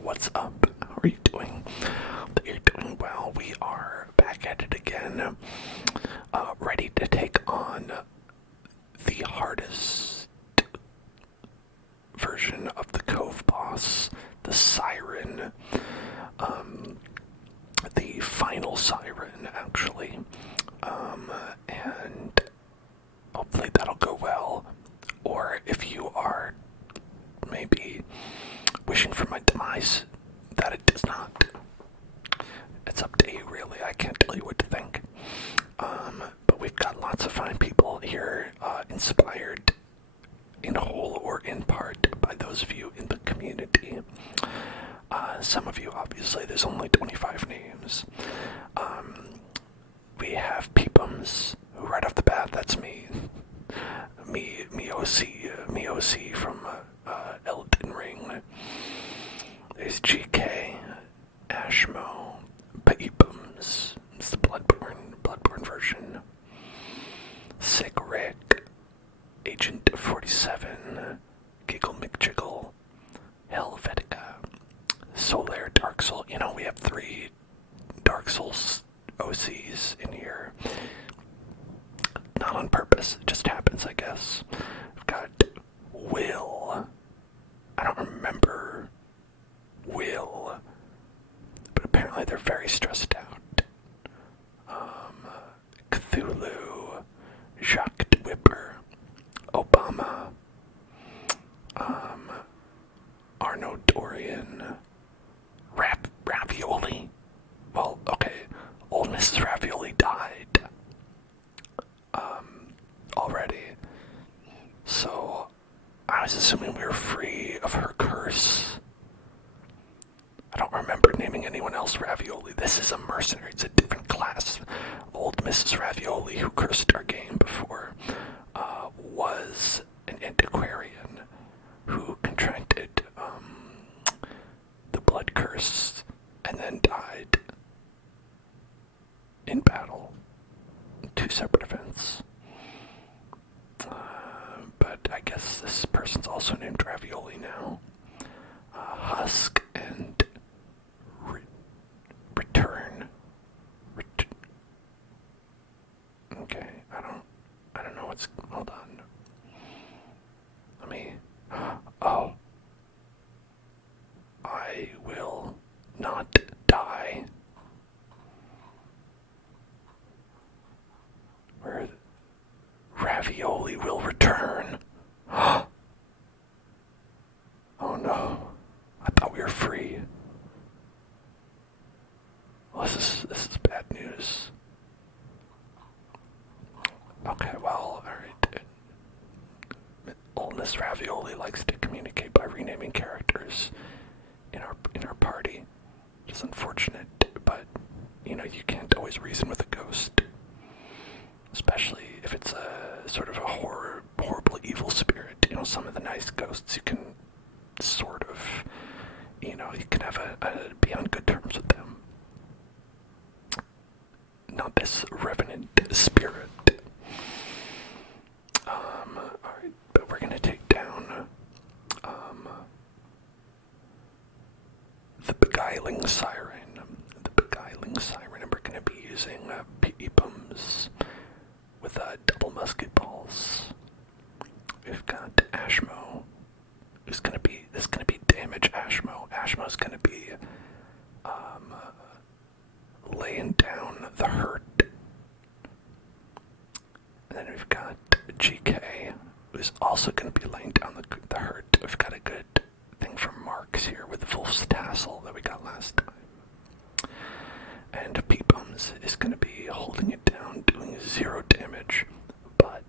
what's up? How are you doing? You're doing well. We are back at it again, ready to take on the hardest version of the Cove boss, the Siren, the final Siren, actually, and hopefully that'll go well. Or if you are maybe wishing for my demise, that it does not. It's up to you, really. I can't tell you what to think. But we've got lots of fine people here, inspired in whole or in part by those of you in the community. Some of you, obviously, there's only 25 names. We have Peepums, who right off the bat, that's me. Me OC from Elden Ring. There's GK, Ashmo, Peepums, it's the Bloodborne version. Sick Rick, Agent 47, Giggle McJiggle, Helvetica, Solaire Dark Soul. You know, we have 3 Dark Souls OCs in here. Not on purpose, it just happens, I guess. We've got Will. I don't remember Will, but apparently they're very stressed out. Cthulhu, Jacques de Whipper, Obama, Arno Dorian, Ravioli. Well, okay, old Mrs. Ravioli died already, so I was assuming we were free of her curse. I don't remember naming anyone else Ravioli. This is a mercenary. It's a different class. Old Mrs. Ravioli, who cursed our game before, was an antiquarian who contracted the blood curse and then died in battle. 2 separate events. But I guess this person's also named Ravioli now. Husk and Return. Okay, I don't know what's. Hold on. Let me. Oh. I will not die. Where? Ravioli will return. Oh no. I thought we were free. Well, this is bad news. Okay, well, alright. Old Miss Ravioli likes to communicate by renaming characters in our party. It's unfortunate, but you know, you can't always reason with a ghost. Especially if it's a sort of a horrible evil spirit. You know, some of the nice ghosts you can sort of, you know, you can have be on good terms with them. Not this revenant spirit. Alright, but we're gonna take down the Beguiling Siren. The Beguiling Siren, and we're gonna be using Peepums with double musket balls. We've got Ashmo, who's gonna be damage Ashmo. Ashmo's gonna be laying down the hurt. And then we've got GK, who's also gonna be laying down the hurt. We've got a good thing from Marks here with the Wolf's Tassel that we got last time. And Peepums is gonna be holding it down, doing 0 damage, but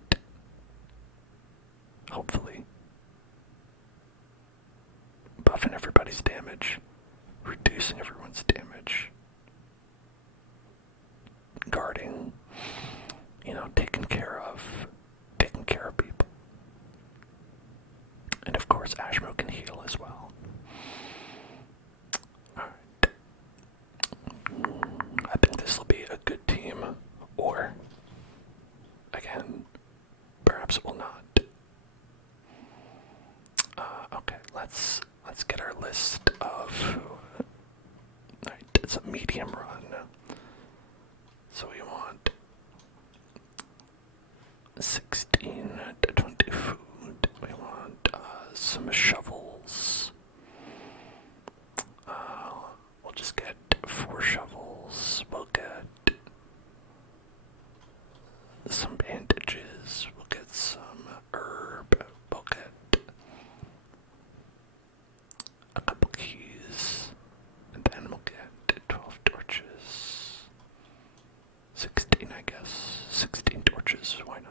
hopefully buffing everybody's damage, reducing everyone's damage, guarding, you know, taking care of people. And of course, Ashmo can heal as well. Alright. I think this will be a good team, or, again, perhaps it will not. Okay, let's get our list of... Alright, it's a medium run. So we want 16 to 20 food. We want some shovels. We'll just get 4 shovels. We'll get some bandages. We'll get some herb. We'll get a couple keys. And then we'll get 12 torches. 16, I guess. 16 torches, why not?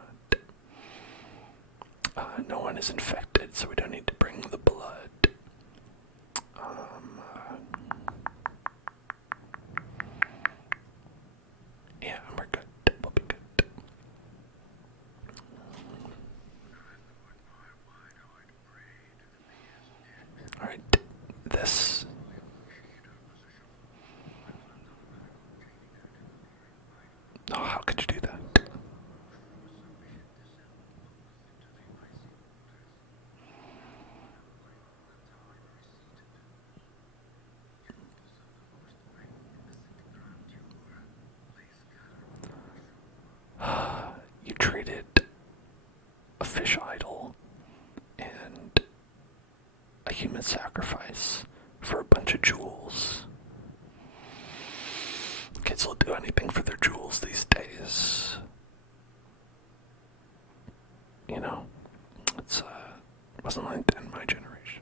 No one is infected, so we don't need to bring the blood. Yeah, we're good. We'll be good. Alright, this... Oh, how could you do that? You traded a fish idol and a human sacrifice for a bunch of jewels. Kids will do anything for their jewels these days. You know, it's wasn't like that in my generation.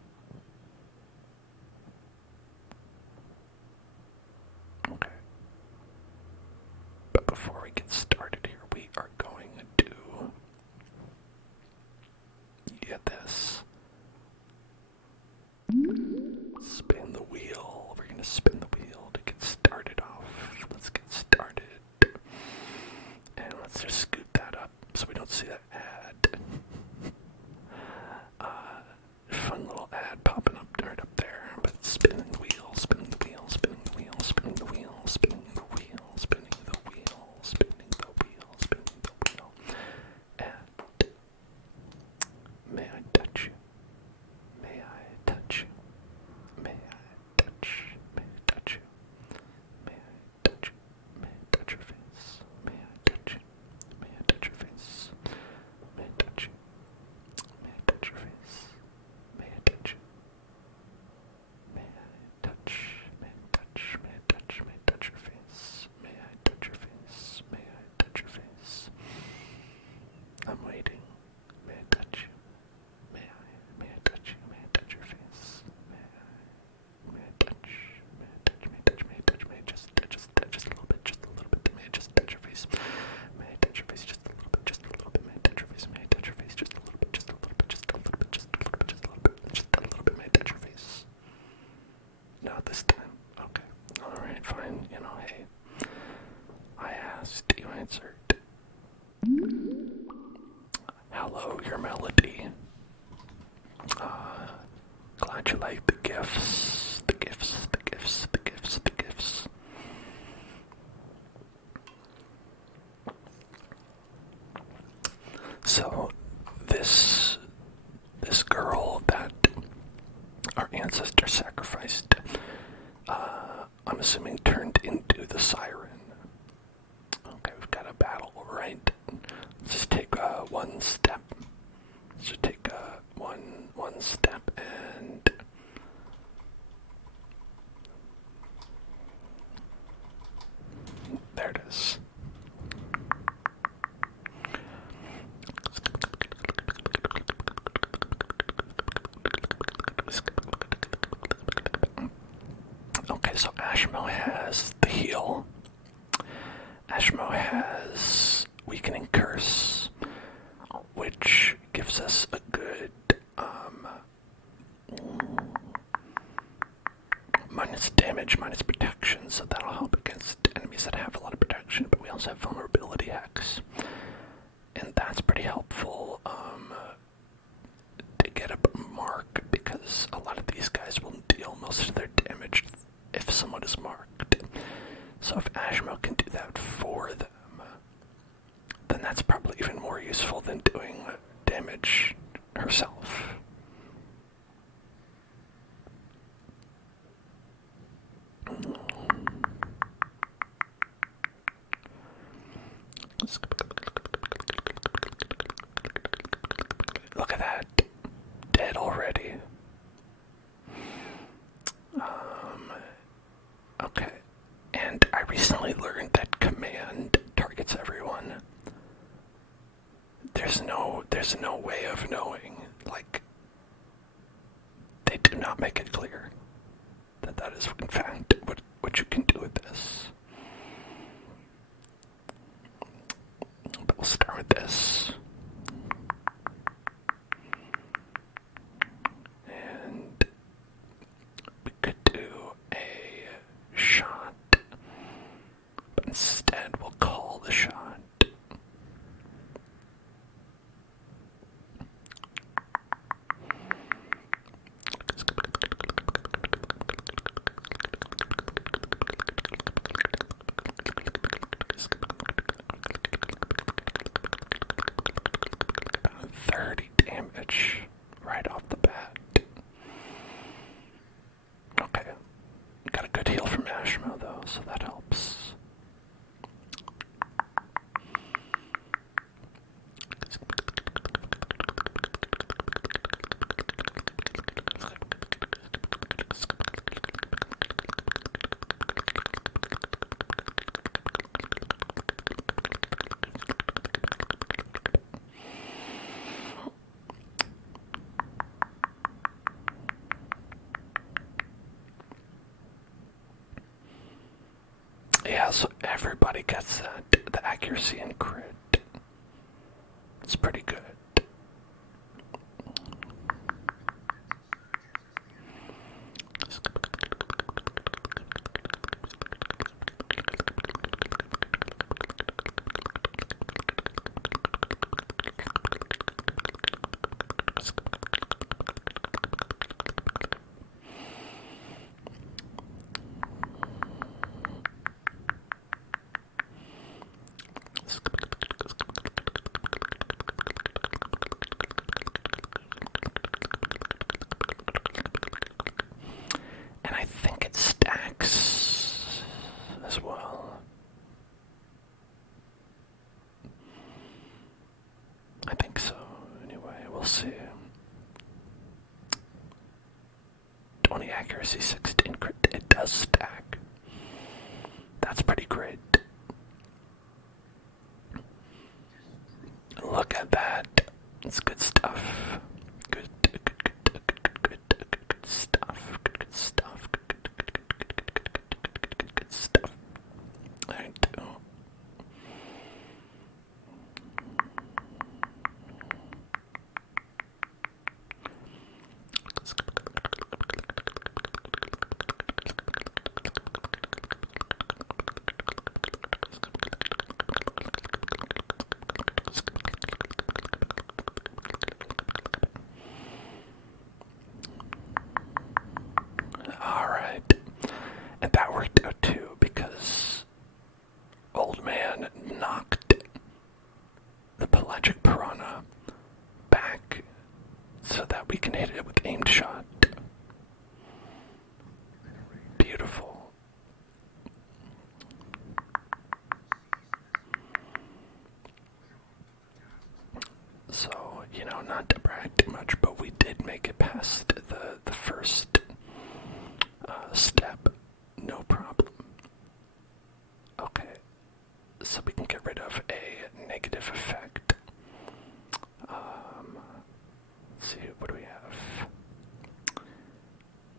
Okay. But before we get started here, we are going to get this. Spin the wheel. We're going to spin the wheel to get started off. Let's get started. And let's just scoot that up so we don't see that ad. Fun little ad popping up right up there. But spinning the wheel, spinning the wheel, spinning the wheel, spinning the wheel, spinning the wheel, spinning the wheel, spinning the wheel, spinning the wheel. And may I touch you? May I touch you? May I touch? May I touch you? May I touch you? May I touch your face? May I touch you? May I touch your face? May I touch you? May I touch your face? May I touch you? May I touch? May I touch? May I touch? May I touch your face? May I touch your face? May I touch your face? I'm waiting. May I touch you? May I touch you? May I touch your face? May I touch? May I touch? May I touch? May I touch? May I just a little bit, just a little bit. May I just touch your face? May I touch your face just a little bit, just a little bit. May I touch your face? May I touch your face just a little bit, just a little bit, just a little bit, just a little bit, just a little bit, just a little bit. May I touch your face? Not this time. Okay. Alright, fine. You know, hey. I asked, you answered. Hello, your melody. Glad you like the gifts. The gifts, the gifts, the gifts, the gifts. So, this girl that our ancestors sacrificed, I'm assuming turned into the siren. Okay, we've got a battle, right? Let's just take one step. Let's just take one step and there it is. Okay, so Ashmo has the heal. Ashmo has Weakening Curse, which gives us a good minus damage, minus protection, so that'll help against enemies that have a lot of protection, but we also have vulnerability hacks, and that's pretty helpful to get up a mark, because a lot of these guys will deal most of their damage if someone is marked. So if Ashmo can do that for them, then that's probably even more useful than doing damage herself. there's no way of knowing. Like, they do not make it clear that is in fact what you can do with this. But we'll start with this. And we could do a shot, but instead we'll call the shot. About 30 damage right off the bat. Okay. Got a good heal from Ashmo though, so that helps. Yeah, so everybody gets that. The accuracy and crit. It's pretty good. And I think it stacks as well. I think so. Anyway, we'll see. 20 accuracy, 16 crit. It does stack. That's pretty great. Look at that. It's good stuff. Good stuff. Good stuff. Good stuff. Alright. Alright. And that worked out too, because Old Man knocked the pelagic piranha back so that we can hit it with aimed shot. Beautiful. So, not to brag too much, but we did make it past the first step. No problem. Okay. So we can get rid of a negative effect. Let's see, what do we have?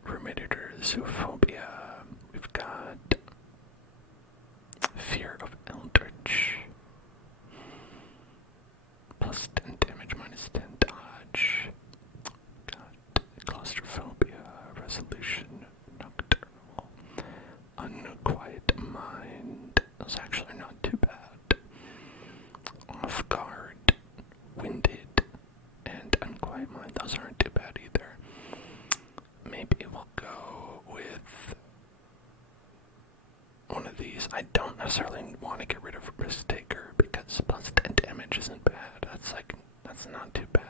Room editor, zoophobia. We've got fear of eldritch. Plus 10 damage, minus 10 dodge. Got claustrophobia, resolution, nocturnal, unquiet mind. Those actually are not too bad. Off guard, winded, and unquiet mind. Those aren't too bad either. Maybe we'll go with one of these. I don't necessarily want to get rid of Risk Taker because plus 10 damage isn't bad. That's not too bad.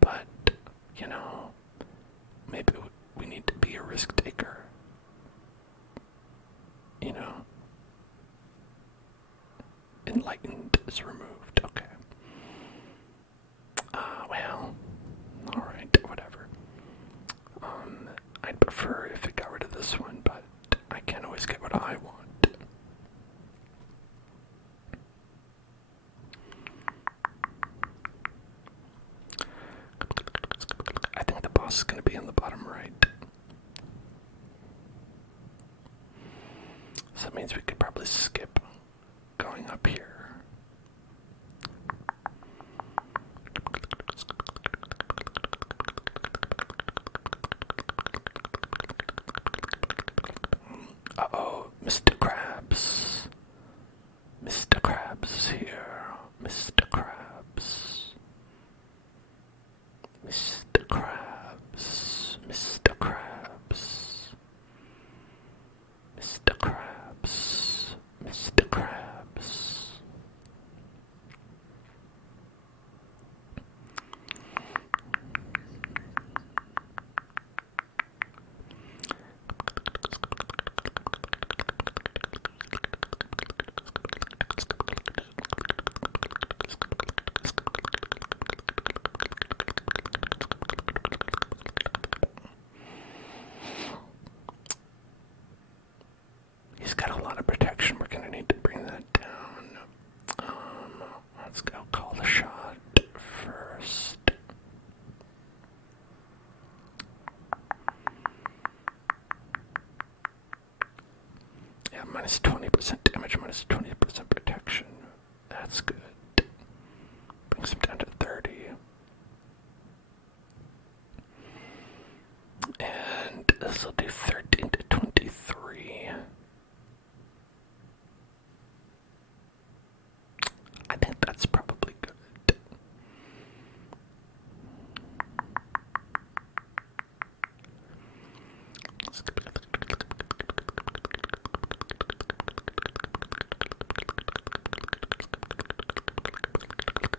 But, maybe we need to be a risk taker. Enlightened is removed. Okay. Well, alright, whatever. I'd prefer if it got rid of this one, but I can't always get what I want. Mr. Krabs. Mr. Krabs is here. Mr. Krabs. Mr. Krabs. Mr. Krabs. Mr. Krabs. Mr. Krabs. He's got a lot of protection. We're gonna need to bring that down. Let's go call the shot first. Yeah, minus 20% damage, minus 20% protection. That's good. Brings him down to 30. And this will do 13 to 23. I think that's probably good.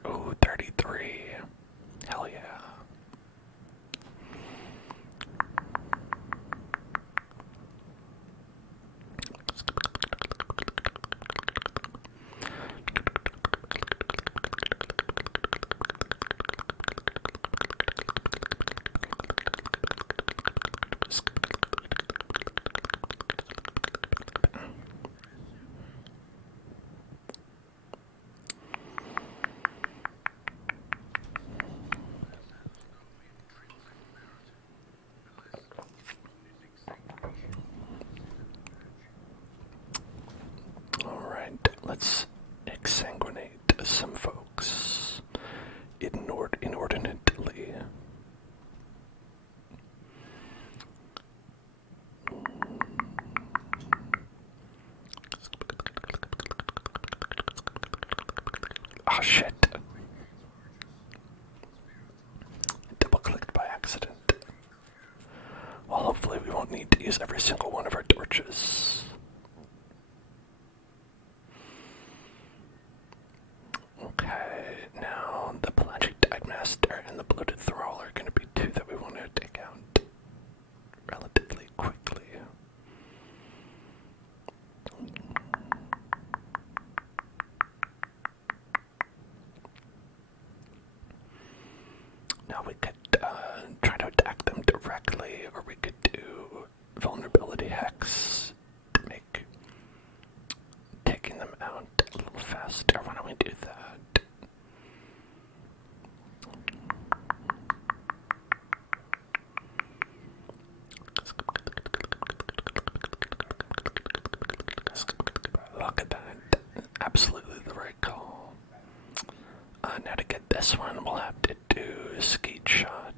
Oh, 33. Hell yeah. Alright, let's exsanguinate some folks inordinately. Oh shit. Double clicked by accident. Well, hopefully we won't need to use every single one of our torches. Okay, now the pelagic dyed master and the bloated thrall are going to be two that we want to take out relatively quickly. Now we could try to attack them directly, or we could do vulnerability hex to make taking them out a little faster. Why don't we do that? Look at that. Absolutely the right call. Now to get this one, we'll have to do skeet shot.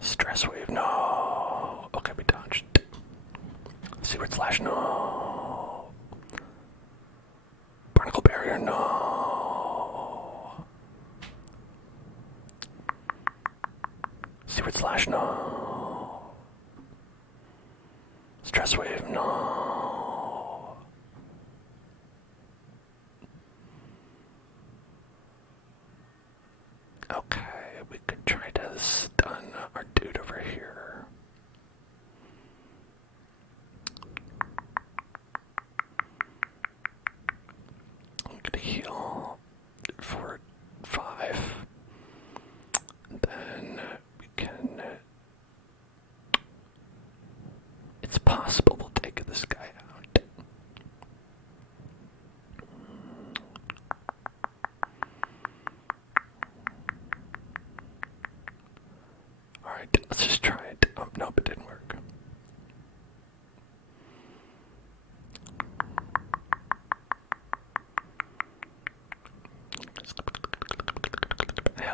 Stress wave, no. Okay, we dodged. Seaward slash, no. Barnacle barrier, no. Seaward slash, no. Stress wave, no. Okay, we could try to stun our dude over here. I'm gonna heal for 5. Then we can. It's possible we'll take this guy out. Alright, let's just try it.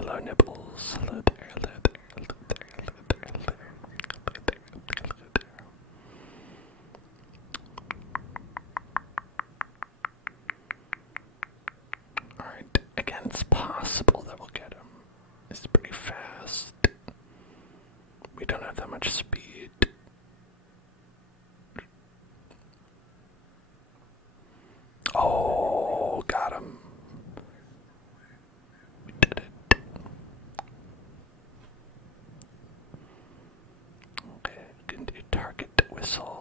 Hello, Nibbles. Hello there, hello there, hello there, hello there, hello there, hello there, hello there. Alright, again, it's possible that we'll get him. It's pretty fast. We don't have that much speed. Oh, got him. We did it. Okay, we can do target whistle.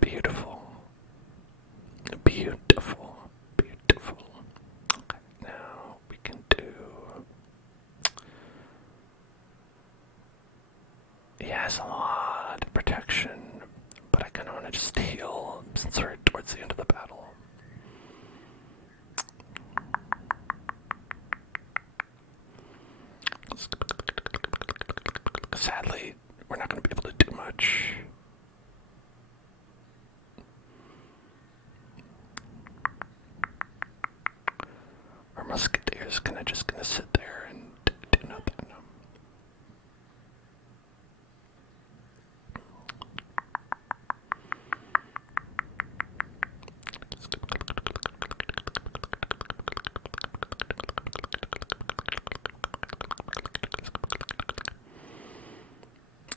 Beautiful. Beautiful. Beautiful. Okay, now we can do... He has a lot of protection, but I kind of want to just heal since we're towards the end of the battle. Sadly, we're not going to be able to do much. Our musketeer's just gonna sit there and do nothing.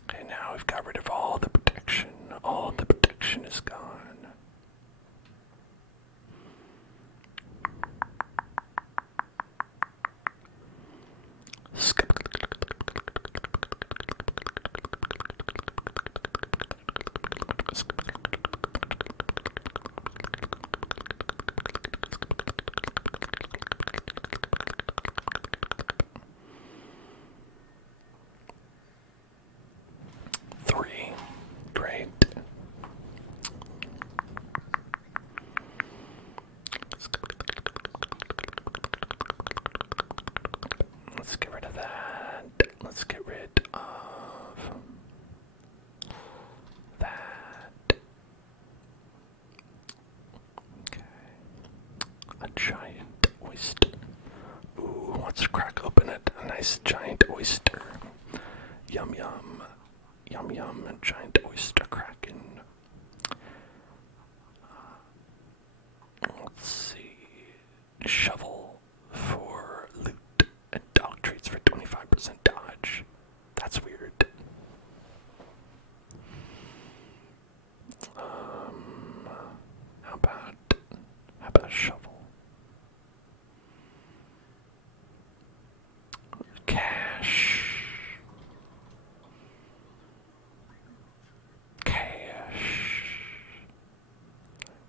Okay, now we've got rid of all the protection. All the protection is gone. Three. Great. Let's get rid of that. Let's get rid of that. Okay. A giant oyster. Ooh, let's crack open a nice giant oyster. Yum yum. Yum yum, a giant oyster cracking. Let's see. Shovel for loot and dog treats for 25% dodge. That's weird. How about a shovel? Cash.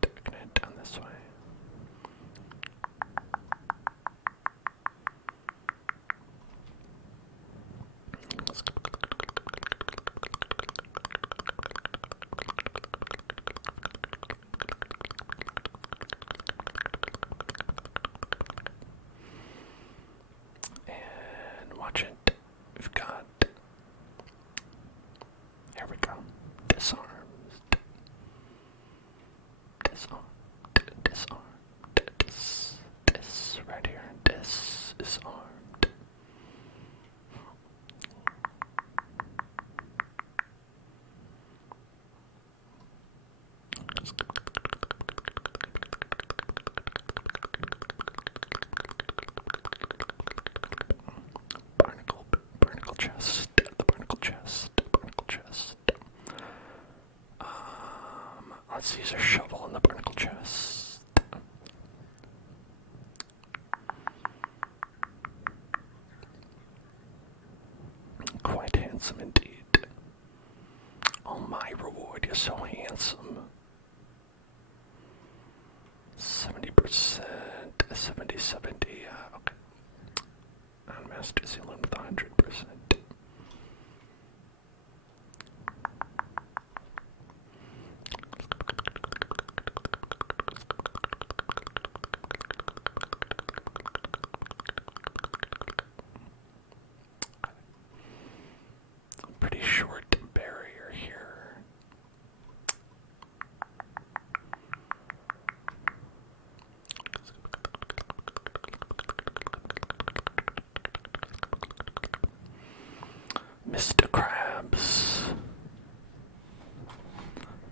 We're gonna head down this way. And watch it. We've got... Here we go. Disarmed. Disarmed. This right here. This is armed. Barnacle chest. The barnacle chest. Let's use our shovel in the barnacle chest. Quite handsome indeed. Oh, my reward, you're so handsome. 70%, 70, okay. master ceiling with 100%. Pretty short barrier here. Mr. Krabs.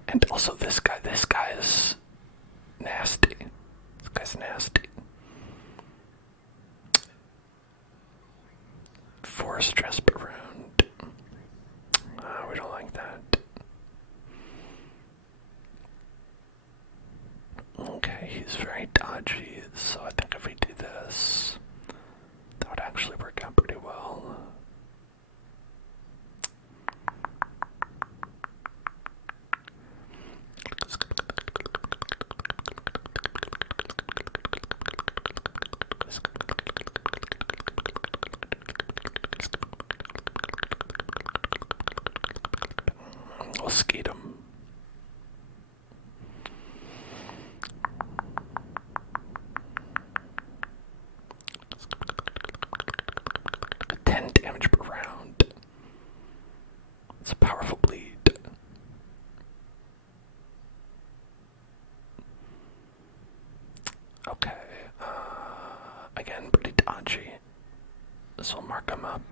And also this guy is nasty. This guy's nasty. Forest dress around. We don't like that. Okay, he's very dodgy, so I think if we do this, that would actually work out pretty well. We'll skeet him. A 10 damage per round. It's a powerful bleed. Okay. Again, pretty dodgy. This will mark him up.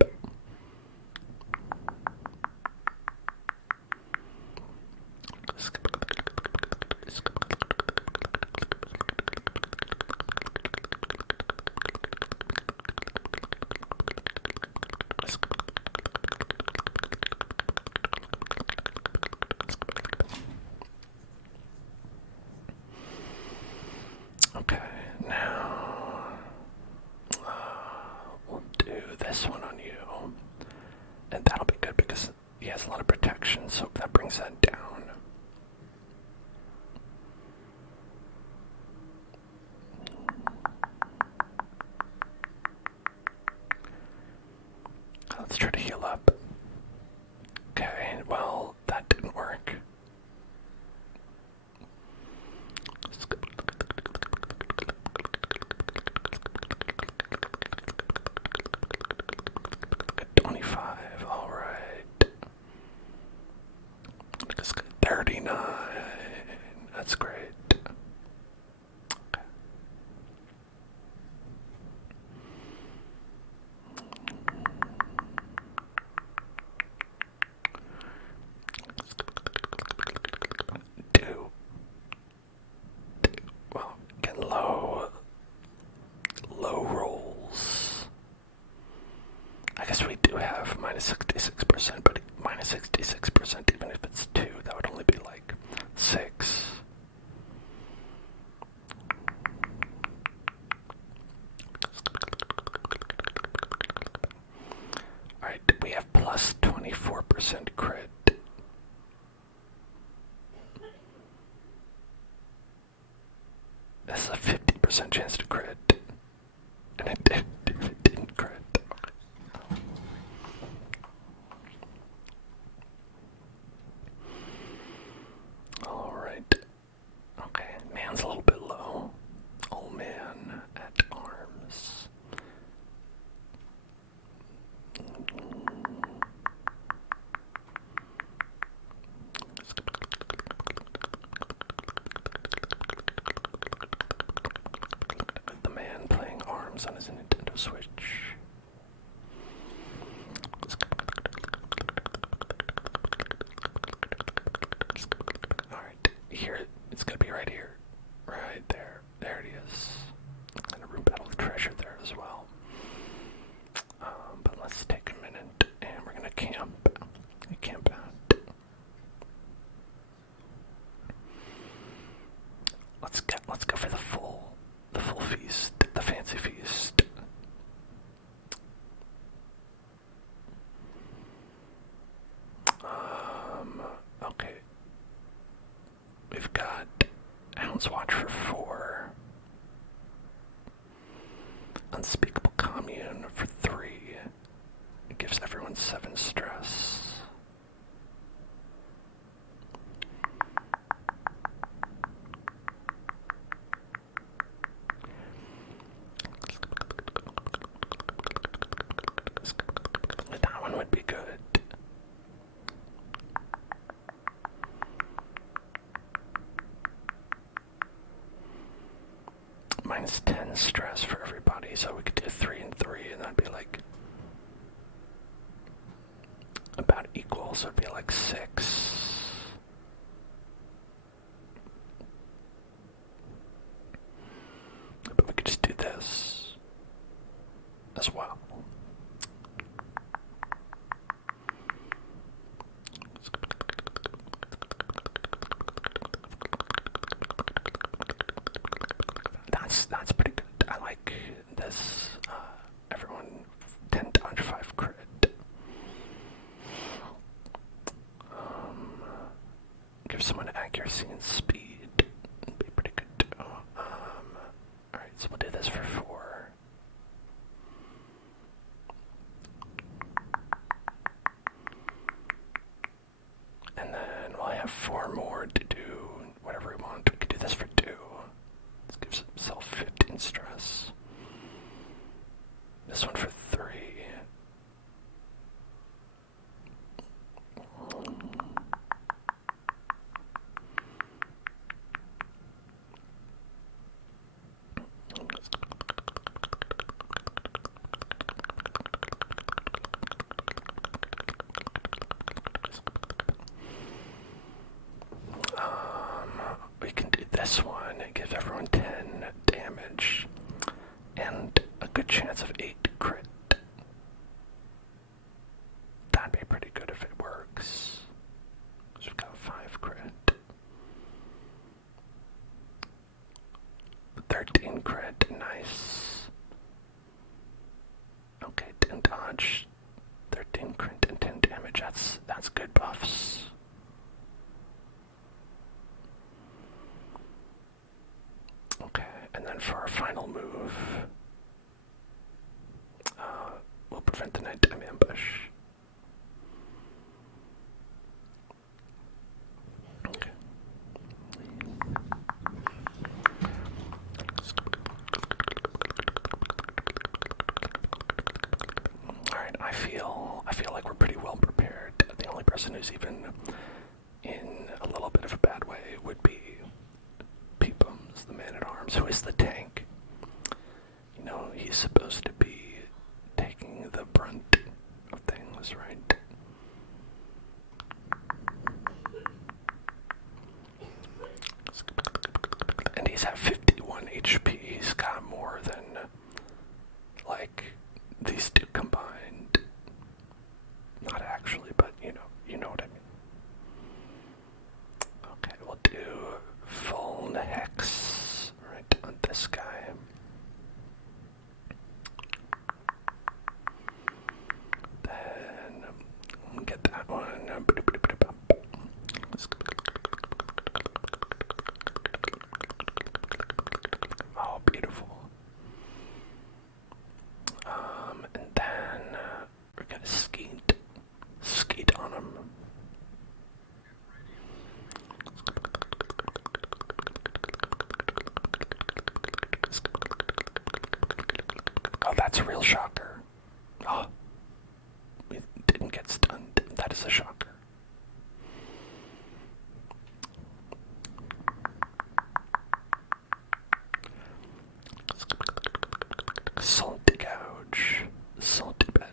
Okay, now we'll do this one on you, and that'll be good because he has a lot of protection, so that brings that down. Let's try to heal up. Okay, well, that didn't work. 25, alright. 39. That's great. Okay. Well, get low rolls. I guess we do have minus 66%, but minus 66%, even if it's 2, that would only be like 6. Alright, we have plus 24% crit. This is a 50% chance to crit. And it didn't crit. Alright. Okay, man's a little bit low. Old man at arms. 7 stress. That one would be good. Minus 10 stress for everybody, so we could do 3 and 3, and that'd be like about equal, so it'd be like 6. But we could just do this as well. That's pretty good. I like this. Everyone 10 dodge 5 crit. Give someone accuracy and speed. It'd be pretty good too. Alright, so we'll do this for 4. And then we'll have 4 more to do whatever we want. We could do this for 2. This gives himself 15 stress. This one for 3. We can do this one and give everyone 10 damage and a good chance of 8 crit. That'd be pretty good if it works. So we've got 5 crit. 13 crit, nice. Okay, 10 dodge, 13 crit and 10 damage. That's good buffs. Okay, and then for our final move, we'll prevent the nighttime ambush. Okay. Alright, I feel like we're pretty well prepared. The only person who's even in a little bit of a bad way would be Peepums, the man-at-arms, who is the tank. You know, he's supposed to be taking the brunt of things, right? And he's at 51 HP. He's got more than, like, these two combined. Not actually, but you know what I mean. Okay, we'll do full hex right on this guy. Then get that one. Oh, beautiful. And then we're gonna skeet on him. Oh, that's a real shocker. Oh, we didn't get stunned. That is a shocker. Salty gouge. Salty bed.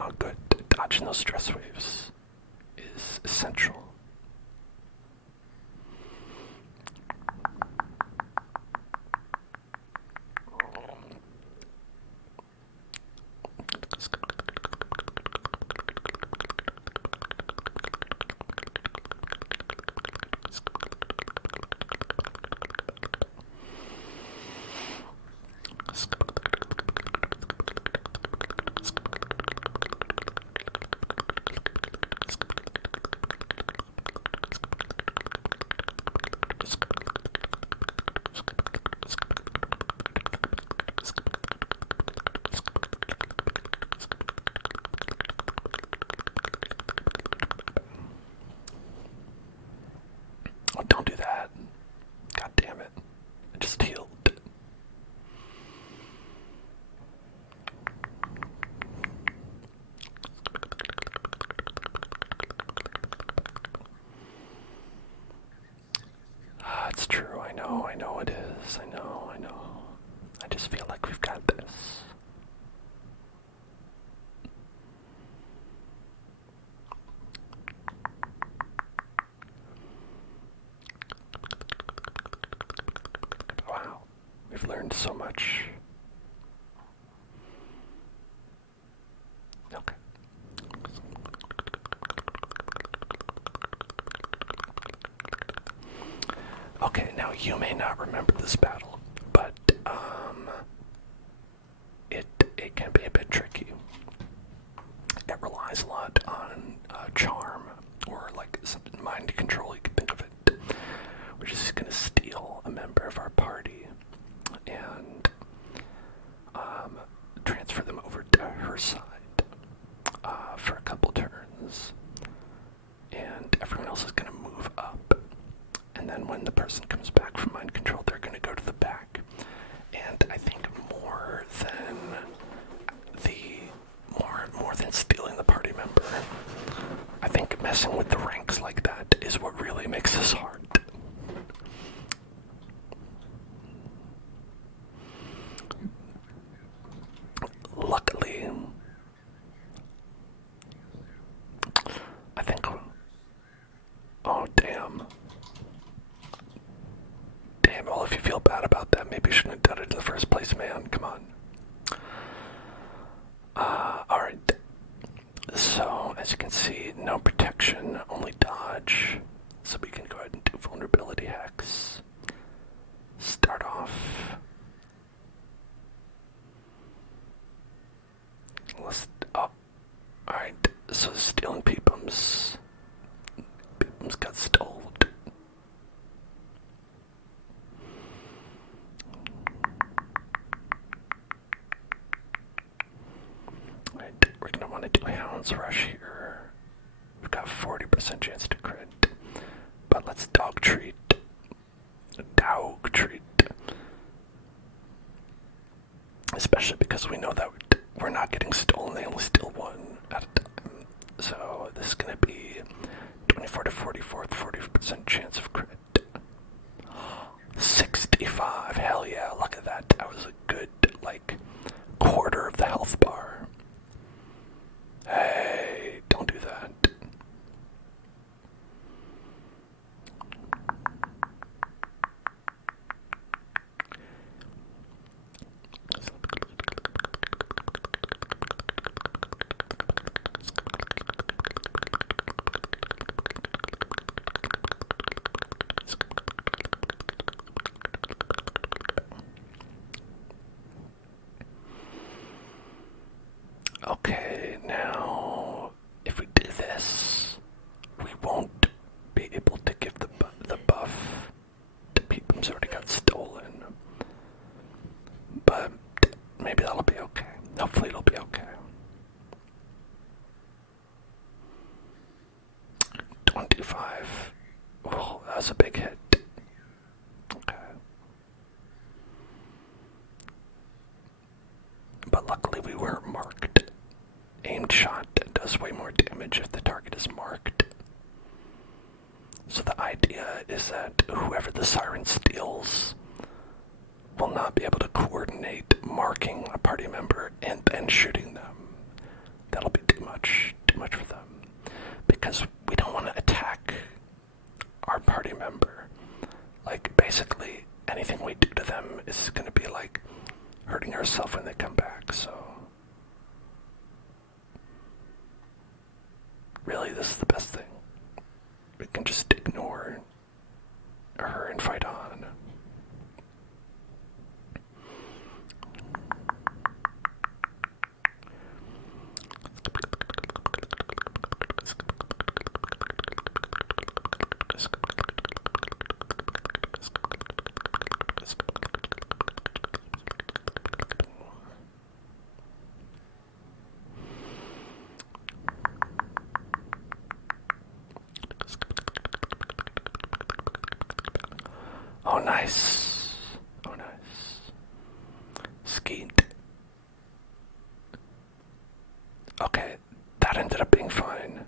Oh, good. Dodging those stress waves is essential. We've learned so much. Okay. Okay, now you may not remember this battle, but it can be a bit tricky. It relies a lot on charm, or like mind control, you can think of it. We're just gonna steal a member of our party and transfer them over to her side for a couple turns, and everyone else is gonna move up. And then when the person comes back from mind control, they're gonna go to the back. And I think more than stealing the party member, I think messing with the ranks like that is what really makes this hard. Luckily, I think... Oh, damn. Damn, well, if you feel bad about that, maybe you shouldn't have done it in the first place, man. Come on. Alright. So, as you can see, no protection, only dodge. So we can go ahead and do vulnerability hacks. Start off. Alright, so stealing Peepums. Peepums got stoled. We're gonna want to do Hound's Rush here. We've got 40% chance to crit. But let's dog treat. Dog treat. Especially because we know that we're not getting stolen, they only steal one at a time. So this is gonna be 24 to 44 with 40% chance of crit. 65, hell yeah, look at that. That was a good, like, quarter of the health bar. Hey, don't do that. Okay, now, if we do this, we won't be able to give the buff to Peepum's already got stolen. But maybe that'll be okay. Hopefully it'll be okay. 25. Oh, that was a big hit. Okay. But luckily we weren't marked. Aimed shot does way more damage if the target is marked. So the idea is that whoever the siren steals will not be able to coordinate marking a party member and then shooting them. That'll be too much for them. Because we don't want to attack our party member. Like, basically, anything we do to them is going to be like hurting ourselves when they come back, so... Really, this is the best thing. We can just ignore her and fight on. Oh, nice. Oh, nice. Skeet. Okay, that ended up being fine.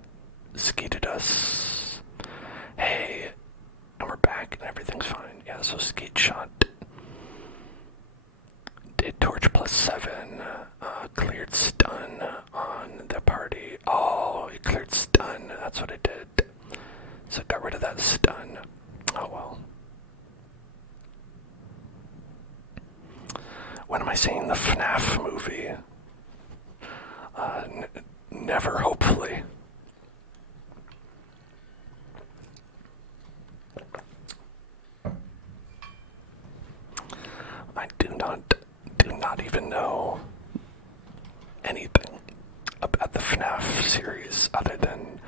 Skeeted us. Hey, and we're back and everything's fine. Yeah, so Skeet shot. Did torch plus 7. Cleared stun on the party. Oh, it cleared stun. That's what it did. So it got rid of that stun. Oh well. When am I seeing the FNAF movie? Never, hopefully. I do not even know anything about the FNAF series other than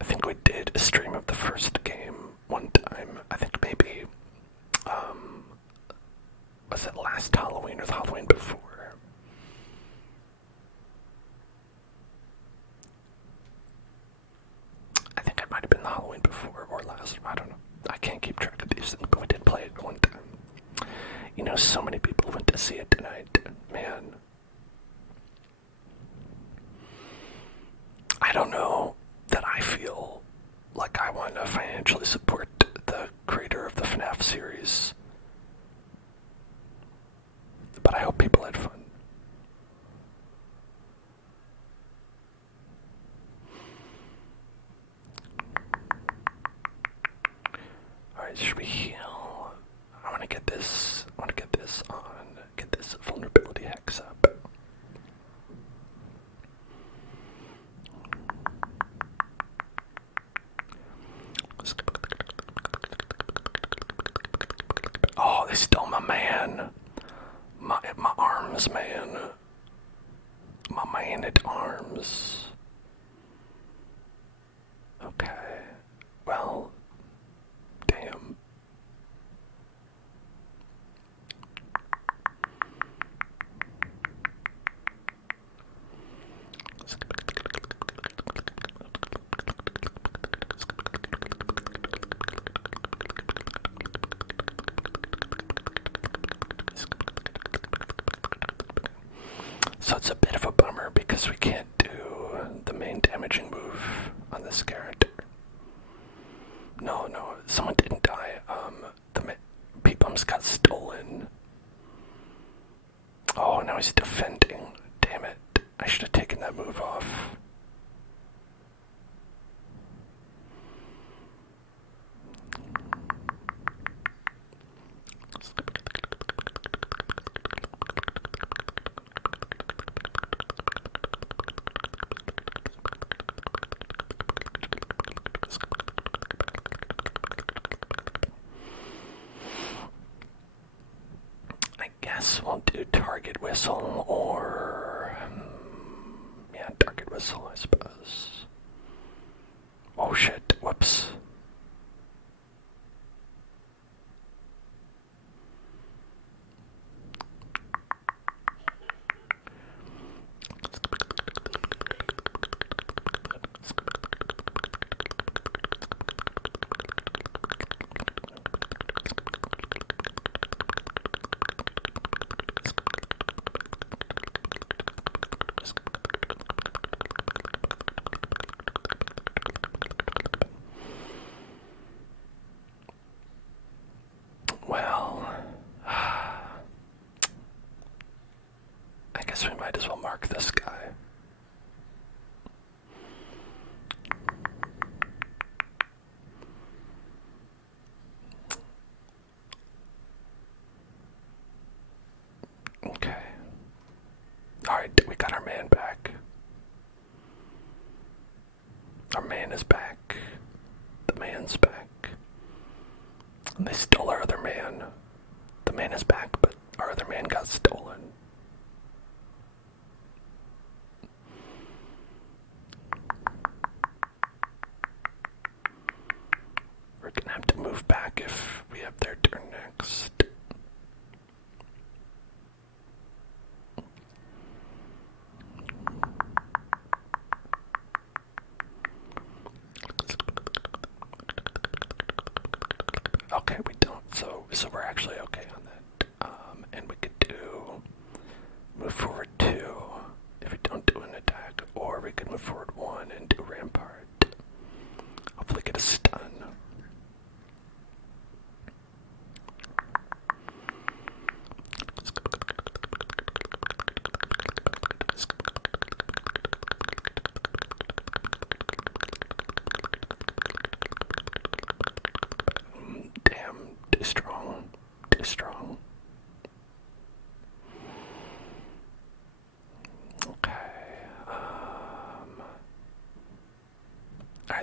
I think we did a stream of the first game one time. I think maybe was it last Halloween or the Halloween before? I think it might have been the Halloween before or last. I don't know. I can't keep track of these things, but we did play it one time. You know, so many people went to see it tonight. Man. I don't know that I feel like I want to financially support the creator of the FNAF series. But I hope people had fun. Alright, should we heal? I want to get this get this vulnerability hex up. Oh, they stole my man. My arms, man. My man at arms. Okay. Well, damn. So it's a bit of a bummer because we can't do the main damaging move on this character. No, someone didn't die. The Peeplums got stolen. Oh, now he's defending. Damn it. I should have taken that move off. We'll do target whistle or yeah, target whistle, I suppose. Oh shit, whoops. Well, I guess we might as well mark this guy. Okay. Alright, we got our man back. Our man is back. The man's back. And they stole our other man. The man is back, but our other man got stolen. We're gonna have to move back if we have their turn next. Okay, we don't, so we're actually okay on that. And we could do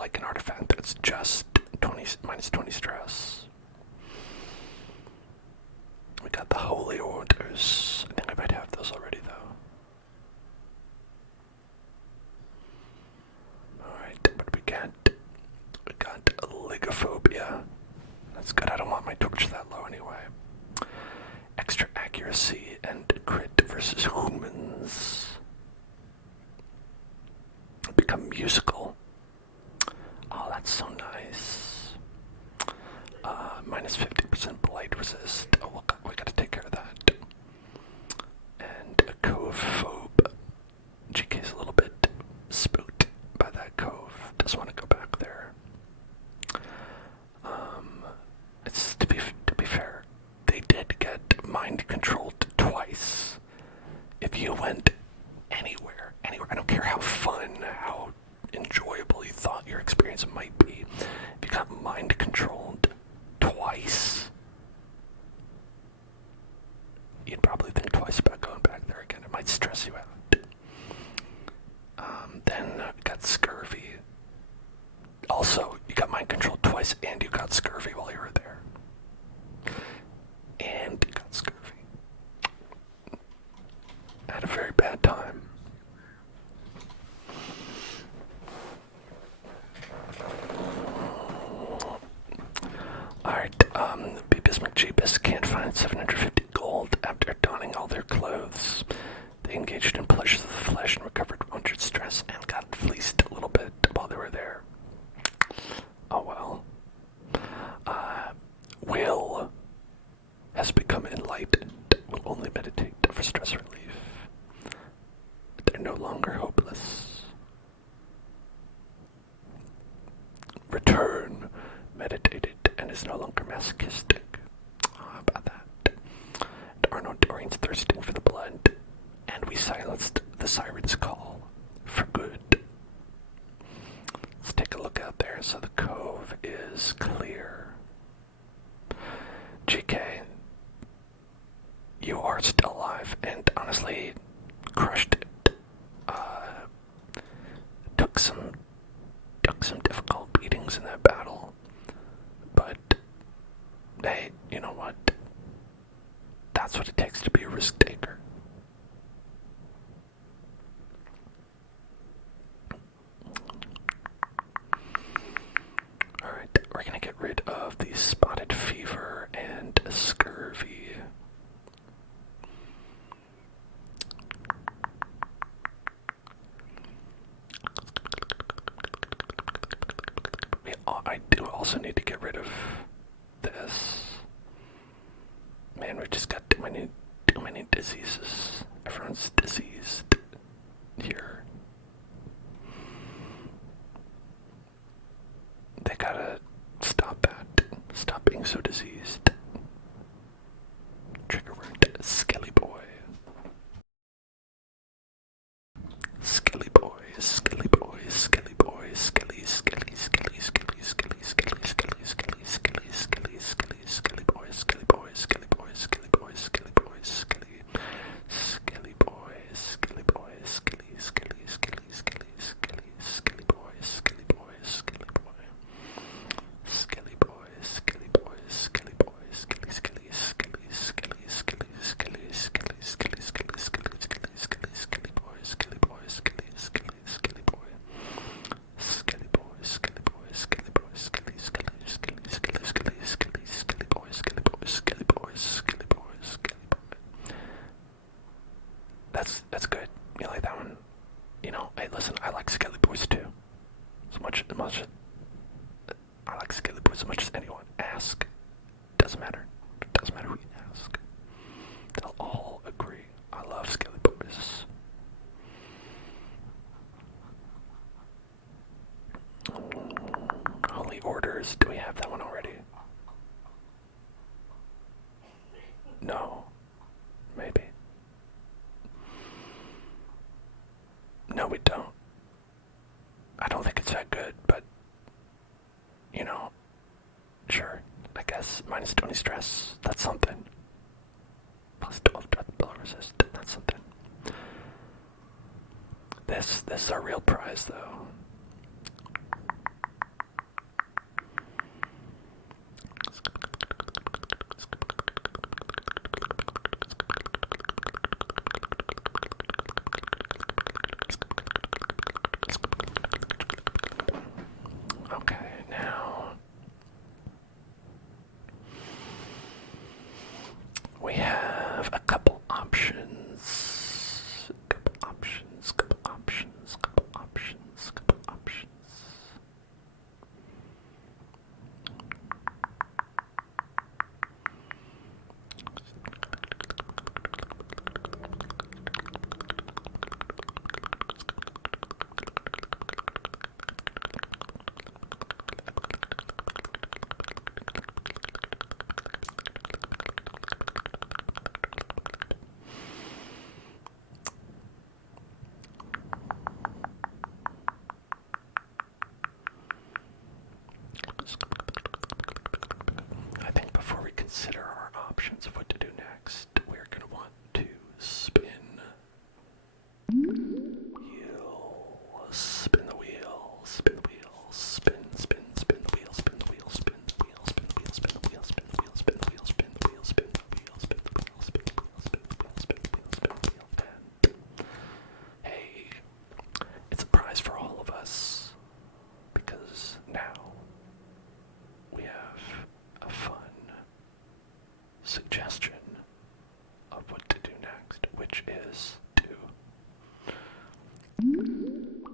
like an artifact that's just 20 minus 20 stress. We got the Holy Orders. I think I might have those already, though. Alright, what do we got? We got Ligophobia. That's good. I don't want my torch that low anyway. Extra accuracy and crit versus humans. Become musical. Oh, that's so nice. Minus 50% blight resist. Oh, we gotta take care of that. And a cove phobe. GK's a little bit spooked by that cove. Doesn't want to go back there. It's to be fair, they did get mind controlled twice. If you went anywhere, I don't care how fun, how enjoyable you thought your experience might be, if you got mind controlled twice, you'd probably think twice about going back there again. It might stress you out. Then got scurvy. Also, you got mind controlled twice and you got scurvy while you were there. And you got scurvy. I had a very bad time. Alright, Beebus McJeebus can't find 750 gold after donning all their clothes. They engaged in pleasures of the flesh and recovered 100 stress and got fleeced a little bit while they were there. Oh well. Will has become enlightened, will only meditate for stress relief. They're no longer hopeless. Return meditated and is no longer masochistic. How about that? Arno Dorian's thirsting for the blood, and we silenced the siren's call for good. Let's take a look out there. So the cove is clear. GK, you are still alive, and honestly, crushed it. Took some difficult beatings in that battle, but hey, you know what? That's what it takes to be a risk taker. Alright, we're gonna get rid of the spotted fever and scurvy. I do also need to get rid of this. Man, we just got too many diseases. Everyone's diseased here. They gotta stop that. Stop being so diseased. Trigger word, Skelly Boy. Skelly Boy, Skelly Boy, Skelly Boy, Skelly, Skelly, Skelly, Skelly, Skelly, Skelly, Skelly, Skelly, Skelly, Skelly, Skelly, Skelly Boy, Skelly Boy, Skelly Boy, Skelly Boy, Skelly Boy, Skelly, Skelly Boy, Skelly Boy, Skelly, Skelly, Skelly, Skelly, Skelly, Skelly Boy, Skelly Boy, Skelly Boy, Skelly Boy, Skelly Boy, Skelly Boy, Skelly, Skelly, Skelly, Skelly, Skelly, Skelly, Skelly, Skelly, Skelly, Skelly, Skelly, Skelly, Skelly Boy, Skelly Boy, Skelly, Skelly, Skelly Boy, Skelly Boy, Skelly Boy, Skelly Boy, Skelly, Skelly, Skelly, Skelly, Skelly, Skelly, Skelly Boy, Skelly Boy, Skelly Boy, Skelly Boy, Skelly Boy. That's good. You like that one? You know, hey, listen, I like Skelly Boys too. As much I like Skelly Boys as much as anyone. Ask. Doesn't matter. Doesn't matter who you ask. They'll all agree. I love Skelly Boys. Holy Orders. Do we have that one already? No. Maybe. No, we don't. I don't think it's that good, but you know, sure. I guess minus 20 stress. That's something. Plus 12 death blow resist. That's something. This is our real prize, though.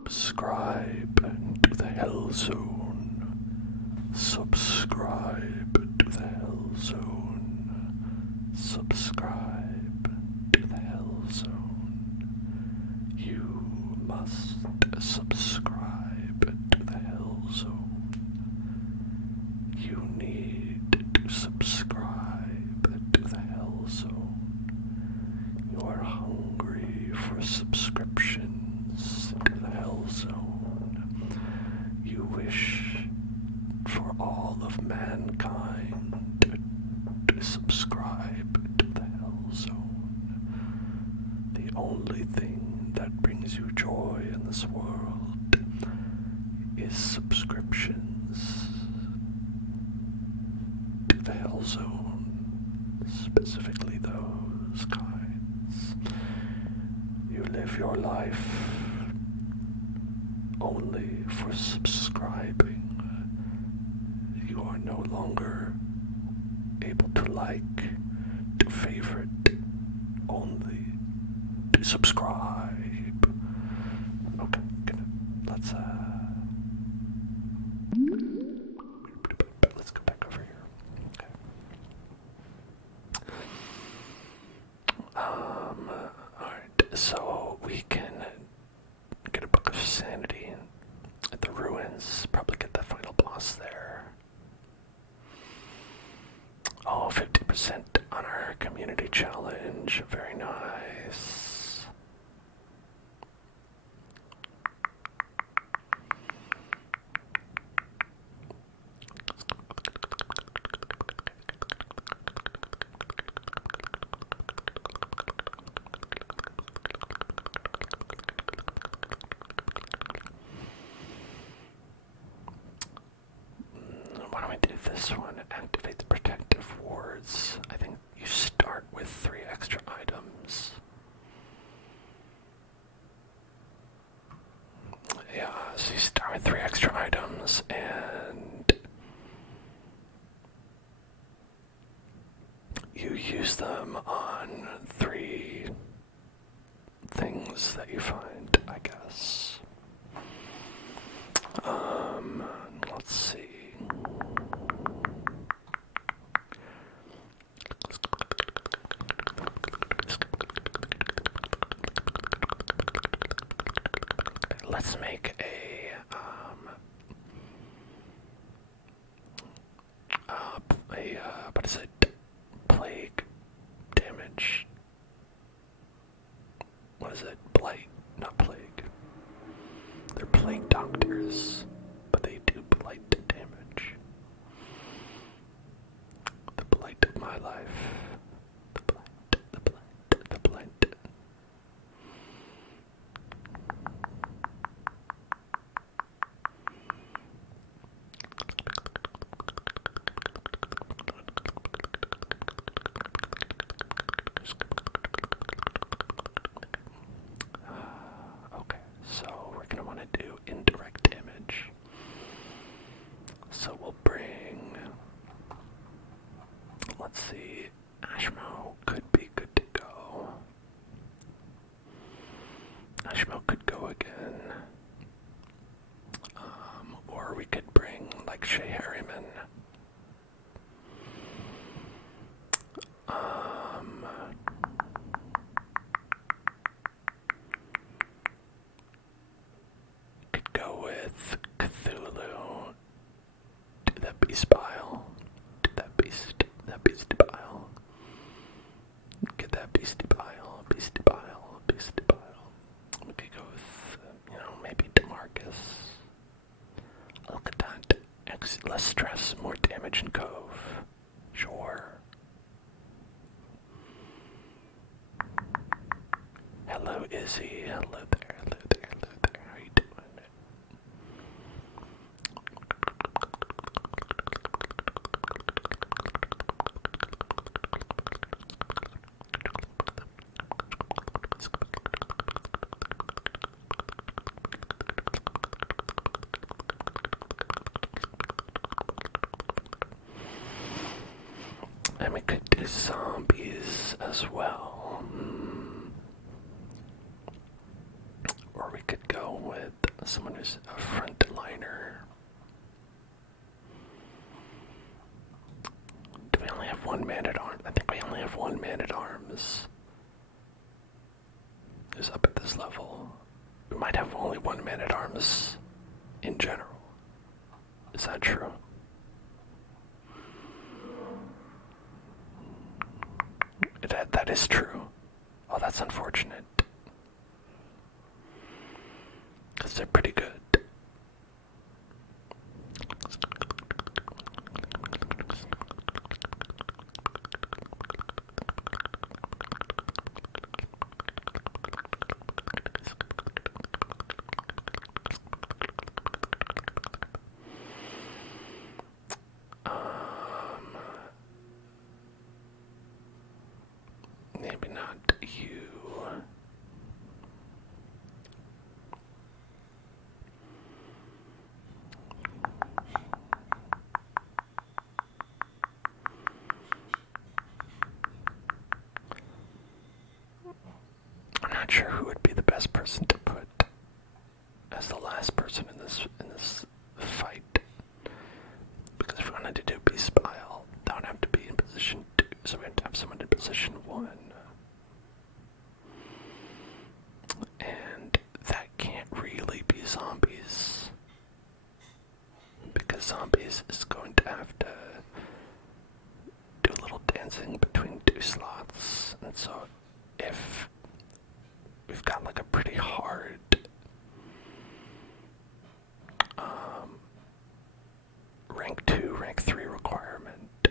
Subscribe to the Hell Zone. Subscribe to the Hell Zone. Subscribe to the Hell Zone. You must subscribe to the Hell Zone. You need to subscribe to the Hell Zone. You are hungry for subscriptions to the Hell Zone. You wish for all of mankind to subscribe to the Hell Zone. The only thing that brings you joy in this world is subscriptions to the Hell Zone, specifically those kinds. You live your life only for subscribing. You are no longer able to like, to favorite, only to subscribe. Okay, good. Let's go back over here. Okay. Alright, so we can get a book of sanity at the ruins, probably get the final boss there. Oh, 50% on our community challenge, very nice. Why don't we do this one? Activate the protective wards. I think you start with 3 extra items. Yeah, so you start with 3 extra items and you use them on 3 things that you find, I guess. Let's see. Let's make what is it? Plague damage. What is it? Blight, not plague. They're plague doctors, but they do blight damage. The blight of my life. The blight, the blight, the blight. Okay, so we're going to want to do indirect damage. So we'll bring, let's see, Ashmo could be good to go. Ashmo could go again. Or we could bring, like, Shea Harriman. Could go with Cthulhu. Do that beast bile. Do that beast bile. Get that beastie bile, beastie bile, beastie bile. We could go with, maybe DeMarcus. Look at that. Less stress, more damage in Cove. Sure. Hello, Izzy. Hello there, hello there, hello there. How you doing? And we could do zombies as well. Or we could go with someone who's a frontliner. Do we only have one man at arms? I think we only have one man at arms who's up at this level. We might have only one man at arms in general. Is that true? That is true. Oh, that's unfortunate. Because they're pretty good. Maybe not you. I'm not sure who would be the best person to put as the last person in this fight. Because if we wanted to do Beast Pile, that would have to be in position 2, so we have to have someone in position 1. And that can't really be zombies. Because zombies is going to have to do a little dancing between 2 slots. And so if we've got like a pretty hard rank 2, rank 3 requirement,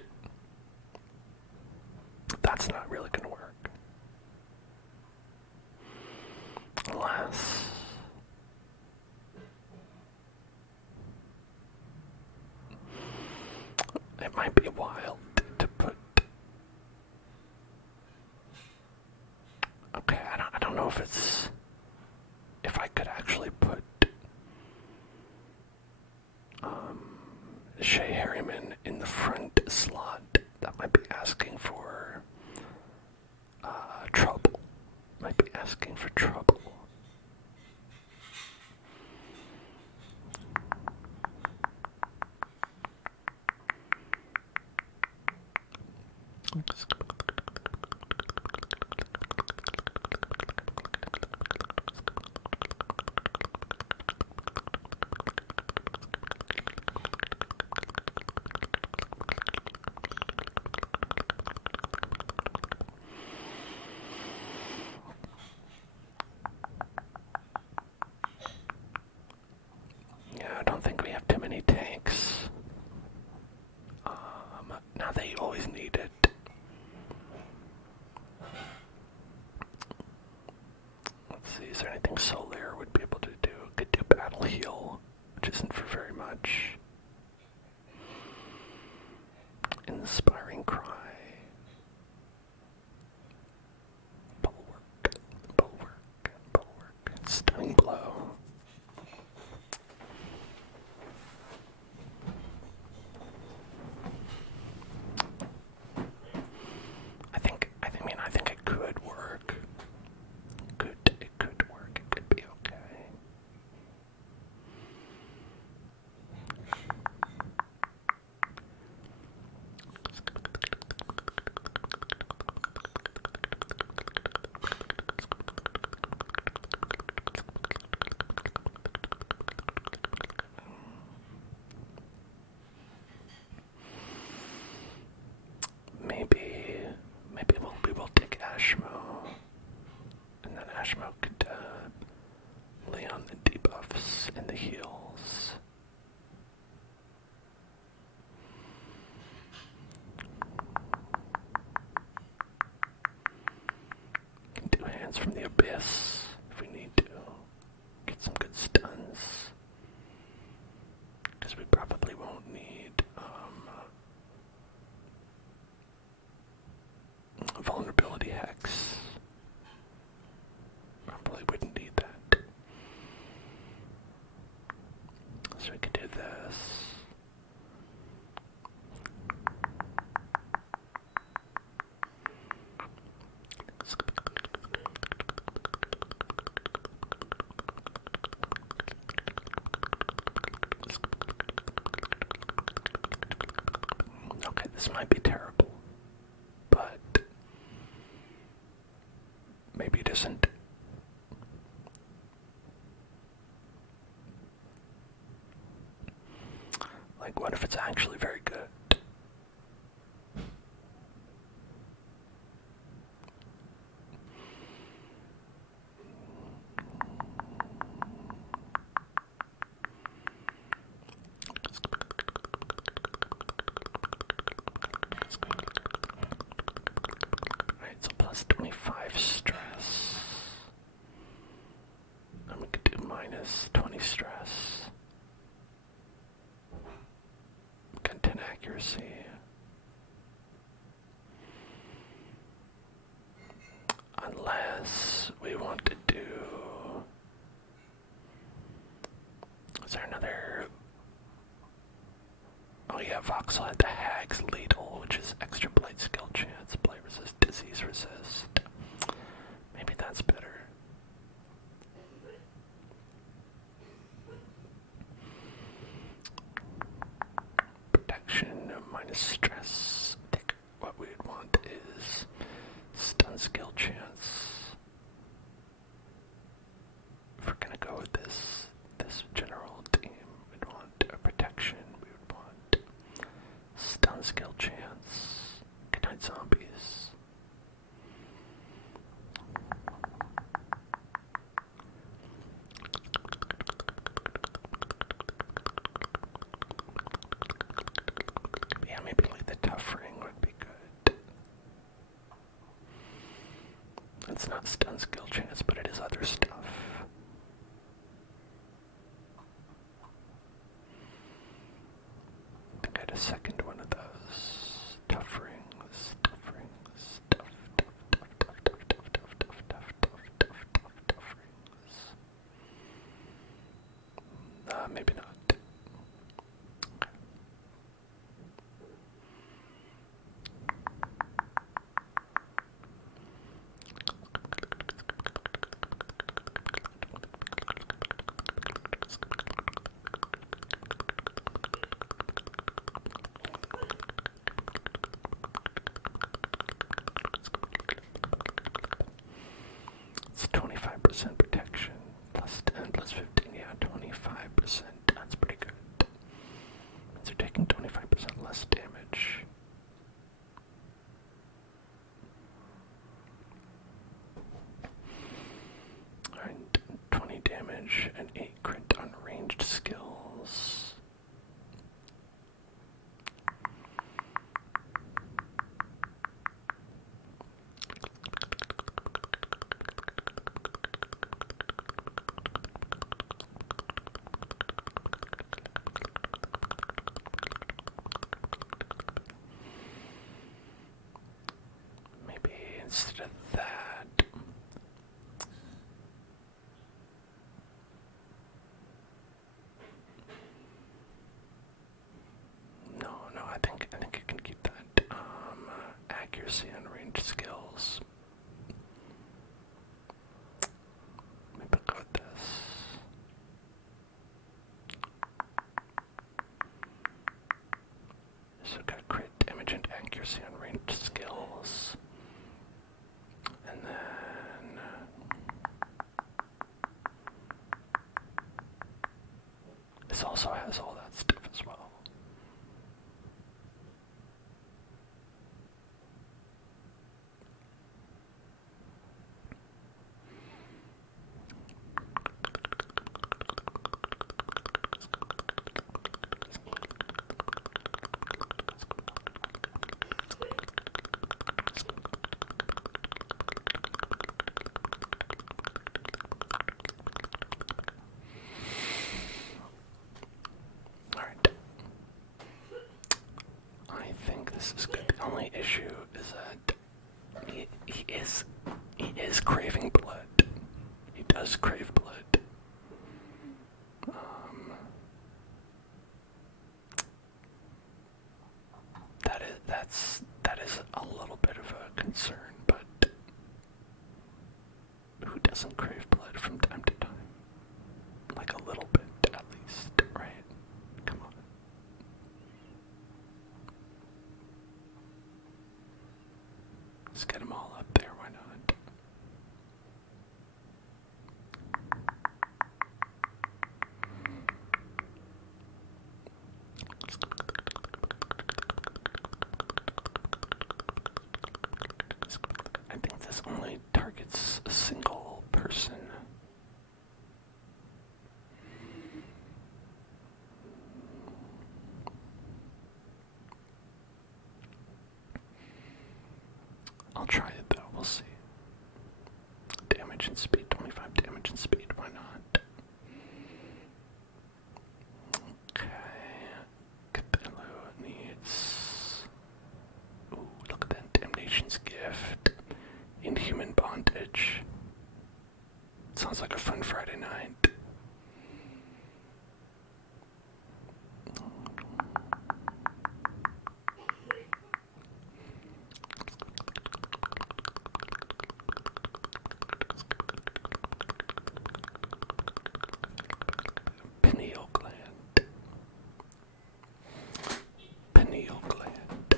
that's not really going to work. Unless it might be wild to put. Okay, I don't know if I could actually put Shay Harriman in the front slot. That might be asking for trouble. Might be asking for trouble. I don't think we have too many tanks. Now they always need it. Let's see, is there anything Solaire would be able to do? Could do battle heal, which isn't for very much. Inspiring cry. Bulwark, bulwark, bulwark. Stunning blow. I think it could work. It could work. It could be okay. Maybe we will take Ashmo, and then Ashmo could lay on the debuffs and the heals. Can do Hands from the Abyss if we need to. Get some good stuns. Because we probably won't need vulnerability hex. Probably wouldn't need that. So we could do this. This might be terrible, but maybe it isn't. Like, what if it's actually very good? Alright, so plus 25 stress. And we could do minus 20 stress. Got 10 accuracy. Unless we want to do... Is there another... Oh yeah, Voxel had the Hag's Ladle, which is extra blight skill chance, blight resist, disease resist. Maybe that's better. Protection minus stress. I think what we'd want is stun skill chance. If we're gonna go with this general team, we'd want a protection. We would want stun skill chance. Good night, zombies. Yeah, maybe like the tough ring would be good. It's not stun skill chance, but it is other stuff. I think I had a second one of those. Tough rings, tough rings, tough rings. Maybe not. It's 25% protection, plus 10, plus 15, yeah, 25%. That's pretty good. Means they're taking 25% less damage. Alright, 20 damage and 8 crit on ranged skills. Maybe instead of that, no, I think you can keep that. Accuracy and range skills. Maybe I'll go with this. So we've got crit damage and accuracy and range skills. And then this also has all that stuff as well. Alright. I think this is good. The only issue is that he is craving blood. He does crave blood. That is a little bit of a concern, but who doesn't crave blood from time to time? Like a little bit, at least, right? Come on. Creation's gift. Inhuman bondage. Sounds like a fun Friday night. Pineal gland. Pineal gland.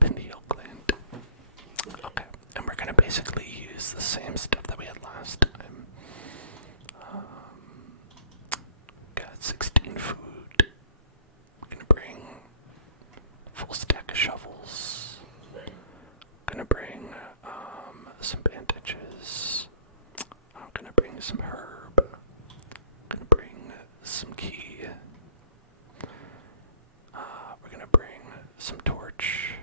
Pineal gland. Okay, and we're gonna basically use the same stuff that we had last time. Got 16 food. We're gonna bring a full stack of shovels. Gonna bring some bandages. I'm gonna bring some herb. Gonna bring some key. We're gonna bring some torch.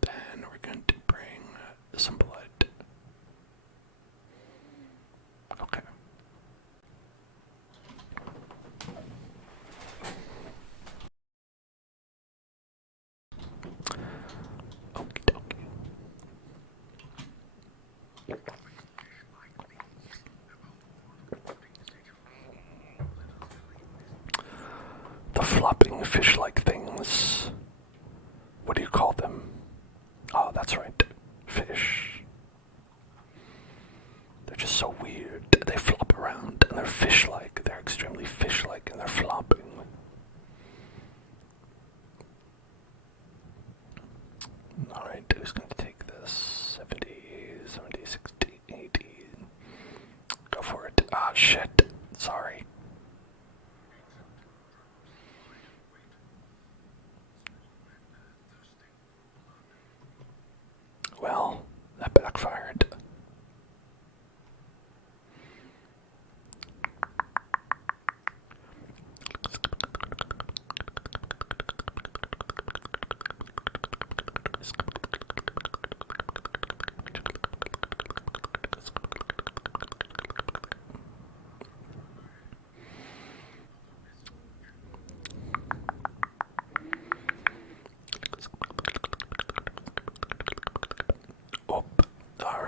Then we're going to bring some blood. Okay. Okie dokie. The flopping fish-like things. What do you call them? Oh, that's right. Fish. They're just so weird. They flop around and they're fish-like. They're extremely fish-like and they're flopping. Alright, who's going to take this? 70, 70, 60, 80. Go for it. Ah, shit. Sorry. Well, that backfired.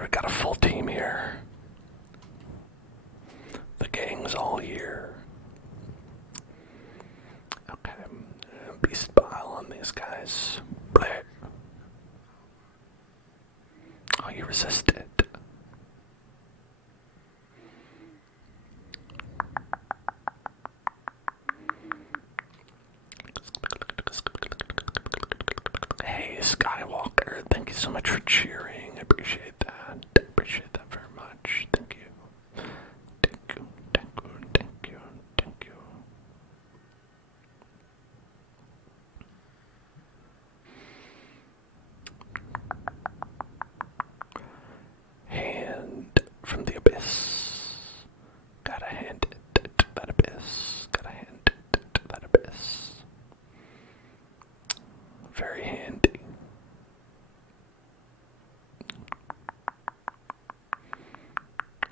We got a full team here. The gang's all here. Okay, beast bile on these guys. Bleh. Oh, you resisted. Hey, Skywalker, thank you so much for cheering. I appreciate that. I appreciate that very much. Thank you. Thank you, thank you, thank you, thank you. Hand from the abyss. Gotta hand it to that abyss. Gotta hand it to that abyss. Very handy.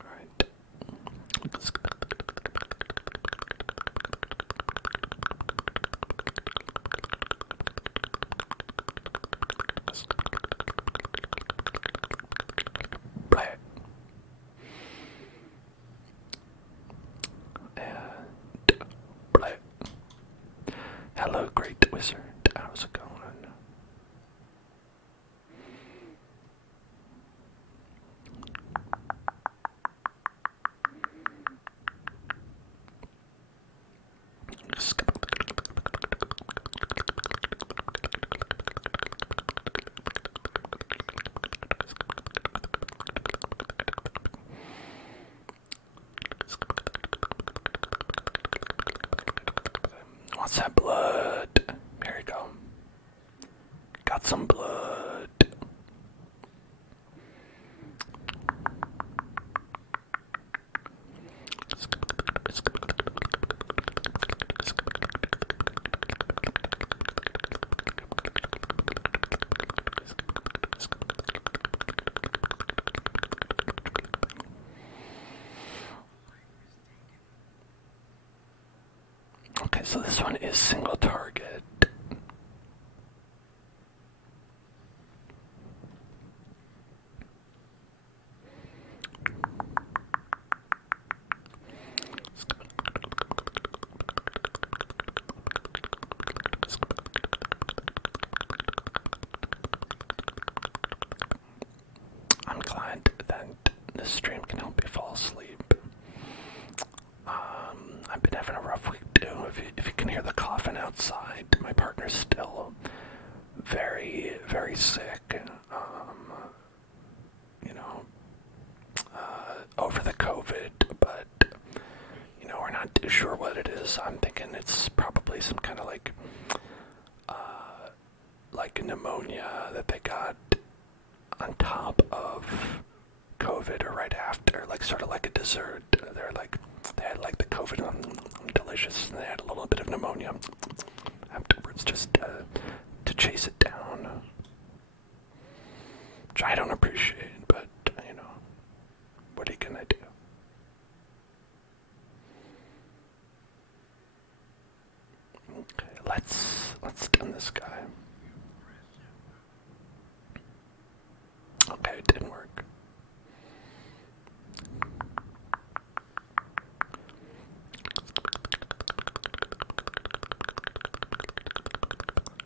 Alright. Right. And right. Hello, great wizard. How's it going? What's that blood? Here you go. Got some blood. So this one is single target. I'm glad that this stream can help you fall asleep. I've been having a rough week too. If you can hear the coughing outside, my partner's still very, very sick. Over the COVID, but we're not too sure what it is. I'm thinking it's probably some kind of like pneumonia that they got on top of COVID or right after, like sort of like a dessert. They had like the COVID delicious, and they had a little bit of pneumonia afterwards, just to chase it down, which I don't appreciate, but what are you gonna do? Okay, let's stun this guy. Okay, it didn't work.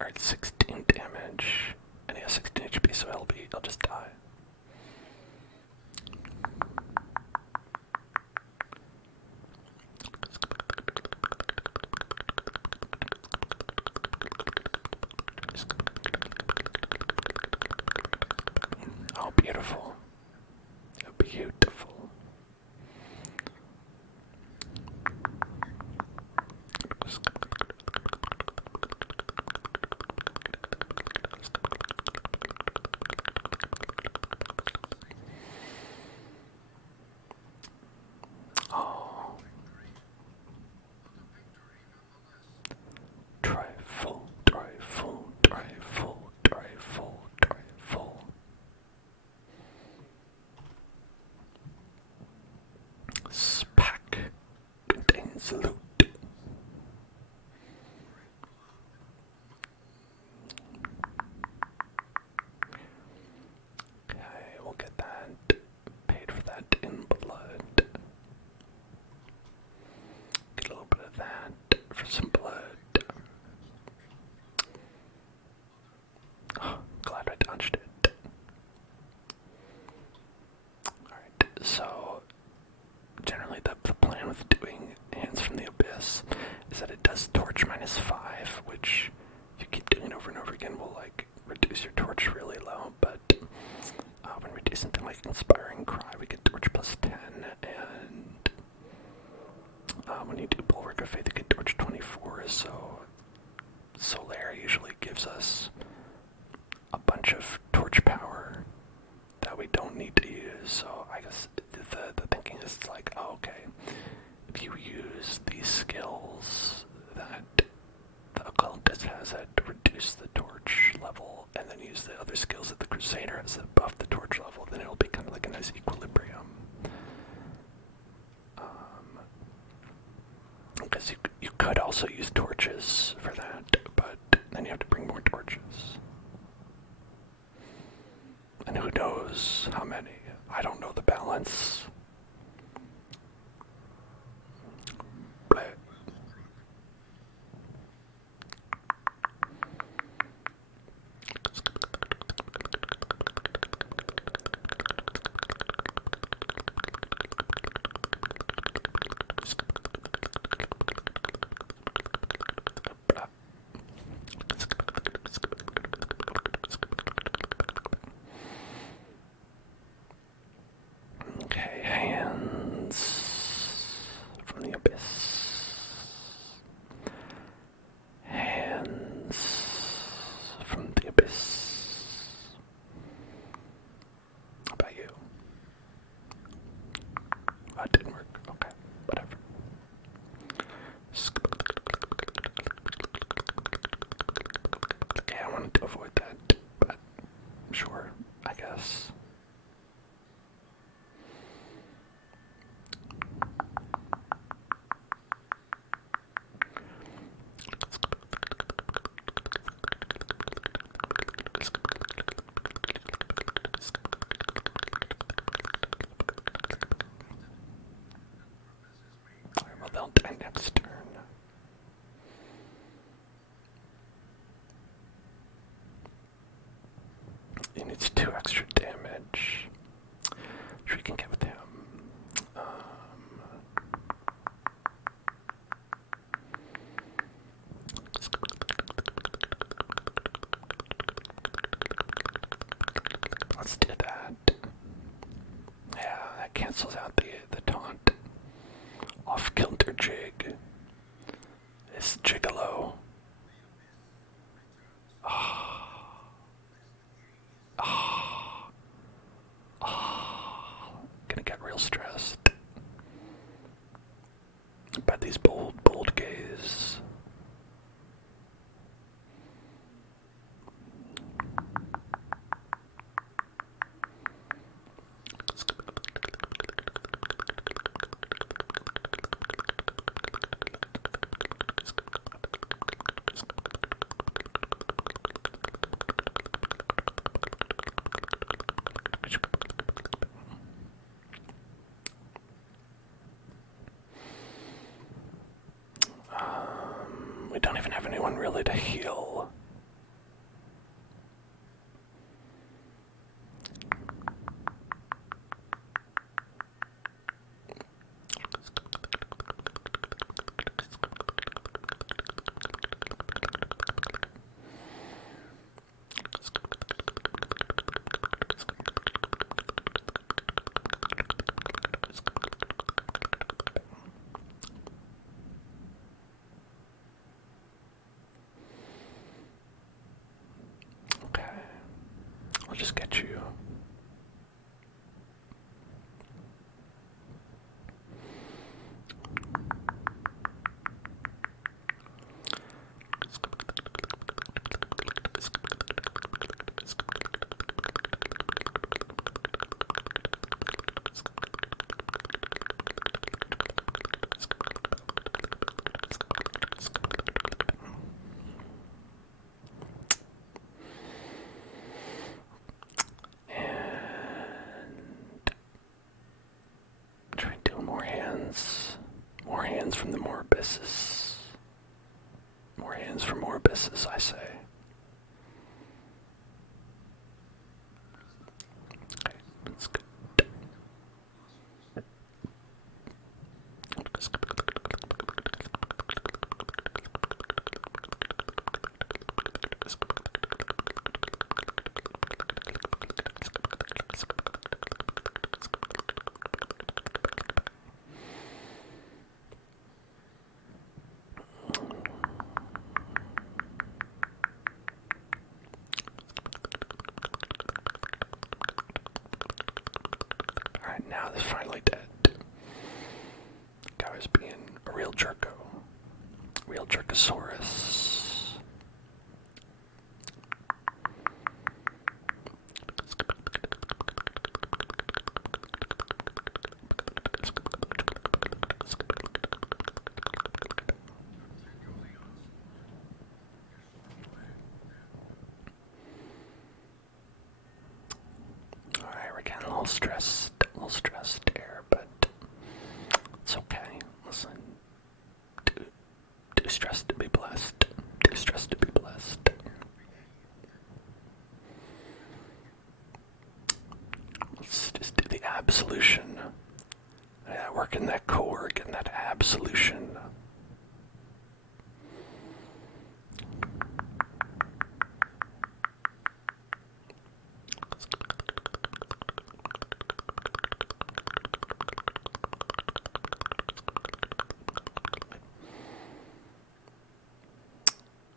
Alright, 16 damage. And he has 16 HP, so he'll just die. Oh, beautiful. Beautiful. Oh. Try full, try full, try full, try full, try full. This pack contains loot. Okay, we'll get that. Paid for that in blood. Get a little bit of that for some blood. Oh, glad I dodged it. Alright, so generally the plan with doing Hands from the Abyss is that it does torch -5, which if you keep doing it over and over again will like reduce your torch really low, but when we do something like Inspiring Cry, we get torch +10, and when you do Bulwark of Faith, you get torch 24, so Solaire usually gives us a bunch of torch power that we don't need to use. So I guess the thinking is like, oh, okay, if you use these skills that the occultist has that reduce the torch level, and then use the other skills that the Crusader has that buff the torch level, then it'll be kind of like a nice equilibrium. Because you could also use torches for that, but then you have to bring more torches. And who knows how many? I don't know the balance. But okay. cancels out the taunt. Off-kilter jig. It's gigolo. Gonna get real stressed. About these bold gays. We don't even have anyone really to heal. I'll just get you. More hands from the more abysses. More hands for more abysses, I say. Okay, that's good. Alright, now they're finally dead. Guy was being a real jerko. Real jerkosaurus. Alright, we're getting a little stressed there, but it's okay. Listen, too stressed to be blessed. Too stressed to be blessed. Let's just do the absolution. Yeah, working that core, getting that absolution.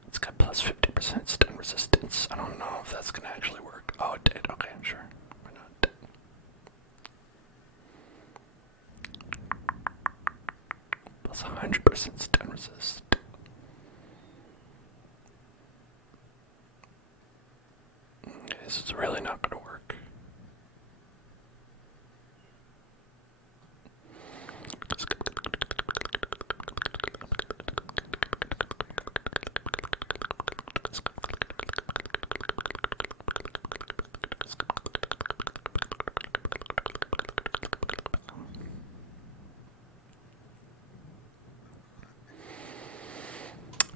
It's got plus 50% stun resistance. I don't know if that's gonna actually work. Oh, it did. Okay, sure. Why not? Plus 100% stun resist. This is really not gonna work.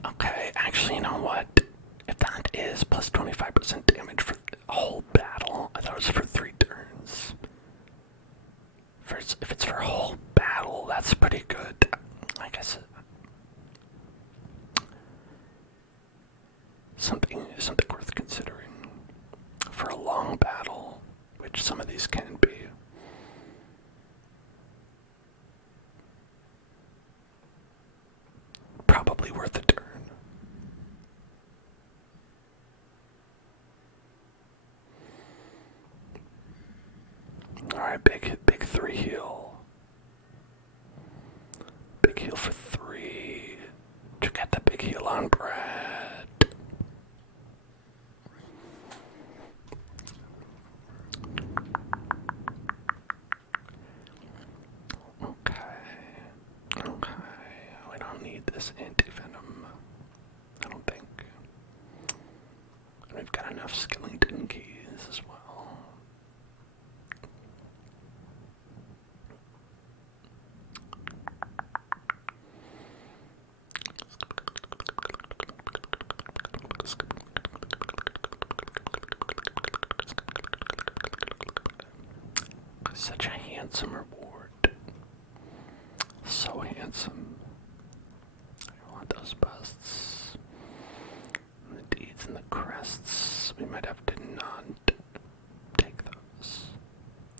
Okay, actually, you know what? If that is plus 25% damage for a whole battle, I thought it was for 3 turns. If it's for a whole battle, that's pretty good. I guess something worth considering for a long battle, which some of these can be. plus anti-venom. I don't think. And we've got enough skeleton keys as well. Such a handsome reward. So handsome. I want those busts. And the deeds and the crests. We might have to not take those.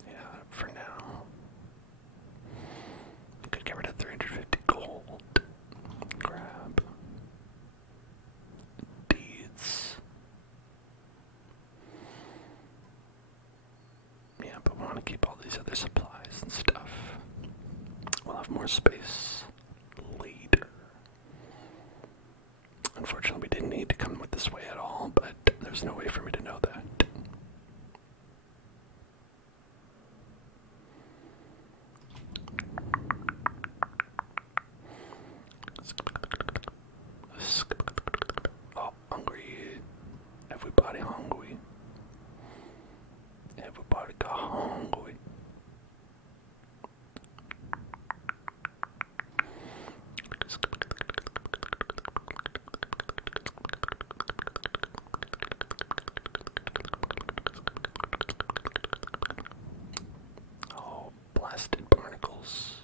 Yeah, for now. We could get rid of 350 gold. Grab. Deeds. Yeah, but we want to keep all these other supplies and stuff. We'll have more space later. Unfortunately, we didn't need to come with this way at all, but there's no way for me to know that. Oh, hungry. Everybody hungry. Everybody got hungry. Oh, blasted barnacles.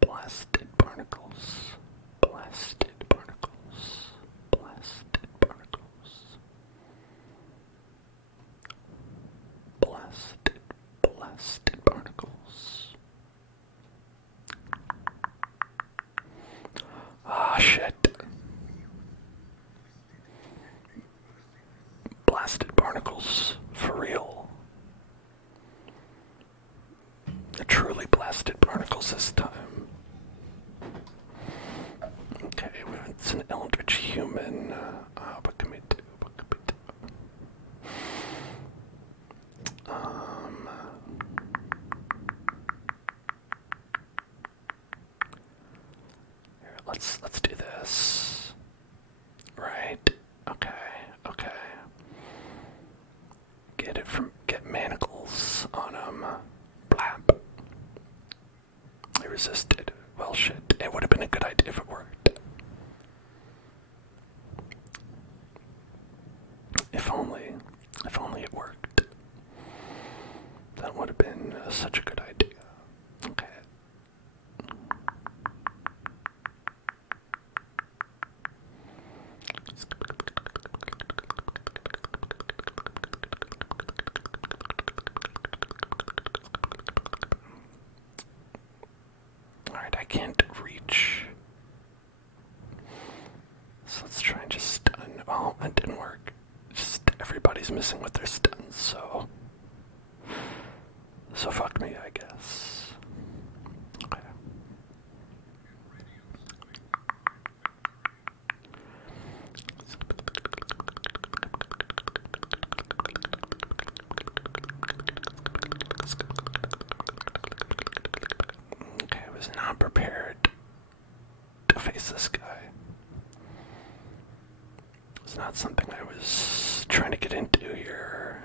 Blasted barnacles. Blasted barnacles. Blasted barnacles. Blasted barnacles. Ah, shit. Blasted barnacles. For real. The truly blasted barnacles this time. Okay, it's an eldritch human. What can we do? What can we do? Here, let's do this. Right. Okay. Okay. Get manacles on him. Blap. He resisted. Well, shit. It would have been a good idea if it worked. If only it worked. That would have been such a good idea. Okay. Alright, I can't reach. So let's try and just stun. Oh, that didn't work. Just everybody's missing with their stuns, so fuck me, I guess. Okay. Okay, I was not prepared to face this guy. It's not something I was trying to get into here.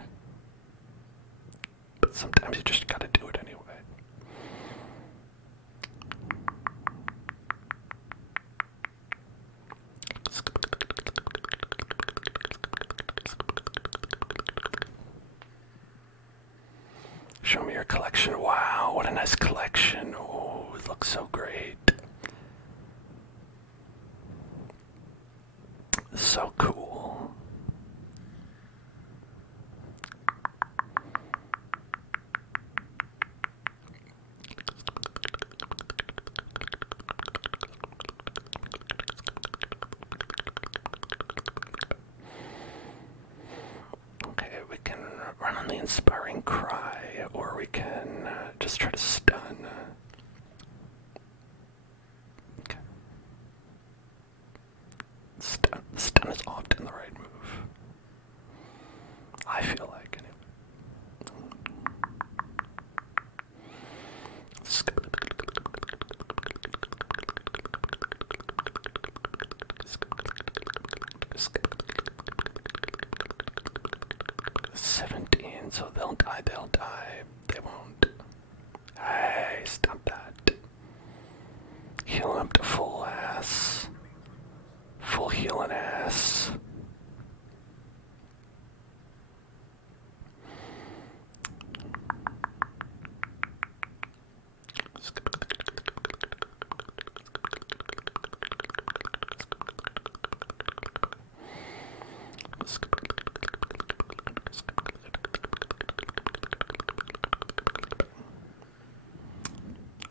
But sometimes you just gotta do it anyway. Show me your collection. Wow, what a nice collection. Oh, it looks so great. So cool. Okay, we can run on the inspiring cry, or we can just try to stun. Okay. Stun is often the right move. I feel like, anyway. 17, so they'll die, They won't. Hey, stop that. Heal up to full ass. Full healing ass.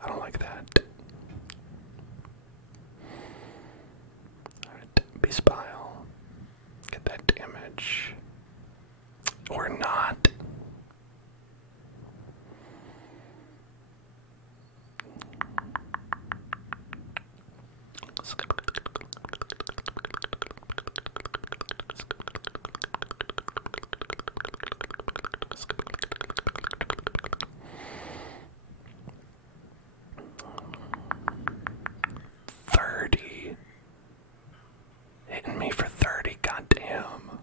I don't like that. Alright, beast bile. Get that damage. Or not. Hitting me for 30, goddamn.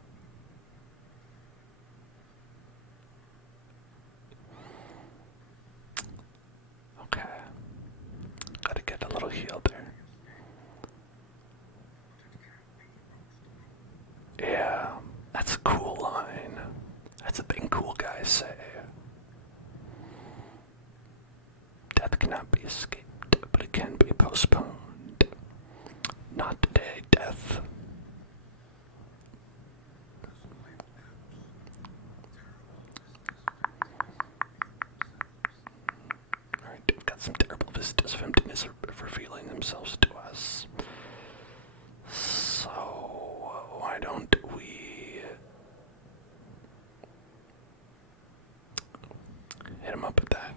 Okay. Gotta get a little heal there. Yeah, that's a cool line. That's a thing cool guys say. Death cannot be escaped, but it can be postponed. Not today, death. Alright, we've got some terrible vistas of emptiness revealing themselves to us. So, why don't we hit him up with that?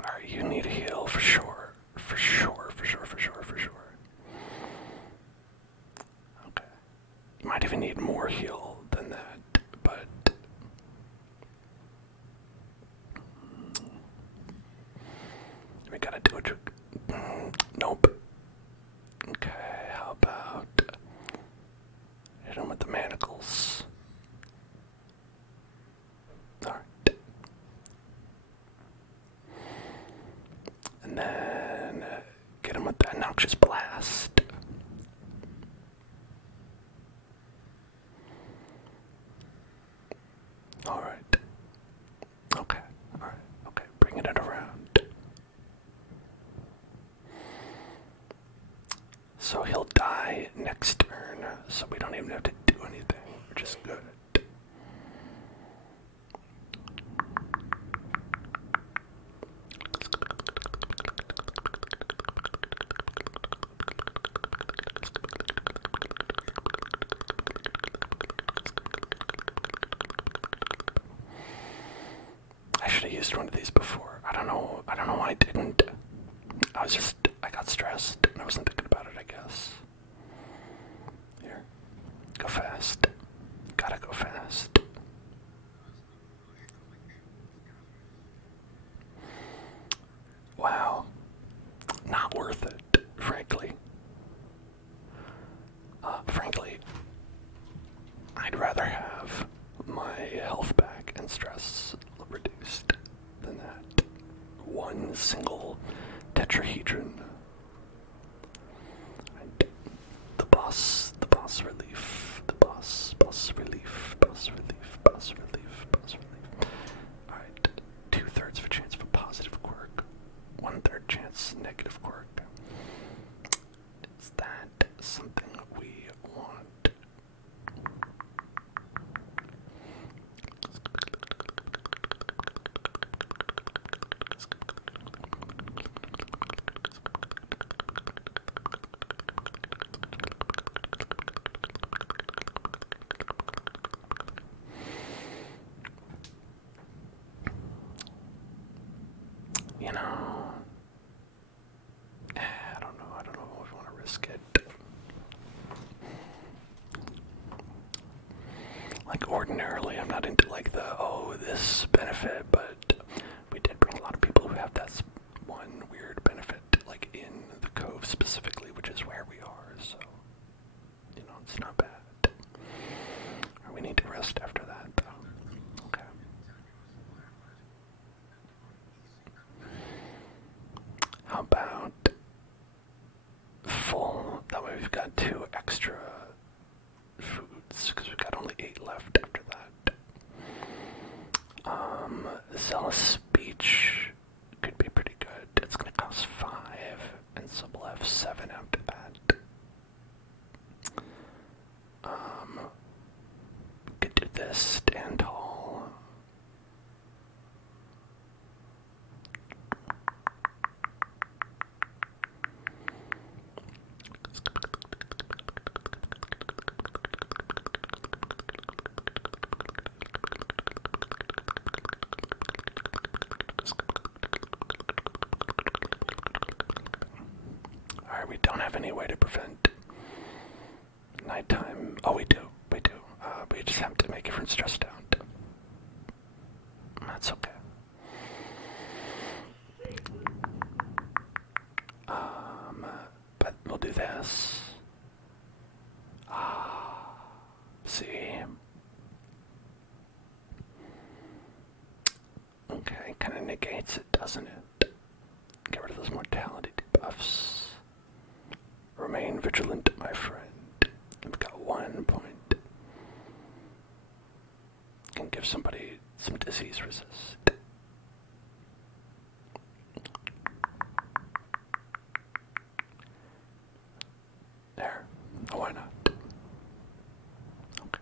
Alright, you need a heal for sure. For sure. Okay. You might even need more heal than that, but we gotta do it. Nope. Okay, how about hit him with the manacles? Alright. And then get him with that noxious blast. Alright. Okay, bringing it around. So he'll die next turn, so we don't even have to do anything, which is good. I should have used one of these before. I don't know why I didn't. I got stressed and I wasn't thinking about it, I guess. Here. Go fast. Gotta go fast. Wow. Not worth it, frankly. Frankly, I'd rather have my health back and stress reduced than that. One single tetrahedron. And the boss relief. Alright, 2/3 of a chance for positive quirk. 1/3 chance negative quirk. Is that something we want? Like ordinarily, I'm not into like the, oh, this benefit, but we did bring a lot of people who have that one weird benefit, like in the Cove specifically, which is where we are, so, you know, it's not bad. Or we need to rest after that, though. Okay. How about full? That way we've got 2 extra foods, because we've got only 8 left after that. Zealous speech could be pretty good. It's gonna cost 5, and so we'll have 7 after that. Could do this, stand tall. Alright, we don't have any way to prevent nighttime. Oh, we do. We just have to make everyone stressed out. That's okay. But we'll do this. See? Okay, kind of negates it, doesn't it? Get rid of those mortality debuffs. Remain vigilant, my friend. We've got 1 point. Can give somebody some disease resist. There. Oh, why not? Okay.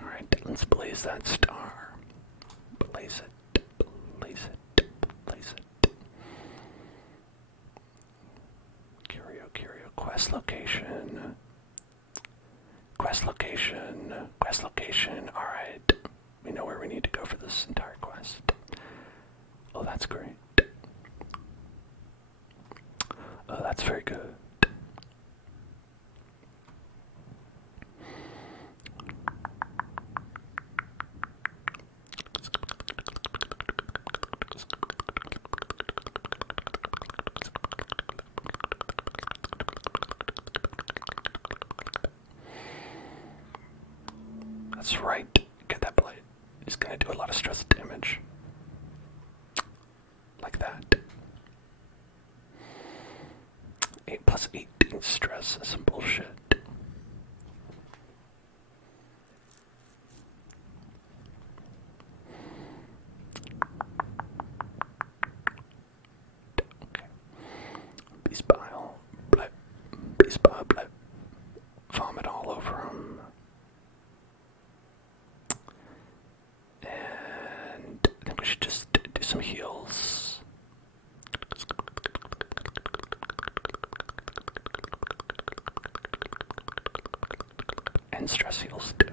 Alright, let's blaze that star. Blaze it. Blaze it. Blaze it. Curio. Quest location. Alright. We know where we need to go for this entire quest. Oh, that's great. Oh, that's very good. That's right. Get that blade. He's gonna do a lot of stress damage. Like that. 8 plus 18 stress is some bullshit. Okay. Beast bile. Blip. Beast bile. Blip. Vomit all over him. And I think we should just do some heals. And stress heals too.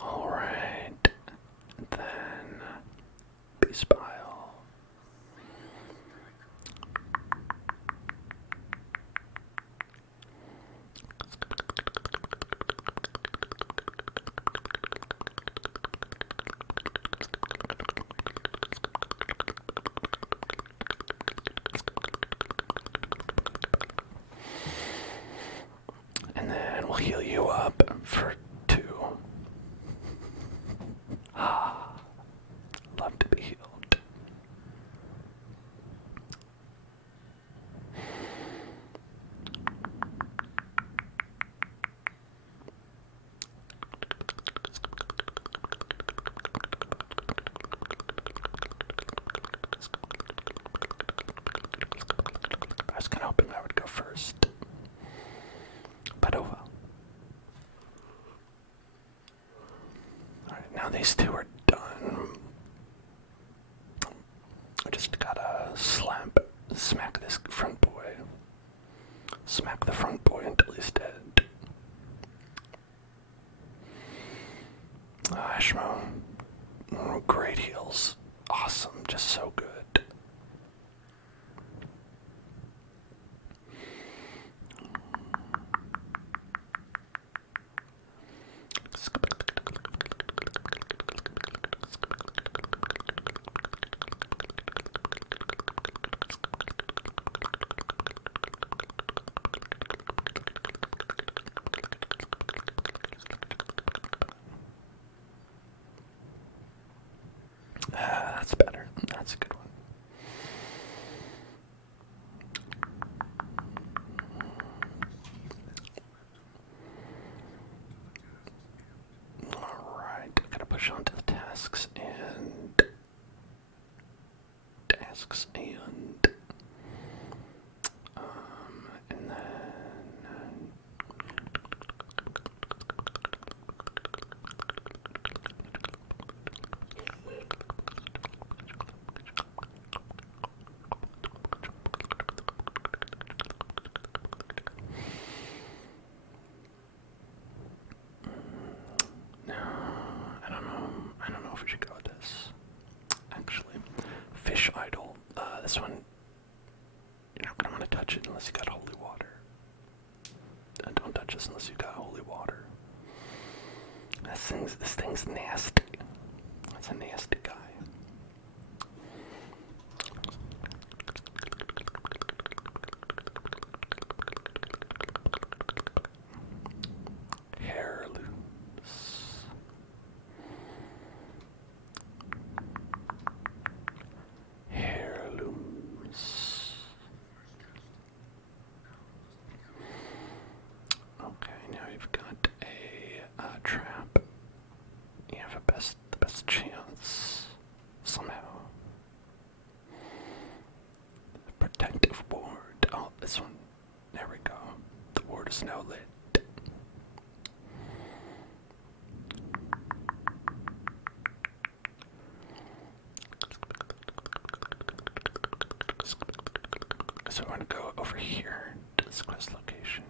Alright. Then beast bile. And then we'll heal you up for 2. Love to be healed. I was kind of hoping I would go first. But oh well. Alright, now these 2 are done. Flashmo. Oh, great heals. Awesome, just so good. That's better. That's a good one. Alright, I gotta push on to the tasks and and then no, I don't know if we should go with this. Actually, fish idol. This one, you're not gonna want to touch it unless you got holy water. Don't touch this unless you got holy water. This thing's nasty. That's a nasty guy. Heirlooms. Heirlooms. Okay, now you've got a trap. You have the best chance somehow. Protective ward. Oh, this one. There we go. The ward is now lit. So I'm gonna go over here to this quest location.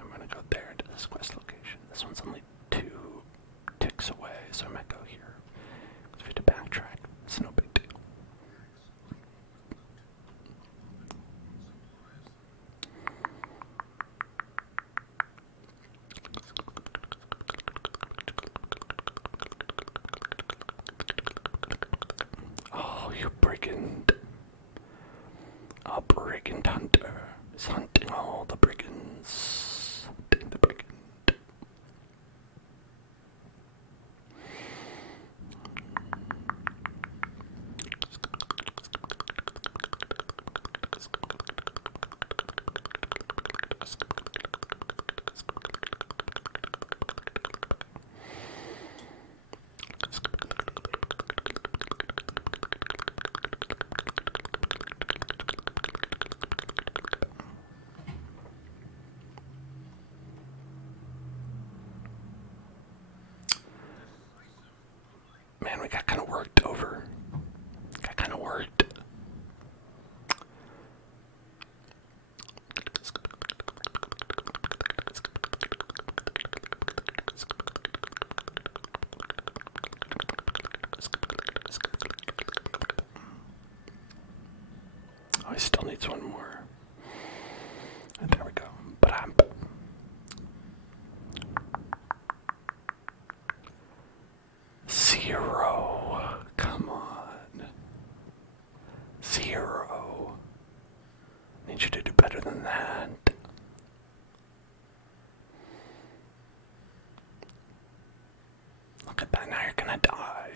I'm gonna go there to this quest location. This one's only 2 ticks away, so I might go here. Because we have to backtrack. It's no big deal. Oh, you brigand. A brigand hunter is hunting all the brigands. Hunting the brigand. Man, we got kind of worked over. Got kind of worked. Oh, he still needs one more. And there we go. But I'm. Zero. Come on. Zero. Need you to do better than that. Look at that. Now you're gonna die.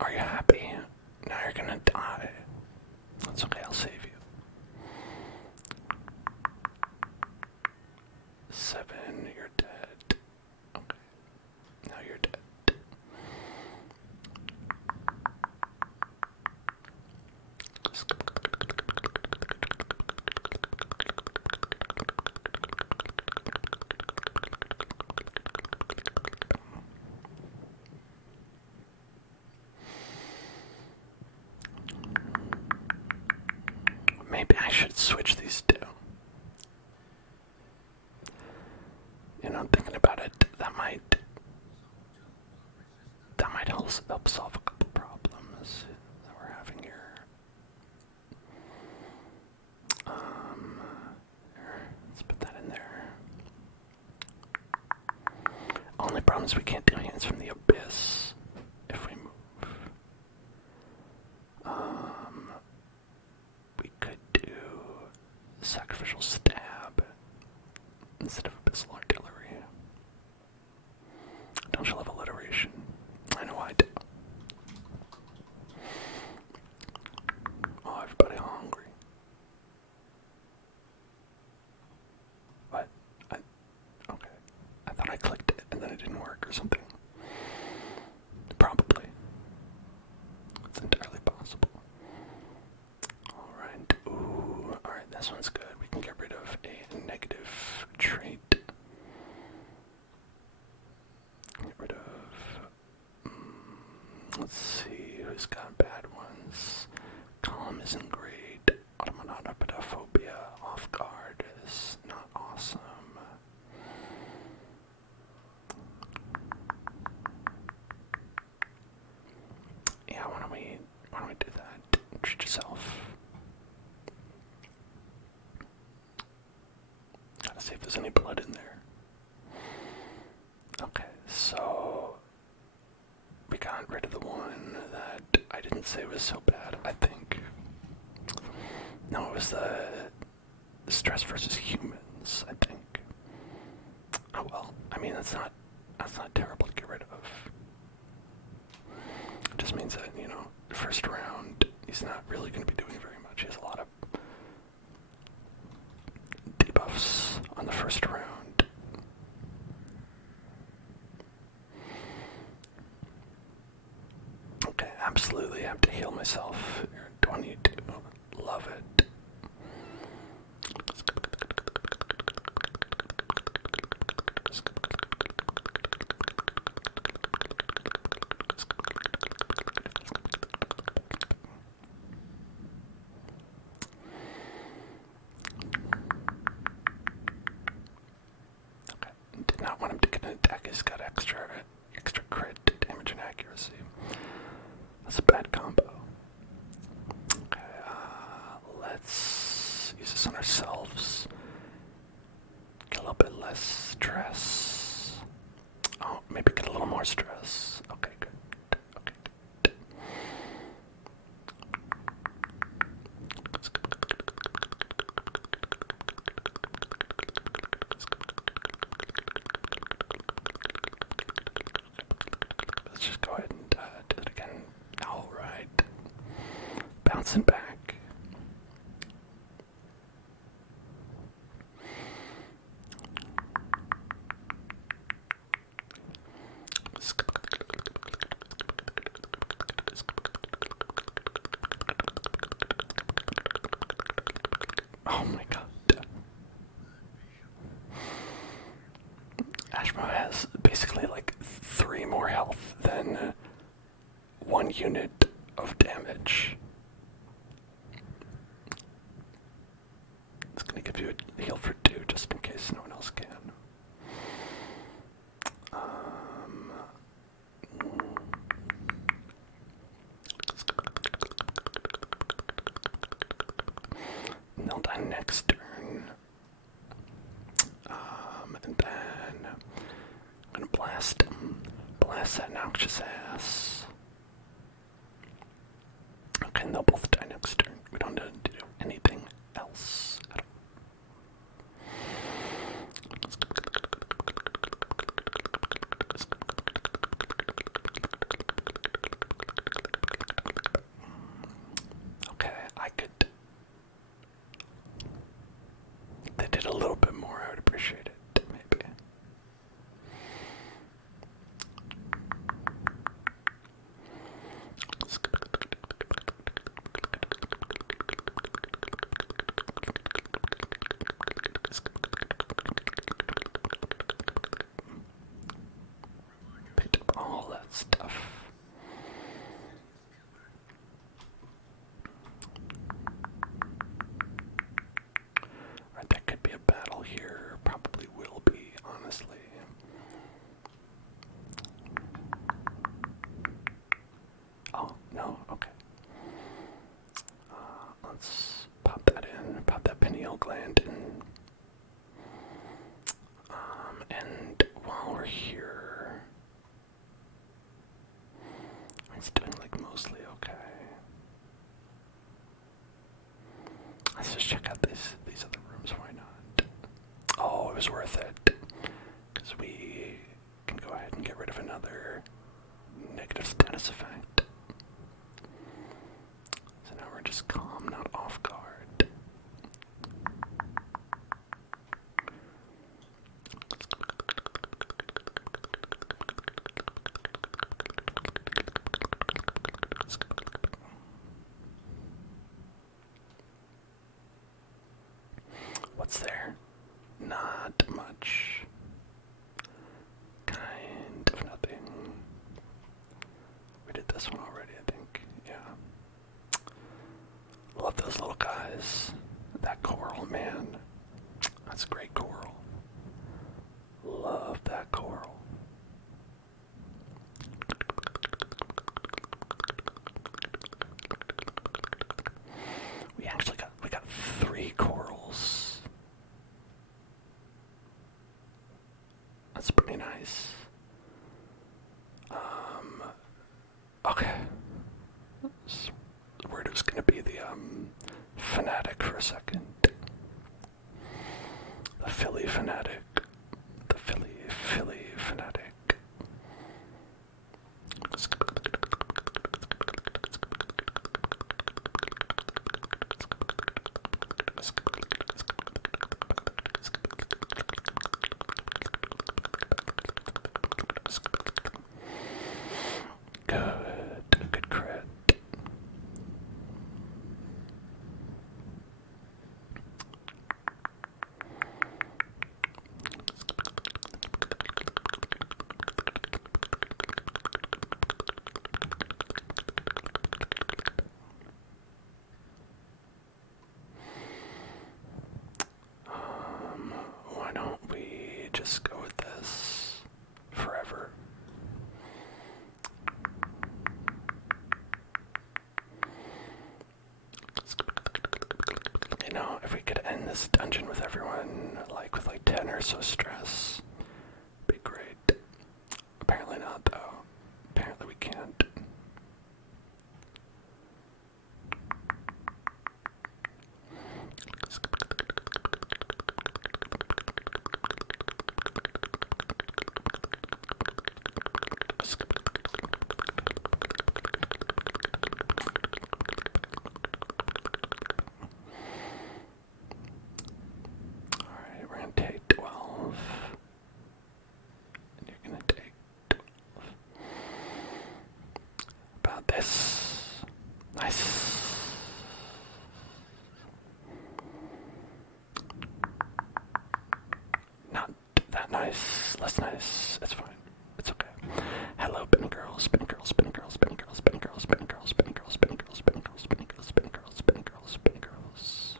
Are you happy? Now you're gonna die. That's okay. I'll save you. 7, you're dead. Okay. Now you're dead. Maybe I should switch these two. now I'm thinking about it, that might help solve a couple problems that we're having here. Let's put that in there. Only problem is we can't do hands from the abyss if we move. We could do sacrificial stab instead of abyssal artillery. Don't you love alliteration? I know I do. Oh, everybody hungry. What? Okay. I thought I clicked it and then it didn't work or something. Probably. It's entirely possible. Alright. Ooh. Alright, this one's good. We can get rid of a negative trait. Get rid of... let's see who's got bad ones. Calm isn't great. Automonophobia. Off guard is not awesome. Yeah, why don't we do that? Treat yourself. Gotta see if there's any blood in there. Okay, so we got rid of the one that I didn't say was so bad, I think. No, it was the stress versus humans, I think. Oh well, I mean that's not terrible to get rid of. It just means that, you know, first round he's not really gonna be doing very much. He has a lot of debuffs on the first round. Okay, absolutely have to heal myself. Do I need to? Love it. Okay, did not want him to get an attack. He's got extra crit damage and accuracy. That's a bad combo. Okay, let's use this on ourselves. Get a little bit less stress. Oh, maybe get a little more stress. Okay, good. Okay, good. Let's just go ahead and do it again. Alright. Bouncing back. Oh my god. Ashmo has basically like 3 more health than 1 unit of damage. It's gonna give you a heal for 2 just in case no one else can. They'll die next turn. And then I'm gonna blast that noxious ass. Okay, and they'll both die next turn. We don't need to do anything else at all. Okay, I could. If they did a little bit more, I would appreciate it, maybe. this effect. So now we're just calm, not off guard. What's there? Not much. Kind of nothing. We did this one already, I think. Yeah. Love those little guys. That coral, man. That's great coral. Love that coral. We got 3 corals. That's pretty nice. Okay. We're just gonna be the fanatic for a second. The Philly fanatic. The Philly fanatic. Good crit. Why don't we just go with this forever? You know, if we could end this dungeon with everyone, with 10 or so stress, be great. Apparently not, though. Apparently we can't. Alright, we're gonna take 12. And you're gonna take 12. About this. Nice. Not that nice. Less nice. It's fine. It's okay. Hello, spin girls, spin girls, spin girls, spin girls, spin girls, spin girls, spin girls, spin girls, spin girls, spin girls, spin girls, spin girls, spin girls.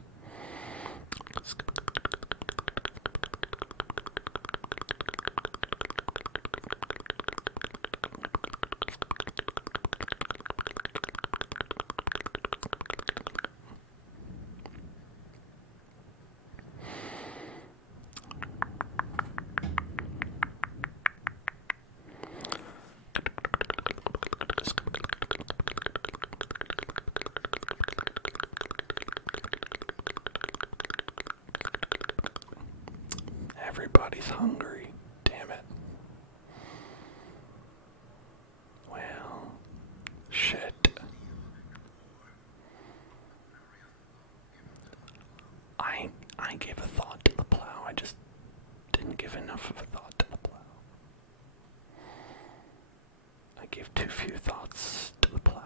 Everybody's hungry. Damn it. Well, shit. I gave a thought to the plow. I just didn't give enough of a thought to the plow. I gave too few thoughts to the plow.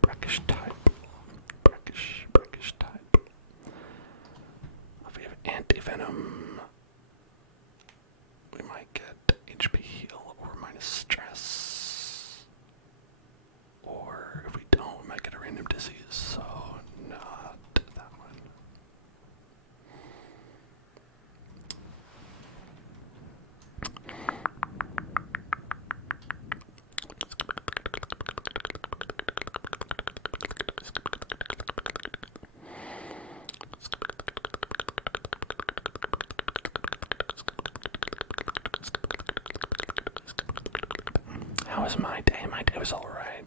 Brackish type. Brackish type. If we have anti-venom, we might get HP heal or minus stress. Or if we don't, we might get a random disease, so not that one. How was my day? My day was alright.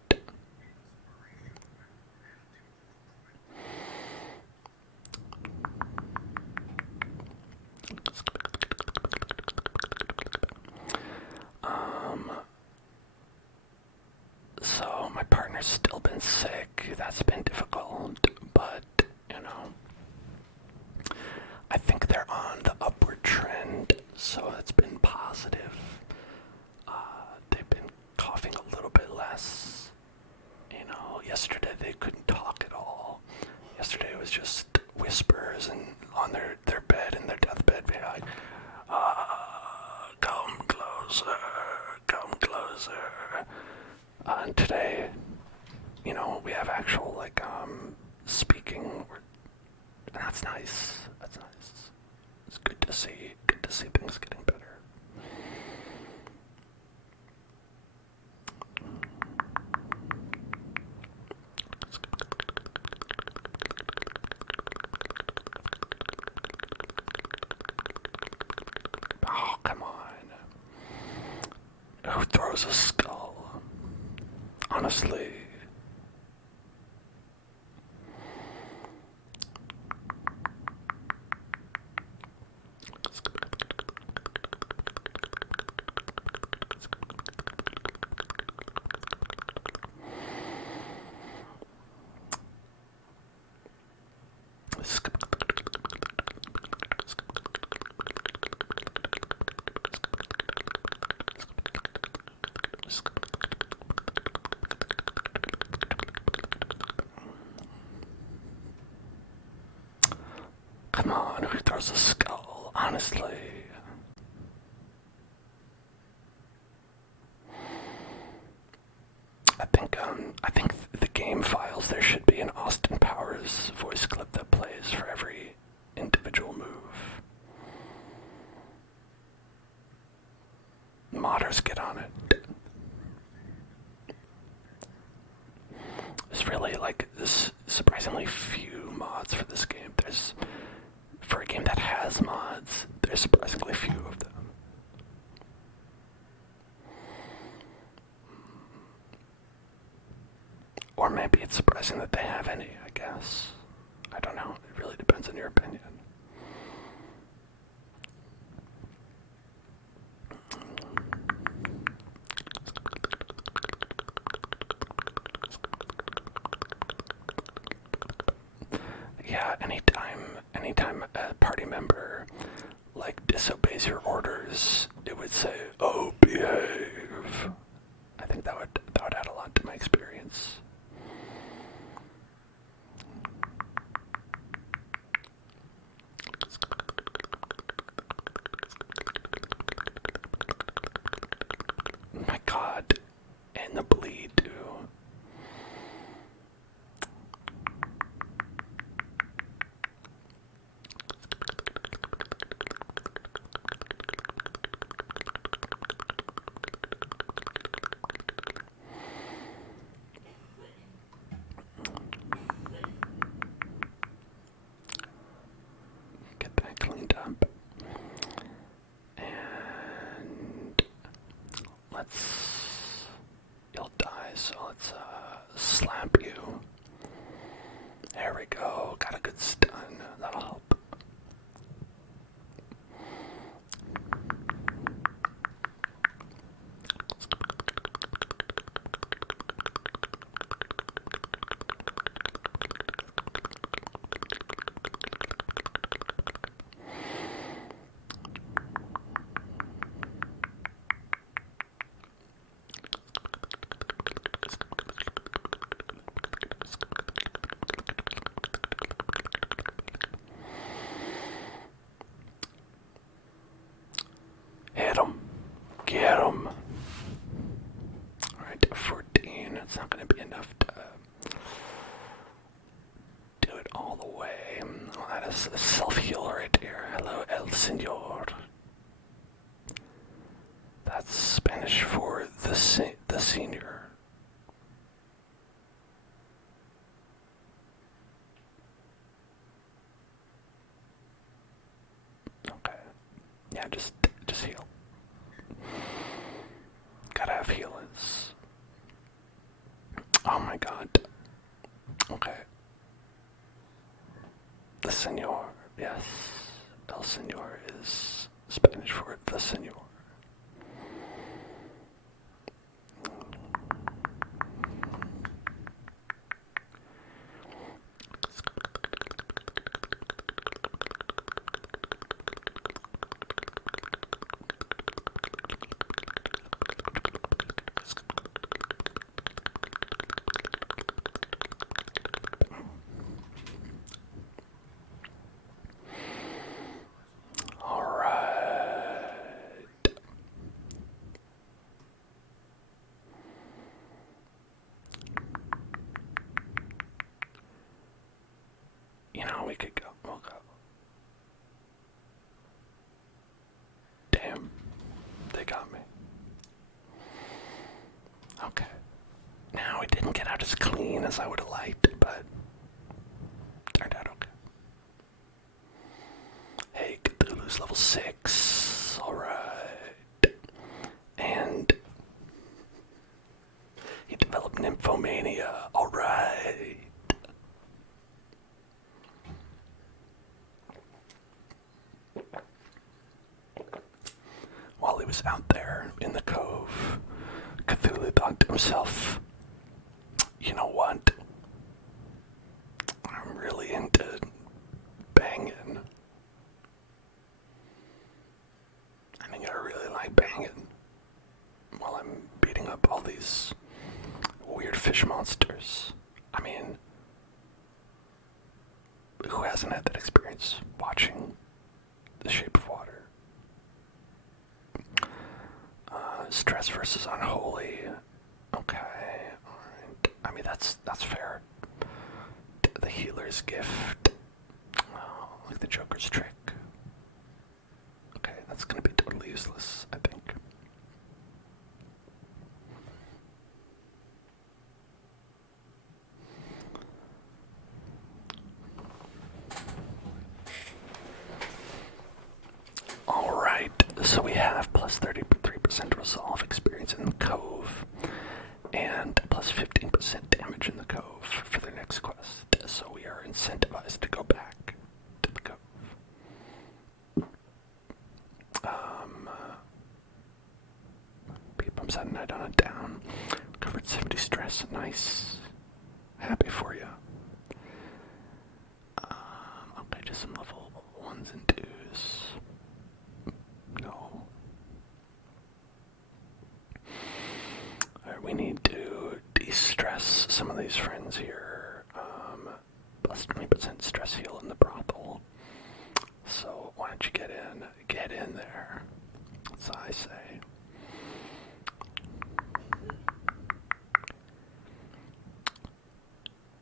I've still been sick. That's been difficult, but, I think they're on the upward trend, so it's been positive. They've been coughing a little bit less. Yesterday they couldn't talk at all. Yesterday it was just whispers and on their bed, in their deathbed, being like, come closer, come closer. And today, we have actual, speaking. That's nice. That's nice. It's good to see. Good to see things getting better. Oh, come on. Who throws a skull? Honestly. Come on, who throws a skull? Honestly. I think the game files, there should be an Austin Powers voice clip that plays for every individual move. Modders, get on it. There's really, this surprisingly few mods for this game. For a game that has mods, there's surprisingly few of them. Or maybe it's surprising that they have any, I guess. I don't know. It really depends on your opinion. Yeah, anytime a party member, disobeys your orders, it would say, "Oh, behave." I think that would add a lot to my experience. My God, and the bleed too. Get that cleaned up. And you'll die, so let's slap you. There we go, got a good stun, that'll help. Hit him. Get him. Alright, 14. It's not going to be enough to do it all the way. Oh, that is a self-heal right here. Hello, El Señor. That's Spanish for the senior. Okay. Yeah, just heal. Gotta have healers. Oh my God. Okay. The Señor, yes. El Señor is Spanish for the Señor. we could go. We'll go. Damn. They got me. Okay. Now, it didn't get out as clean as I would have liked, but turned out okay. Hey, Cthulhu's level 6. Alright. And he developed nymphomania. Alright. While he was out there in the cove, Cthulhu thought to himself, you know what? I'm really into banging. I think I really like banging while I'm beating up all these weird fish monsters. I mean, who hasn't had that experience watching The Shape of Water? Stress versus unholy. Okay, alright. I mean, that's fair. The healer's gift. Oh, like the Joker's trick. Okay, that's gonna be totally useless, I think. Alright, so we have plus 33% resolve experience in the cove, and plus 15% damage in the cove for the next quest. So we are incentivized to go back to the cove. Beat bumps out a night on a down. Covered 70 stress. Nice. Happy for you. Okay, just some level 1s and 2s. No. Alright, we need to de-stress some of these friends here. Plus 20% stress heal in the brothel. So why don't you get in? Get in there. That's what I say.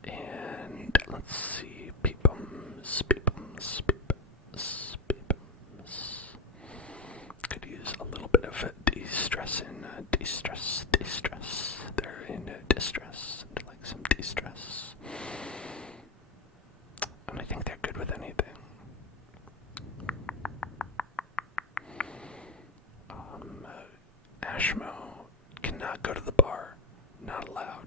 And let's see. Peepums. Could use a little bit of de-stress in de-stress. They're in distress. I'd like some de-stress. And I think they're good with anything. Ashmo cannot go to the bar. Not allowed.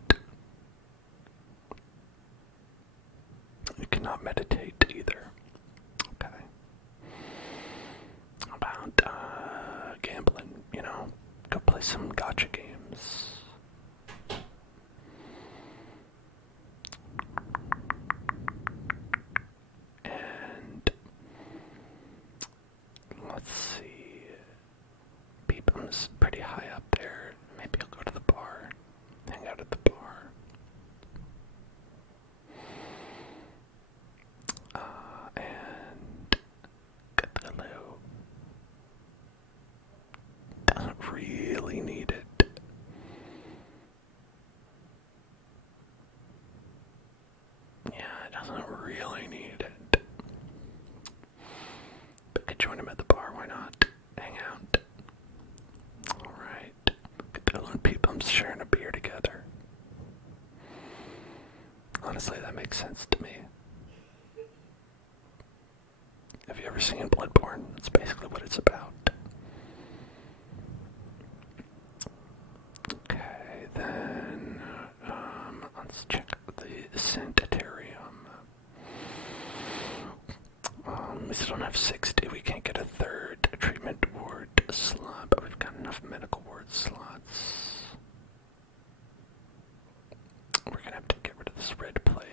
You cannot meditate either. Okay. How about gambling? Go play some gacha games. And let's see. Beepum's pretty high up there. Maybe I'll go to the bar. Hang out at the bar. And Cthulhu doesn't really need it. Yeah, it doesn't really need it. But could join him at the bar, why not? Hang out. Alright. Cthulhu and Peepum's sharing a beer together. Honestly, that makes sense to me. Have you ever seen Bloodborne? That's basically what it's about. Okay, then let's check the sanitarium. We still don't have 60. We can't get a third treatment ward slot, but we've got enough medical ward slots. We're gonna have to get rid of this red plague.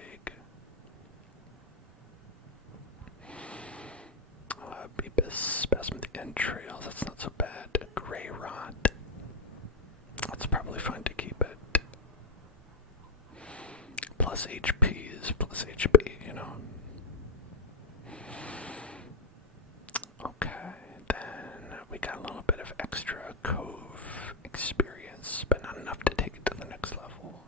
Beepus, spasm of the entrails, that's not so bad. Gray rot. That's probably fine to keep it. Plus HP is plus HP, Okay, then we got a little bit of extra cove experience, but not enough to take it to the next level.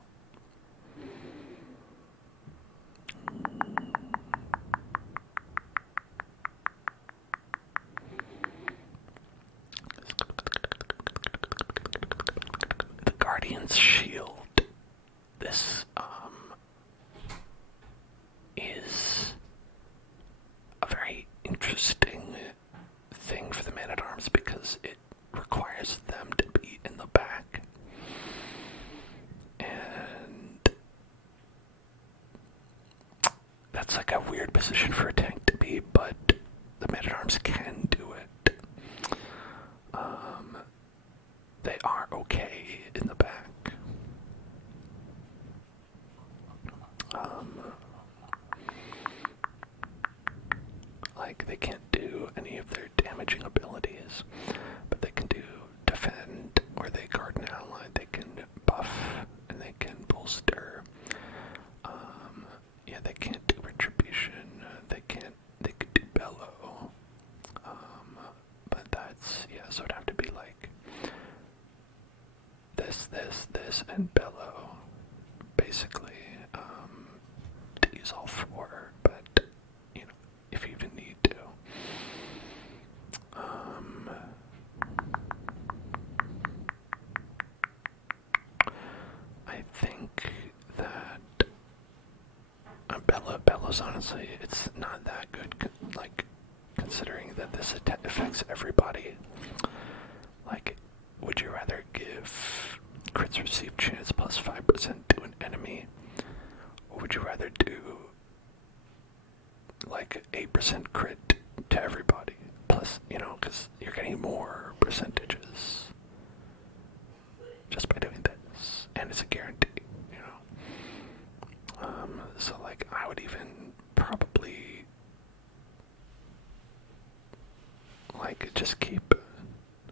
weird position for a tank to be, but the man-at-arms can do it. They are okay in the back. Like, they can't do any of their damaging abilities, but they can do defend, or they guard an ally. They can buff, and they can bolster. Yeah, they can't do retribution. They could do bellow. But that's, yeah, so it'd have to be like this, and bellow, basically, to use all four, but, you know, if you even need to. I think that Bellow's honestly, it's not that good, like, considering that this affects everybody. Like, would you rather give crits received chance plus 5% to an enemy, or would you rather do like 8% crit to everybody? Plus, you know, because you're getting more percentages just by doing this, and it's a guarantee, you know. So like, I would even probably like just keep,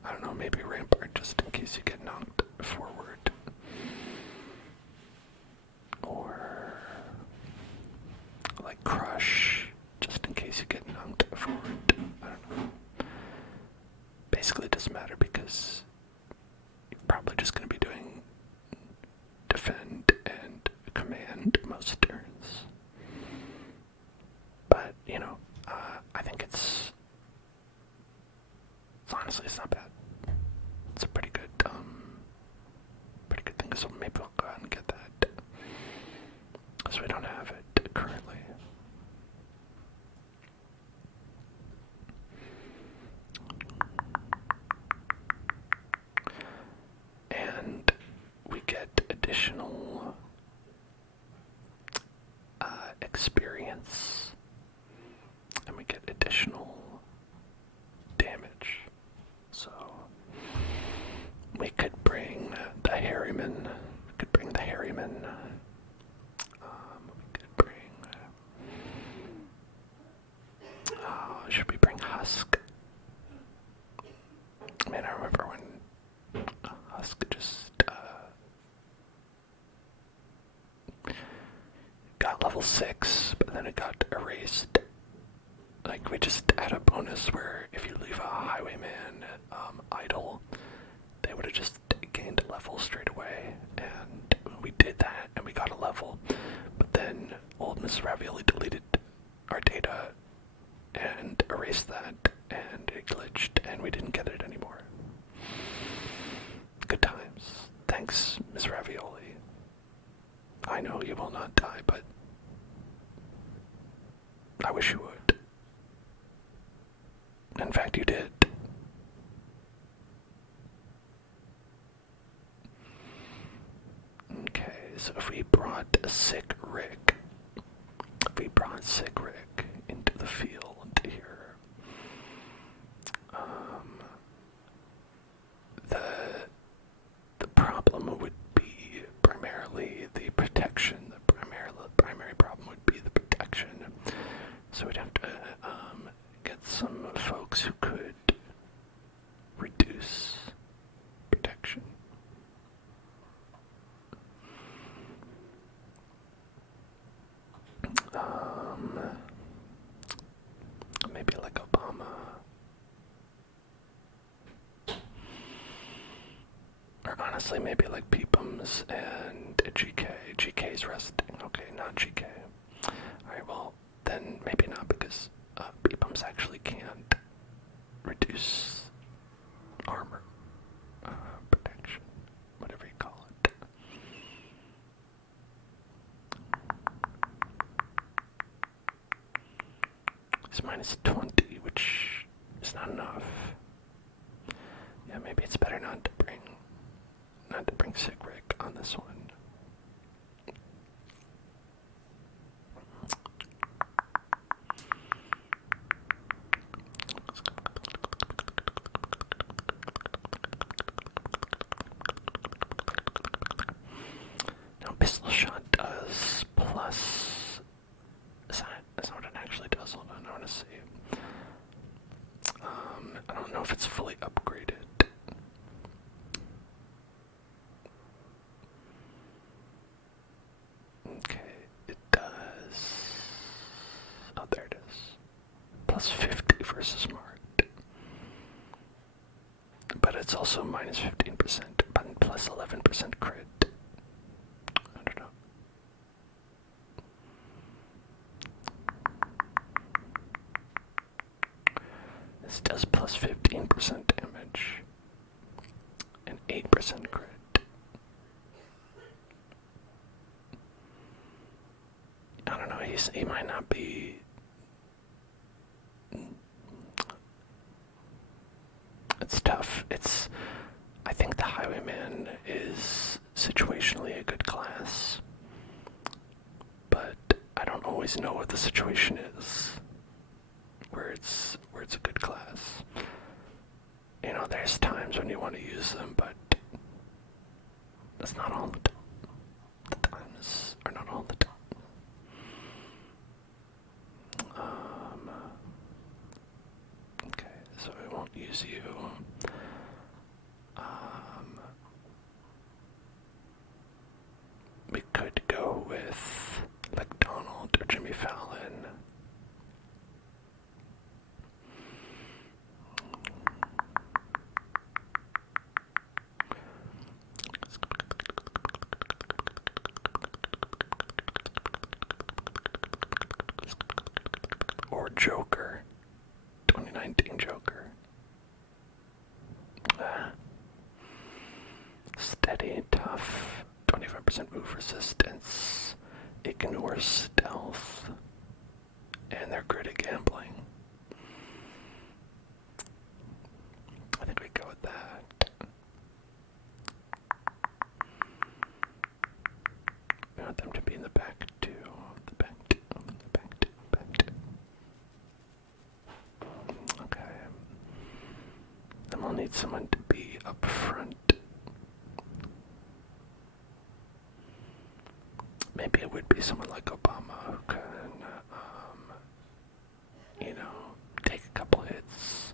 I don't know, maybe Rampart just in case you get knocked forward. Or like Crush just in case you get knocked forward. I don't know. Basically it doesn't matter because you're probably just going to be doing defend and command most turns. But, you know, I think it's honestly, it's not bad. It's a pretty good thing, so maybe we'll go ahead and get that. So we don't have it currently. And we get additional experience, and we get additional damage. So we could bring the Harryman. We could bring the Harryman. We could bring. Should we bring Husk? Man, I remember when Husk just got level 6, but then it got erased. Like, we just had a bonus where if you leave a highwayman idle, they would have just gained a level straight away, and we did that, and we got a level, but then old Miss Ravioli deleted our data and erased that, and it glitched, and we didn't get it anymore. Good times. Thanks, Miss Ravioli. I know you will not die, but I wish you would. In fact, you did. Okay, so if we brought Sick Rick into the field here, the problem would be primarily the protection. The primary problem would be the protection. So we'd have to get some folks who could reduce protection. Maybe like Obama. Or honestly, maybe like Peepums and GK. GK's resting. Okay, not GK. Alright, well, then maybe not, because Peepums actually can't reduce armor. Protection. Whatever you call it. It's minus 20, which is not enough. Yeah, maybe it's better not to bring Sick Rick on this one. plus 50 for smart. But it's also minus 15%, but plus 11% crit. I don't know. This does plus 15% damage and 8% crit. I don't know, he might not be... It's tough. I think the Highwayman is situationally a good class, but I don't always know what the situation is where it's a good class. You know, there's times when you want to use them, but that's not all the time. The times are not all the time. Okay, so I won't use you. We could go with like Donald or Jimmy Fallon. Or Joker. 2019 Joker. Steady, tough, 25% move resistance, ignores stealth, and they're good at gambling. I think we go with that. We want them to be in the back too. The back two. The back two. Back two. Okay. Then we'll need someone to be up front. Maybe it would be someone like Obama who can, you know, take a couple hits.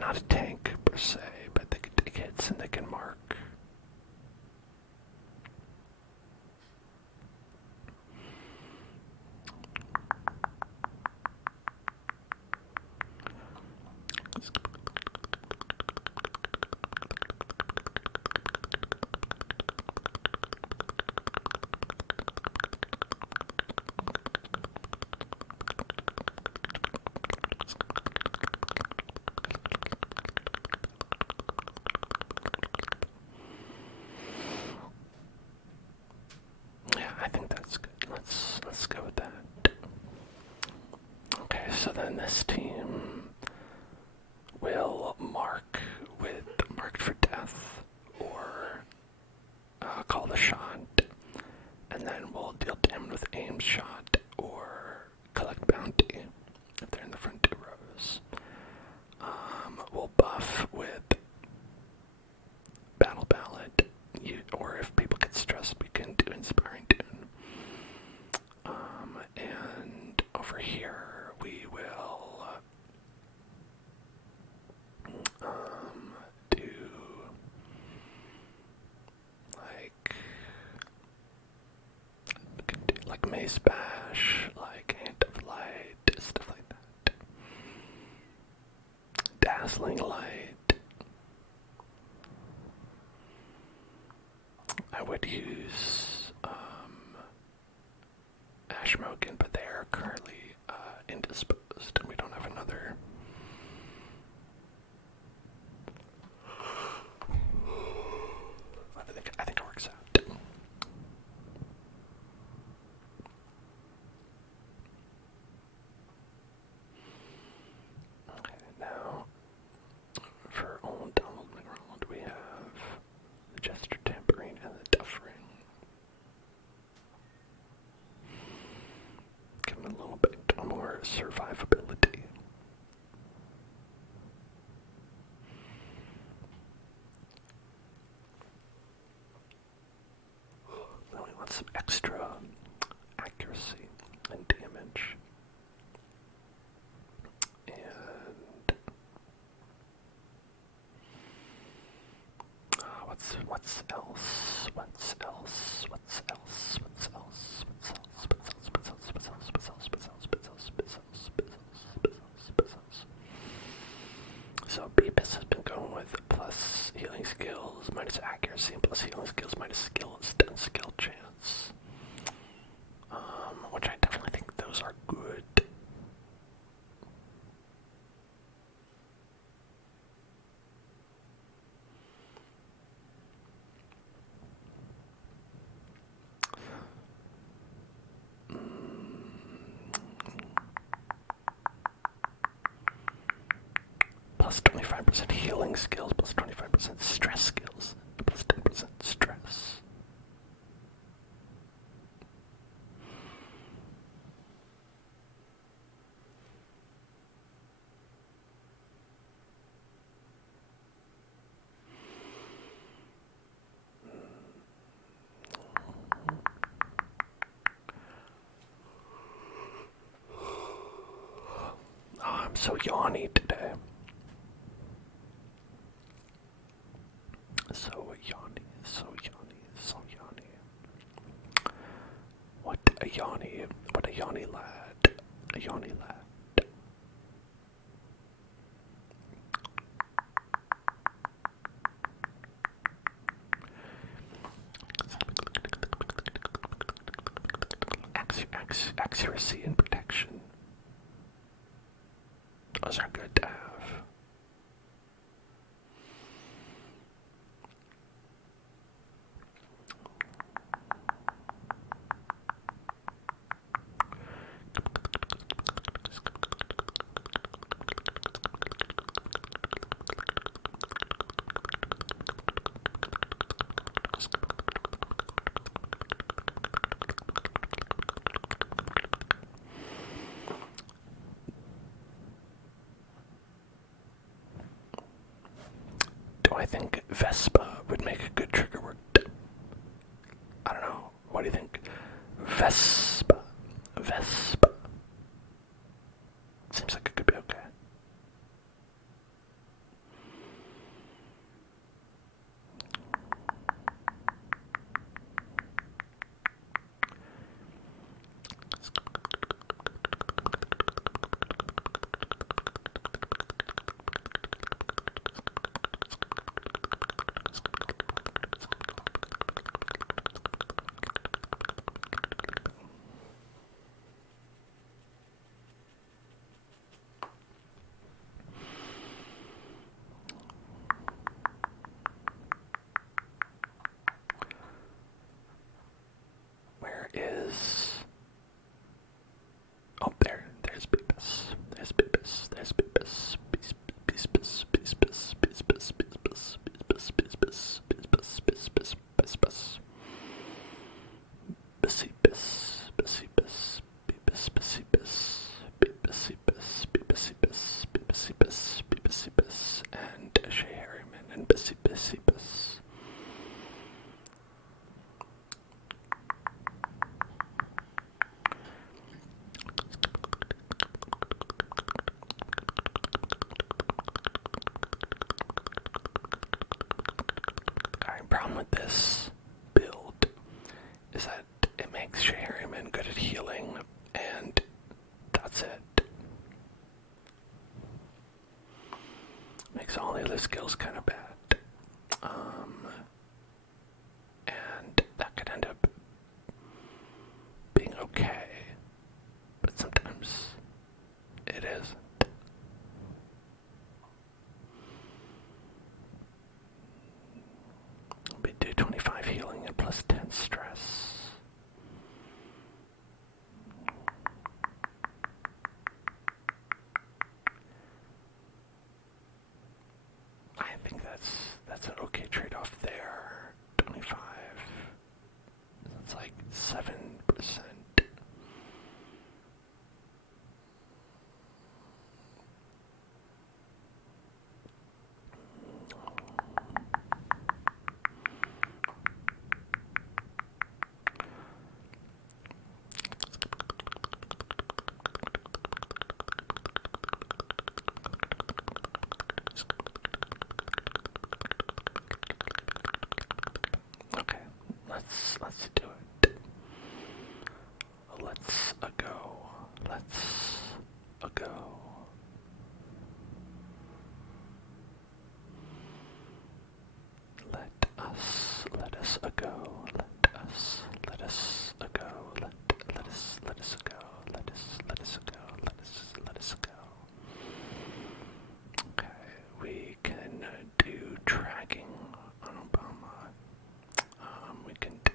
Not a tank per se, but they could take hits and they can mark. I think that's good. Let's go with that. Okay, so then this team will mark with marked for death or call the shot, and then we'll deal damage with aim shot or collect bounty if they're in the front two rows. We'll buff with battle ballad, or if people get stressed, we can do inspiring tune. And over here we will do like Maze Bash, like Hand of Light, stuff like that. Dazzling Light. I would use Ashmogan, but they are currently indisposed, and we don't have another. I think it works out. Okay, now for old Donald McRonald, we have the Jester Tambourine and the Duff Ring. Give him a little bit more survivability. Then we want some extra accuracy and damage. And what's else? What's else? What's else? What's else? What's else? What's else? What's else? What's else? What's else? What's else? plus 25% healing skills, plus 25% stress skills, plus 10% stress. Oh, I'm so yawny today. So yawny, so yawny, so yawny. What a yawny lad, a yawny lad. Accuracy and protection. Those are good to have. I think Vespa would make a good trigger word. I don't know. What do you think? Vespa. Vespa. Seems like it could be okay. Where is... Oh, there's Beepus. There's Beepus. There's Beepus. Beepus. Beepus. Beepus. Beepus. Beepus. Beepus. Beepus. Beepus. Beepus. Beepus. Beepus. Beepus. Beepus. Beepus. Beepus. Beepus. Beepus. Beepus. And Shay Harriman and Beepus. Problem with this build is that it makes Shaharriman good at healing, and that's it. Makes all the other skills kind of bad. And that could end up being okay, but sometimes it isn't. We do 25 healing and plus 10 stress. I think that's an okay trade-off there. 25. That's like 7%. Okay, let's do it. Let's go. Let's go. Let us go. Let us go. Let us go. Let us go. Let us go. Okay, we can do tracking on Obama. We can do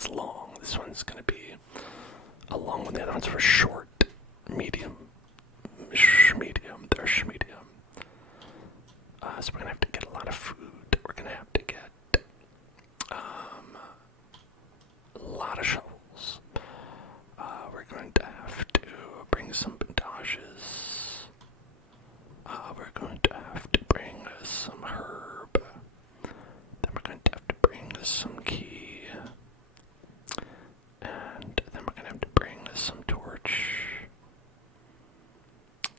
it's long. This one's gonna be a long one. The other ones were short, medium, medium. They're medium. So we're gonna have to get a lot of food. We're gonna have to get a lot of shovels. We're going to have to bring some bandages. We're going to have to bring some herb. Then we're going to have to bring some key. And then we're going to have to bring some torch.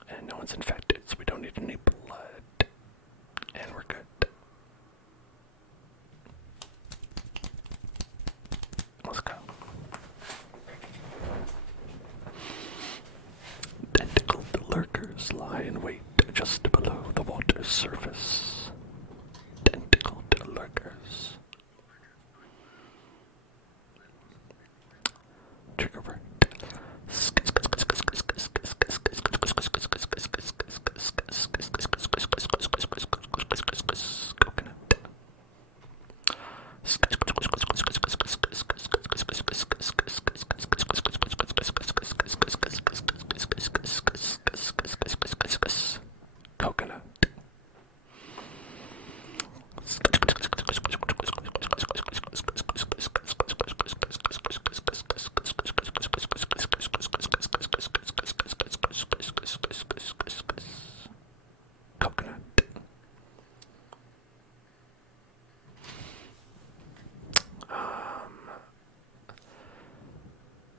And no one's infected, so we don't need any blood. And we're good. Let's go. Tentacled lurkers lie in wait just below the water's surface. Tentacled lurkers. Trigger word. Coconut. Coconut.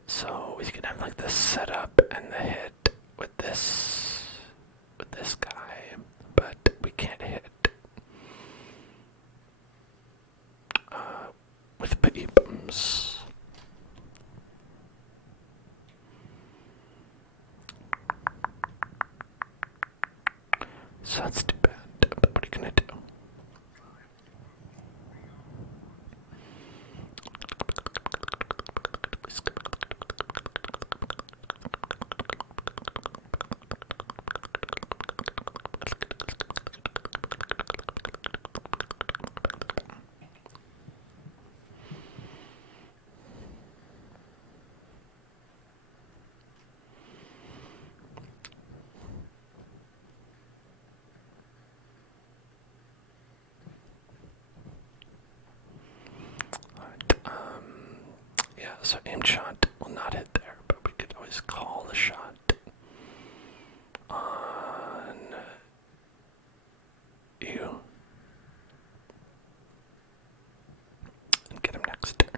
So we can have like this setup and the hit with this guy, but we can't hit with peepums. So that's too bad, but what are you gonna do? Yeah, so aim shot will not hit there, but we could always call the shot on you and get him next turn.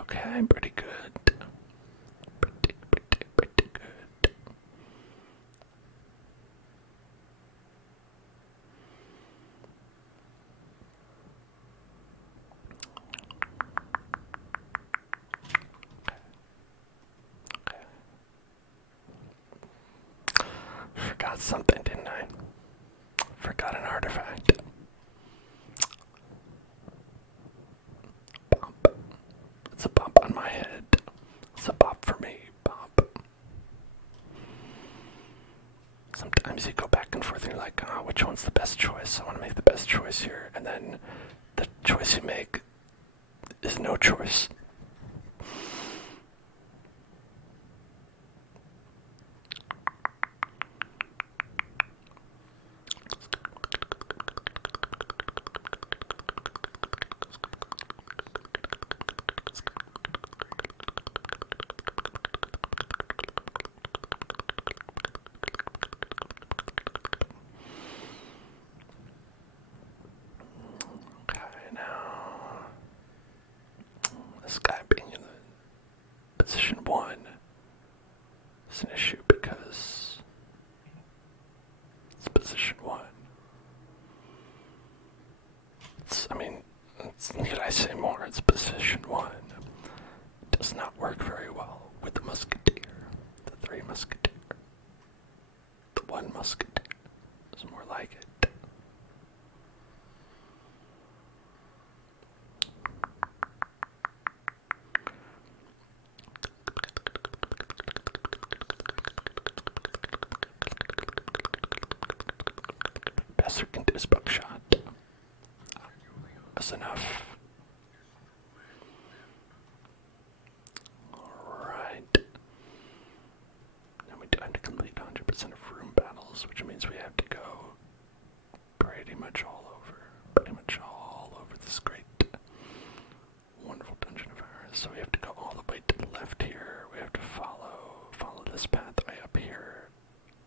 Okay, pretty good. Pretty good. Okay. Forgot something, didn't I? Forgot an artifact. Bump. It's a bump on my head. It's a bop for me. Bump. Sometimes you go back and forth and you're like, oh, which one's the best choice? I want to make the best choice here. And then the choice you make is no choice. This guy being in the position 1 is an issue because it's position 1. Need I say more? It's position 1. It does not work very well with the musketeer, the 3 musketeer. The one musketeer is more like it. Best we can do is buckshot. That's enough. Alright. Now we do have to complete 100% of room battles, which means we have to go pretty much all over this great, wonderful dungeon of ours. So we have to go all the way to the left here. We have to follow this pathway up here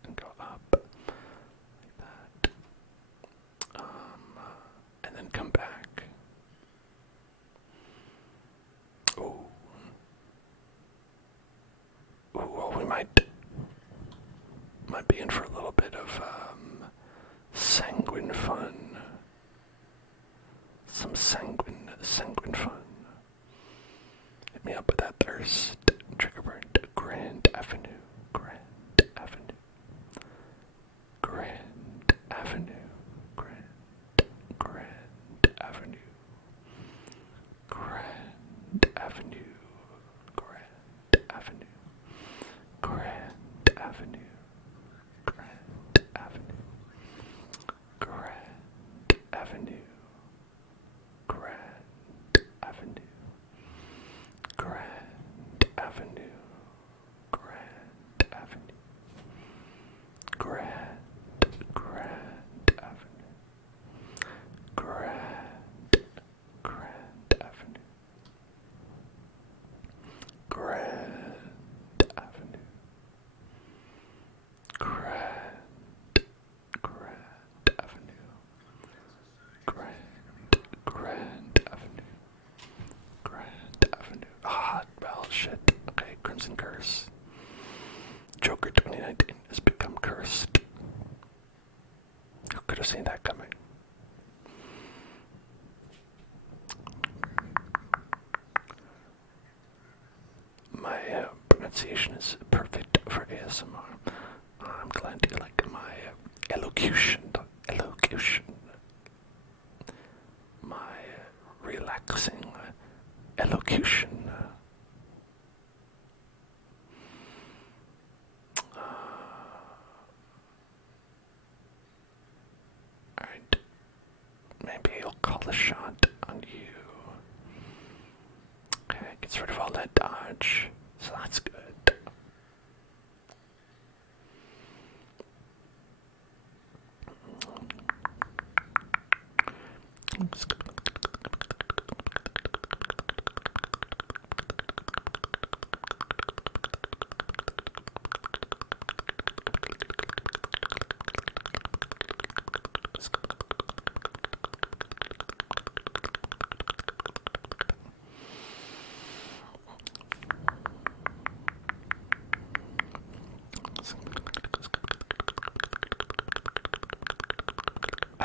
and go up like that. And then come back. Ooh. Well, we might be in for a little bit of sanguine fun. Some sanguine fun. Hit me up with that thirst. Trigger burnt. Grand Avenue. Grand Avenue. Grand Avenue. Grand Avenue. Grand Avenue. Grand Avenue. Grand Avenue. Grand Avenue. Grand Avenue. Grand Avenue. Grand Avenue. Grand Avenue. Grand Avenue. Grand Avenue. Grand Avenue. Grand Avenue. Grand Avenue. Grand Avenue. Ah, well, shit. Okay, Crimson Curse. Joker 2019 has become cursed. Who could have seen that coming? My pronunciation is perfect for ASMR. I'm glad you like my elocution. My relaxing elocution. Alright. Maybe I'll call a shot on you. Okay, gets rid of all that dodge. So that's good.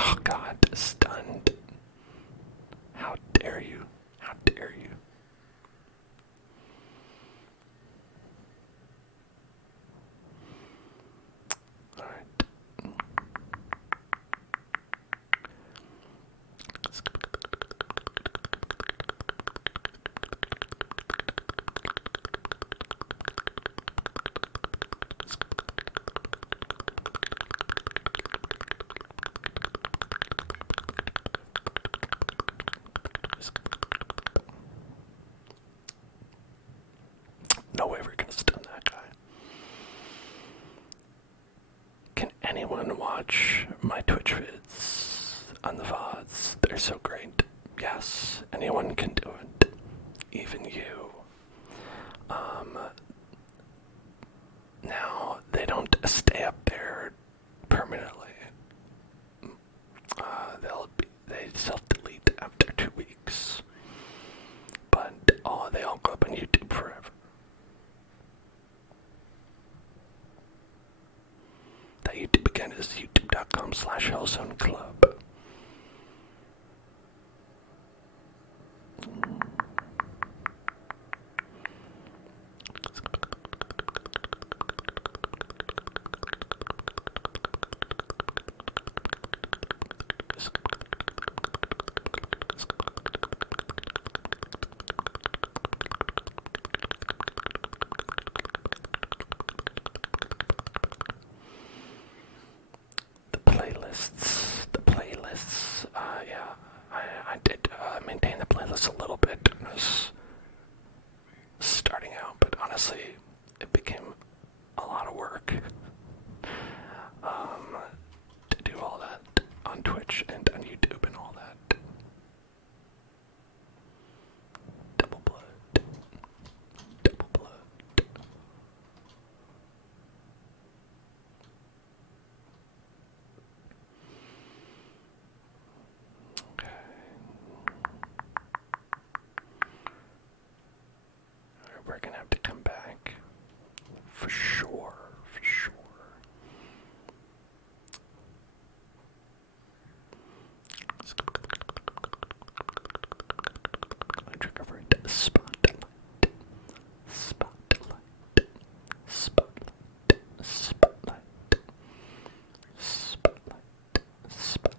Oh God, stunned. How dare you? How dare you? Alright. No way we're gonna stun that guy. Can anyone watch my Twitch vids on the VODs? They're so great. Yes, anyone can do it. Even you. Now, they don't stay up there permanently. They self-delete after 2 weeks. But they all go up on YouTube forever. That YouTube again is youtube.com/hellzoneclub. I did maintain the playlist a little bit when I was starting out, but honestly, it became a lot of work to do all that on Twitch and on YouTube and all that. Double blood. Double blood. Okay. We're gonna have to come back. For sure, for sure. Trigger for it. Spotlight. Spotlight. Spotlight. Spotlight. Spotlight. Spotlight.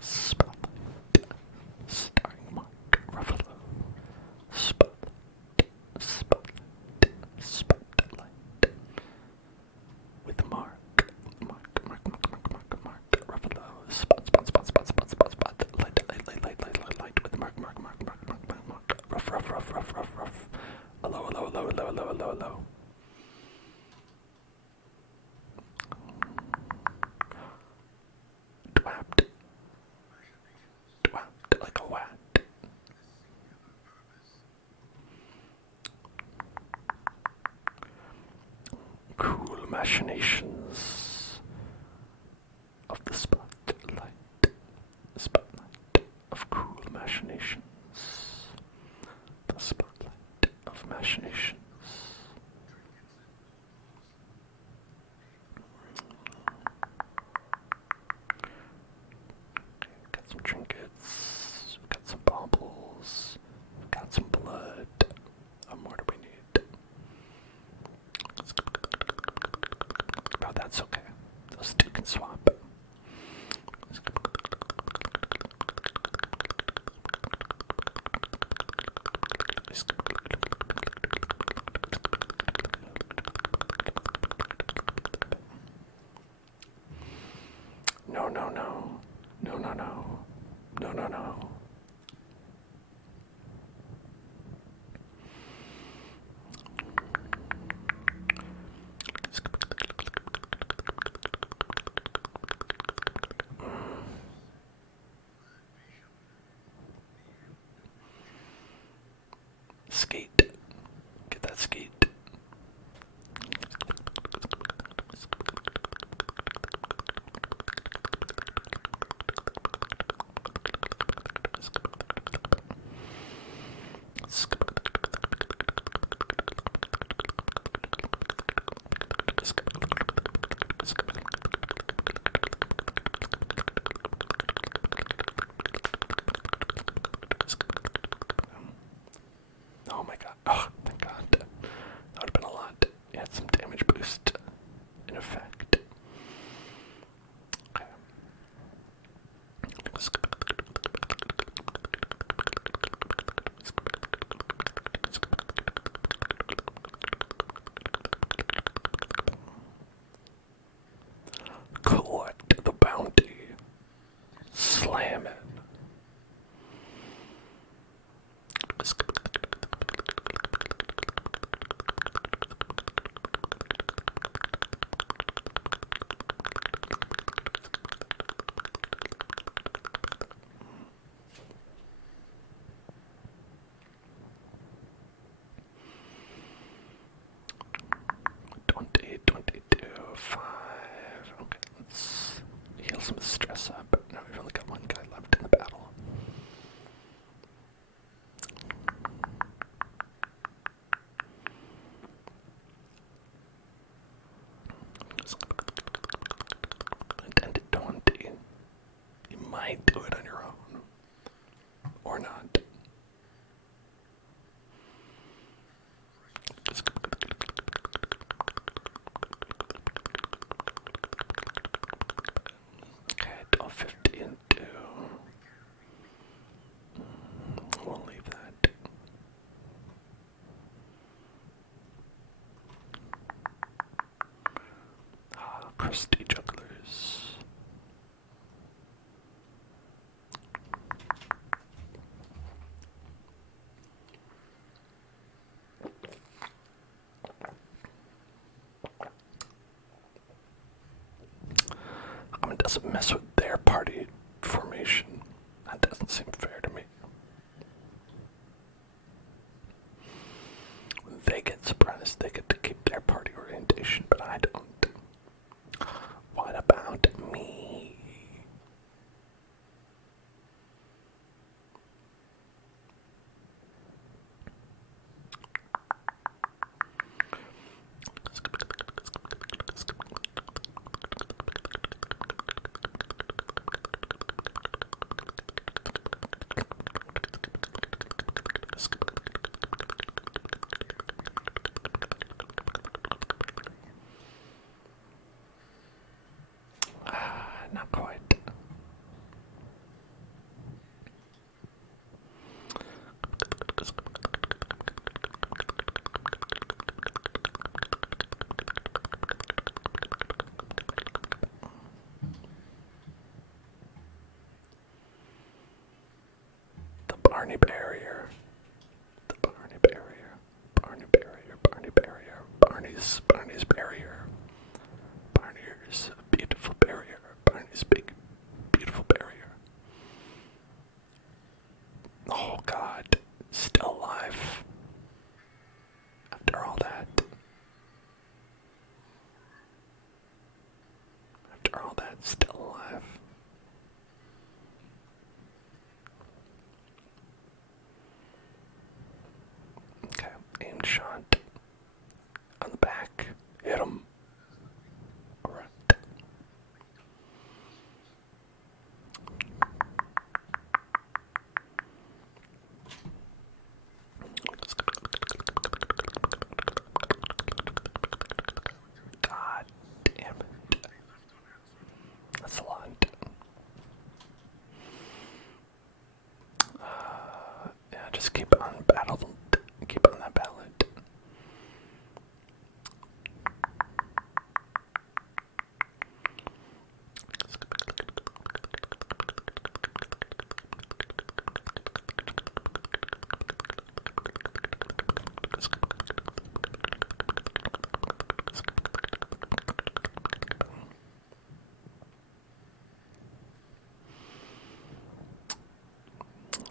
Spotlight. Starring Mark Ruffalo. Spotlight. Spotlight. Spotlight. With Mark Ruffalo. Spot. Light. With Mark. Ruff. Hello. Dwapped like a wat. Cool machinations of the spotlight of cool machinations, the spotlight of machinations. Got some trinkets, got some baubles, got some blood. What more do we need? Oh, that's okay. Those two can swap. No. Skate. Get that skate. Oh my god. Oh, thank god. That would have been a lot. You had some damage boost in effect. Okay. Collect the bounty. Slam it. Okay, let's heal some stress up. Now we've only got one guy left in the battle. doesn't mess with their party formation. That doesn't seem fair to me. They get surprised. They get to keep their party orientation, but I don't. What about me? Not quite. The Barney barrier. The Barney barrier. Barney barrier. Barney barrier. Barney's barrier. Barney's a beautiful barrier. Barney's big, beautiful barrier. Oh God, still alive. After all that. After all that, still alive. Okay, aimed shot. On the back. Hit him. Alright. God damn it. That's a lot. Yeah, just keep on battle. Keep on that ballot.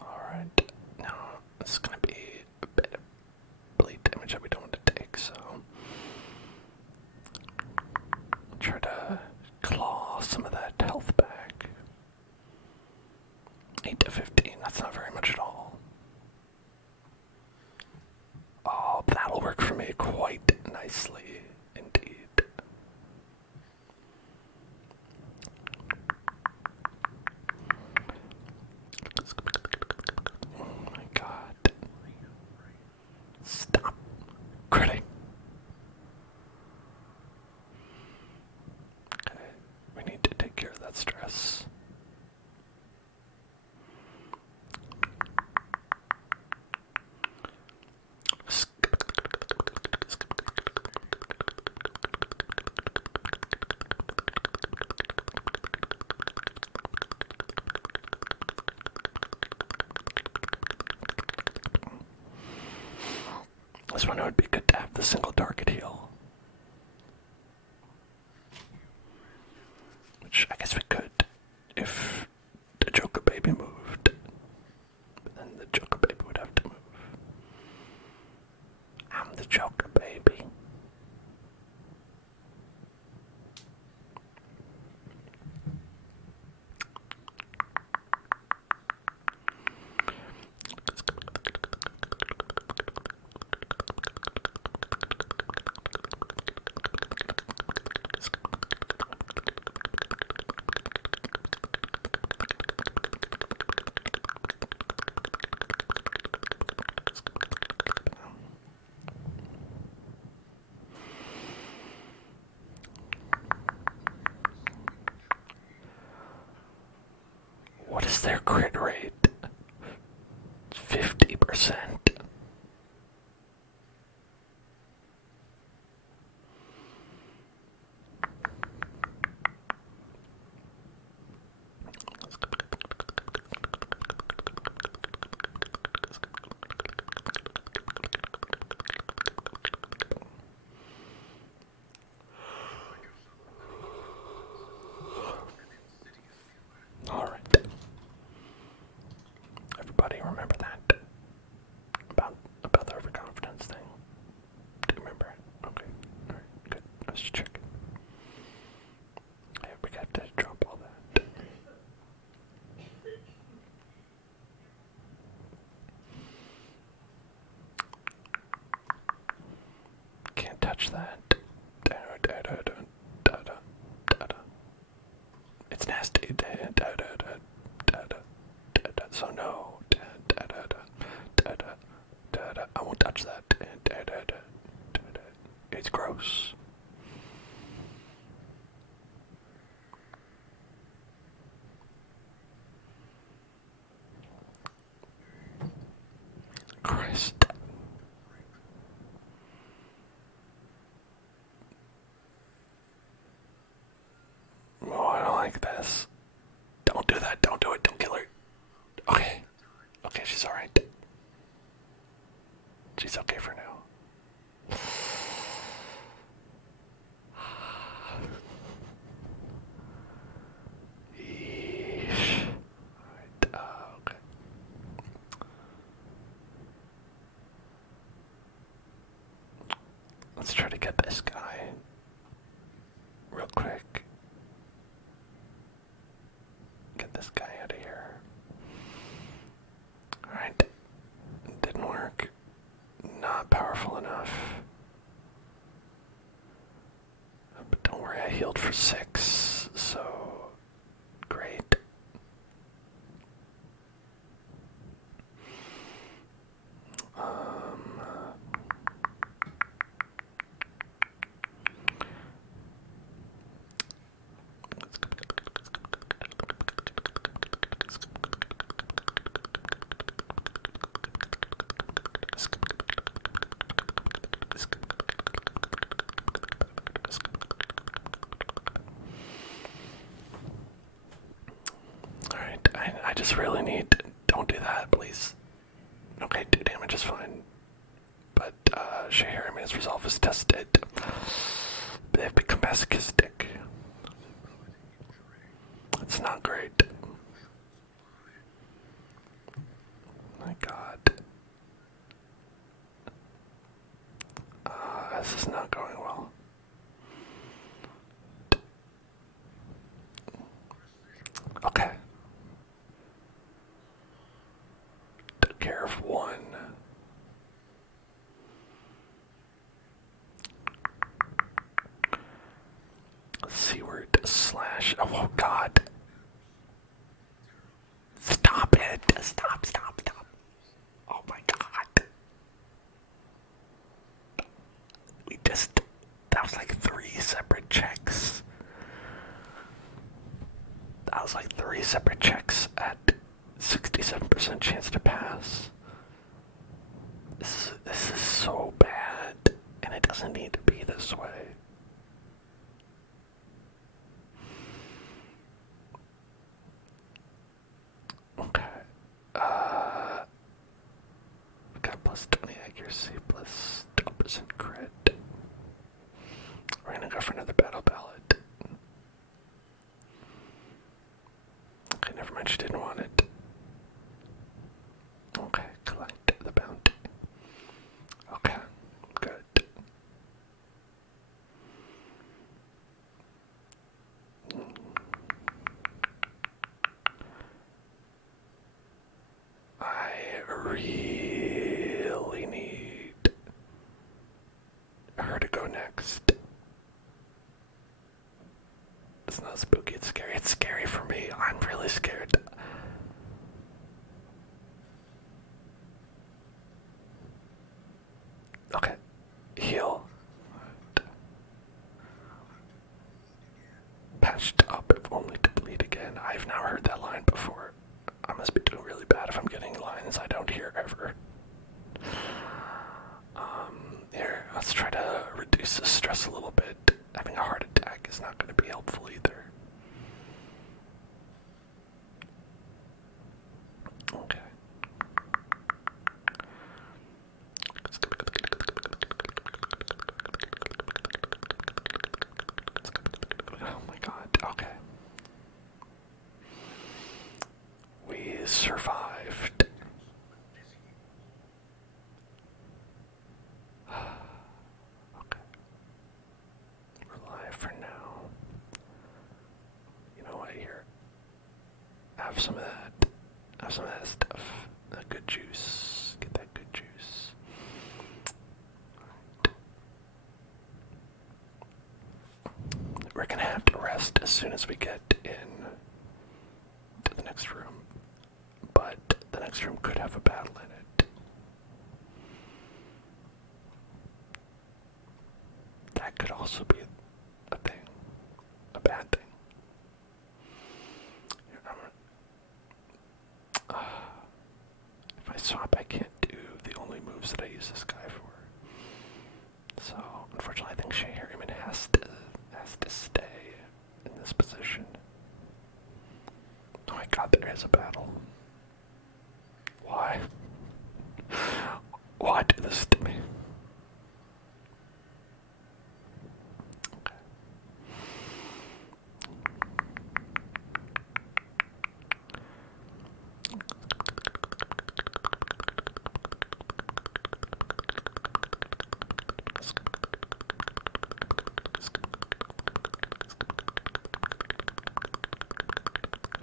Alright, now this is going to be a bit of bleed damage that we don't want to take, so try to claw some of that health back. 8 to 15, that's not very much at all. Oh, that'll work for me quite nicely, indeed. Oh my God. Stop critting. Okay, we need to take care of that stress. This one, it would be good to have the single target heal. Which I guess we could if the Joker baby moved. But then the Joker baby would have to move. I'm the Joker baby. buddy. Remember that? About the overconfidence thing. Do you remember? Okay. Alright, good. I was just checking. Yeah, we got to drop all that. Can't touch that. It's nasty. So no. I won't touch that. It's gross. Christ. Oh, I don't like this. Don't do that. Don't do it. Don't kill her. Okay. Okay, she's alright. She's okay for now. Yeesh. Alright, okay. Let's try to get this guy real quick. Get this guy out of here. Alright. Didn't work. Not powerful enough. But don't worry, I healed for 6, so great. Alright, I just really need. Don't do that, please. Okay, 2 damage is fine. But, Shahirami's resolve is tested. They've become masochistic. It's not great. My god. This is not going well. Okay. Took care of 1. Seaward slash. Oh god. Stop it. Stop. Oh my god. That was like 3 separate checks. That was like 3 separate checks at 67% chance to pass. This is so bad, and it doesn't need to be this way. Okay. We got plus 20 accuracy, plus 12% crit. We're gonna go for another battle ballad. Okay, never mind, she didn't want it. Okay, collect the bounty. Okay, good. I really need her to go next. It's not spooky, it's scary. It's scary for me. I'm really scared. Okay. Heal. Patched up if only to bleed again. I've never heard that line before. I must be doing really bad if I'm getting lines I don't hear ever. Here, let's try to reduce the stress a little bit. Having a heart attack is not going to be helpful either. Okay. Oh my god, okay. We survived. stuff. A good juice. Get that good juice. We're gonna have to rest as soon as we get in to the next room. But the next room could have a battle in it. That could also be a thing. A bad thing. If I swap, I can't do the only moves that I use this guy for. So, unfortunately, I think Shea Harriman has to stay in this position. Oh my god, there is a battle. Why? Why do this to me? Okay.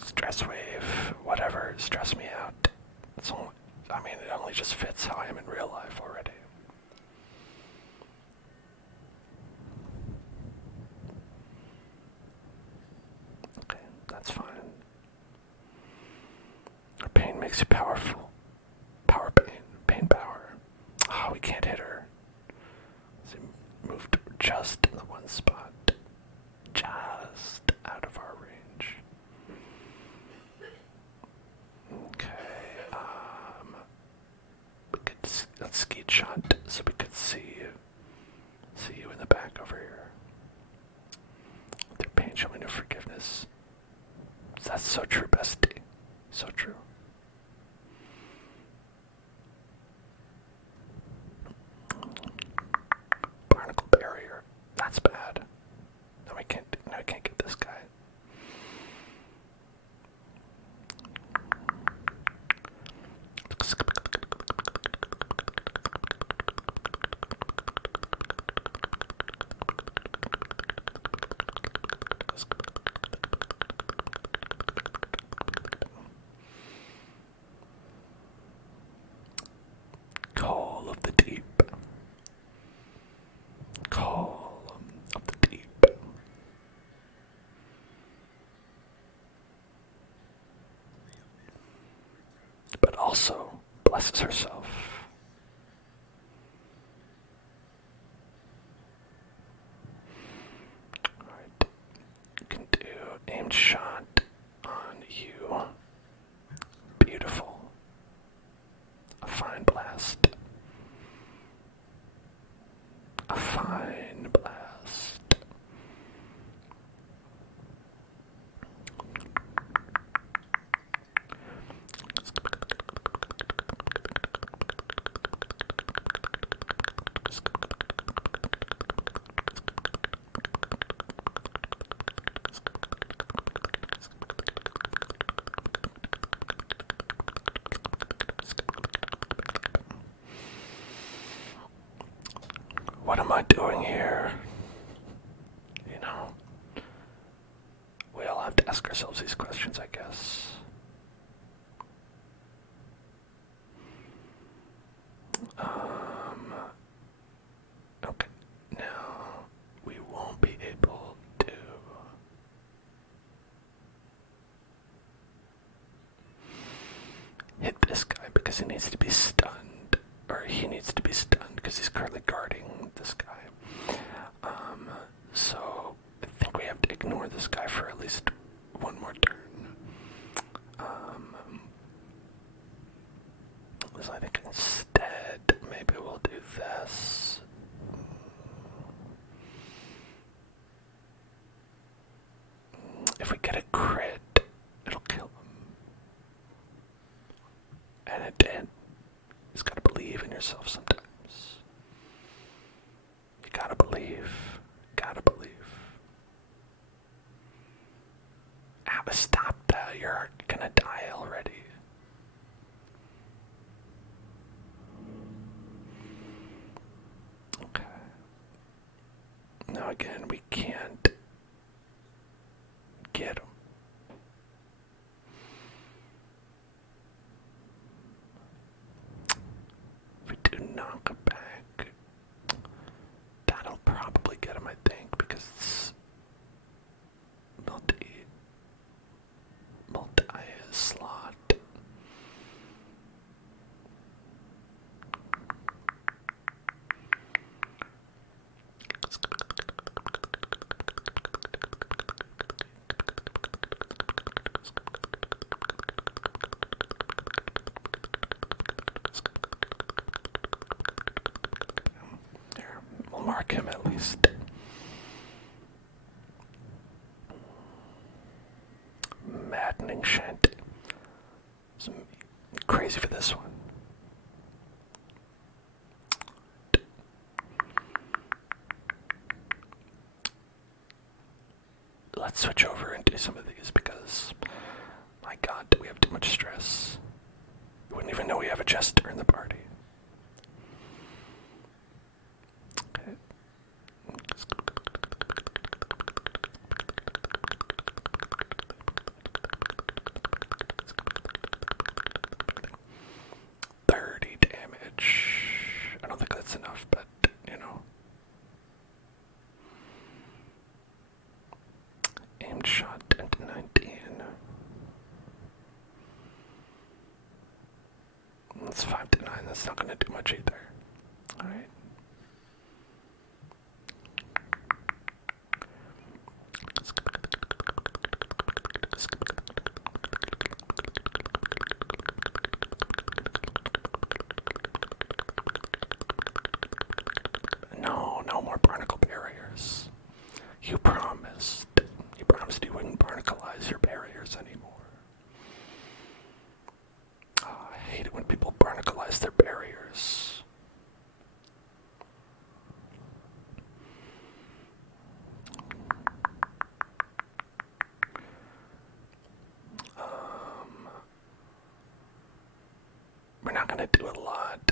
Stress wave, whatever, stress me out. It's only, I mean, it only just fits how I am in real life already. Okay, that's fine. Her pain makes you powerful. Power pain. Pain power. Oh, we can't hit her. She moved just in the one spot. Just out of our range. Okay, we could, let's skeet shot so we could see you in the back over here. Their pain, show me no forgiveness. That's so true, bestie. So true. Barnacle barrier. That's bad. No, I can't get this guy. Call of the deep. Call of the deep. But also blesses herself. Alright. You can do aimed shot on you. Beautiful. A fine blast. A fine blast. What am I doing here? You know, we all have to ask ourselves these questions, I guess. Okay, now we won't be able to hit this guy because he needs to be stunned, or he needs to be stunned because he's currently guarding this guy. So I think we have to ignore this guy for at least one more turn. So I think instead, maybe we'll do this. If we get a crit, it'll kill him. And it did. You just gotta believe in yourself sometimes. You gotta believe. Gotta believe. Ah, stop that. You're gonna die already. Okay. Now again, we can't get him. crazy for this one. Let's switch over and do some of these because, my god, do we have too much stress. You wouldn't even know we have a jester in the party. Okay. 30 damage. I don't think that's enough, but, you know. Aimed shot into 19. That's 5 to 9. That's not going to do much either. Alright. No, no more barnacle barriers. You promised. You promised you wouldn't barnacleize your barriers anymore. Oh, I hate it when people barnacleize their barriers. We're not going to do a lot.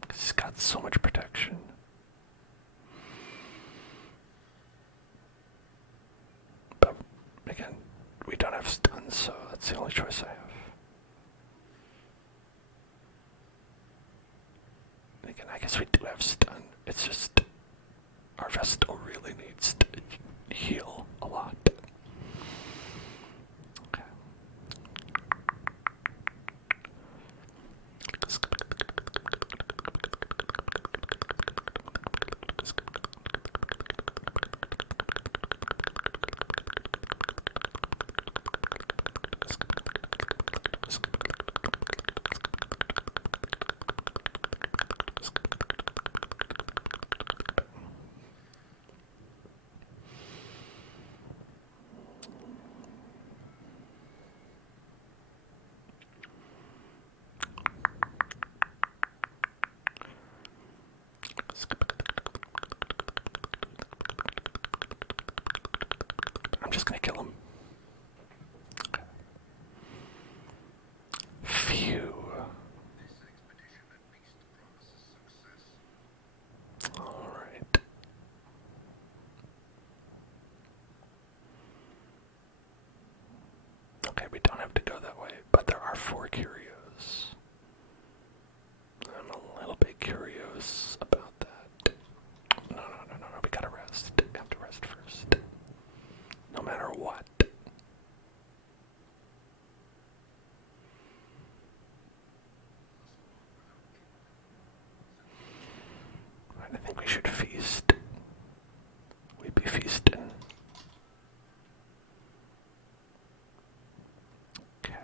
Because he's got so much protection. But, again, we don't have stuns, so that's the only choice I have. Again, I guess we do have stun. It's just our Vestal really needs to heal a lot. Okay. I'm just gonna kill him. Phew. Alright. Okay, we don't have to go that way, but there are 4 curios. I'm a little bit curious about that. No, we gotta rest. We have to rest first. No matter what. I think we should feast. We'd be feasting. Okay.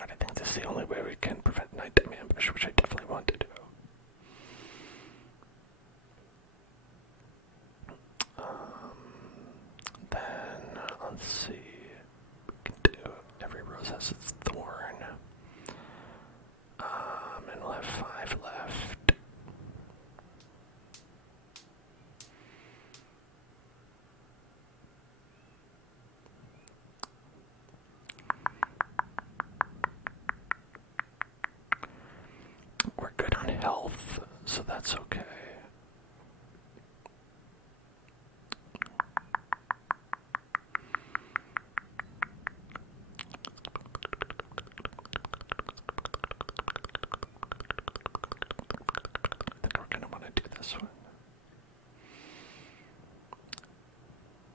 I think this is the only way we can prevent nighttime ambush, which I definitely want to do. Then, let's see. We can do every rose has its thorn. And we'll have 5 left. We're good on health, so that's okay. I think we're gonna want to do this one.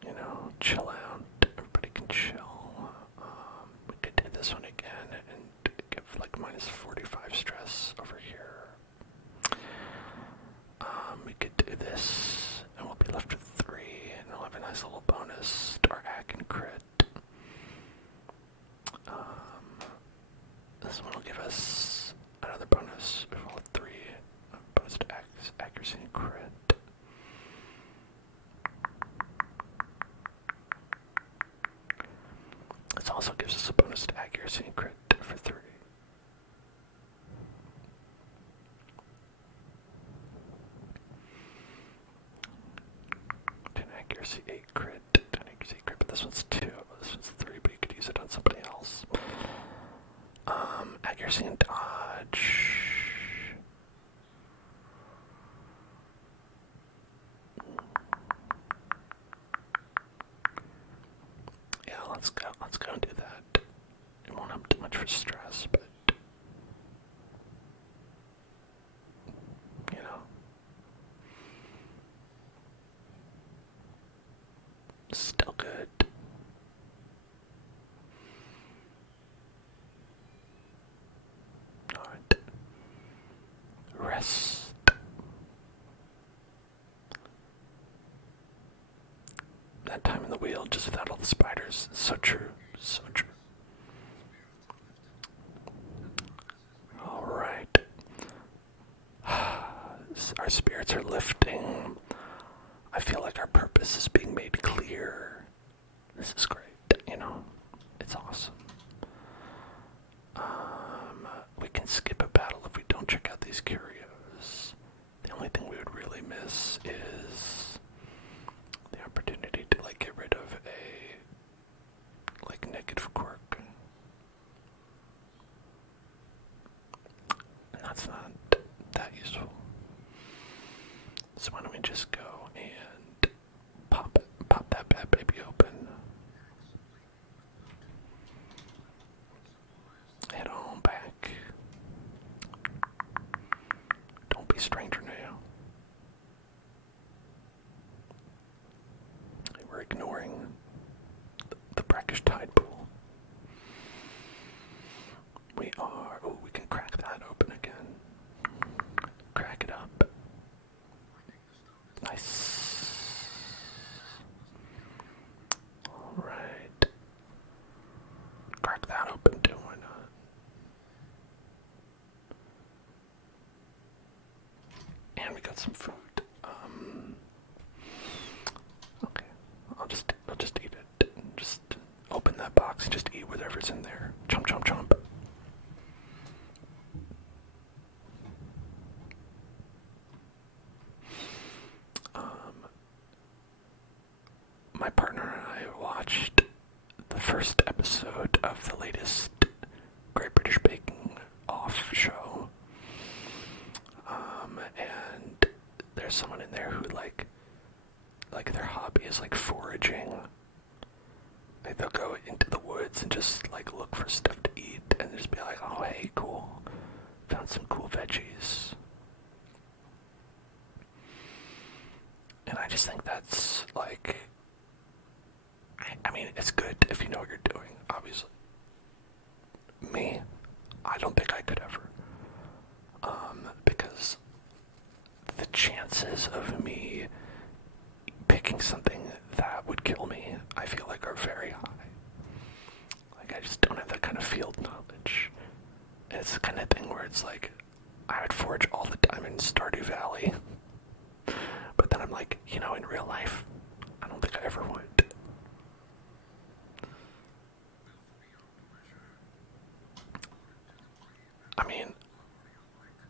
You know, chill out. Everybody can chill. We could do this one again and give like minus 45 stress over here. bonus to our hack and crit. This one will give us another bonus. We roll a 3. Bonus to accuracy and crit. This also gives us a bonus to accuracy and crit for 3. Accuracy 8 crit, 10 accuracy 8 crit, but this one's 2, this one's 3, but you could use it on somebody else. Accuracy and dodge. Yeah, let's go and do that. It won't have too much for stress, but you know. Still good. Alright. Rest. That time in the wheel just without all the spiders. So true. So true. Alright. Our spirits are lifting. I feel like our purpose is being made clear. This is great, you know? It's awesome. We can skip a battle if we don't check out these curios. The only thing we would really miss is the opportunity to, like, get rid of a, like, negative quirk. And that's not that useful. So why don't we just go and pop that bad baby open. Head on back. Don't be stranger now. We're ignoring the brackish tide pool. We can crack that open again. Crack it up. Nice. Alright. Crack that open too, why not? And we got some food. Okay. I'll just eat it. Just open that box and just eat whatever's in there. Chomp chomp chomp. My partner and I watched the first episode of the latest Great British Baking Off show. And there's someone in there who like their hobby is like foraging. Like they'll go into the woods and just like look for stuff to eat and just be like, oh hey, cool. Found some cool veggies. And I just think that's like, I mean, it's good if you know what you're doing, obviously. Me, I don't think I could ever. Because the chances of me picking something that would kill me, I feel like are very high. Like, I just don't have that kind of field knowledge. And it's the kind of thing where it's like, I would forage all the time in Stardew Valley. But then I'm like, you know, in real life, I don't think I ever would. I mean,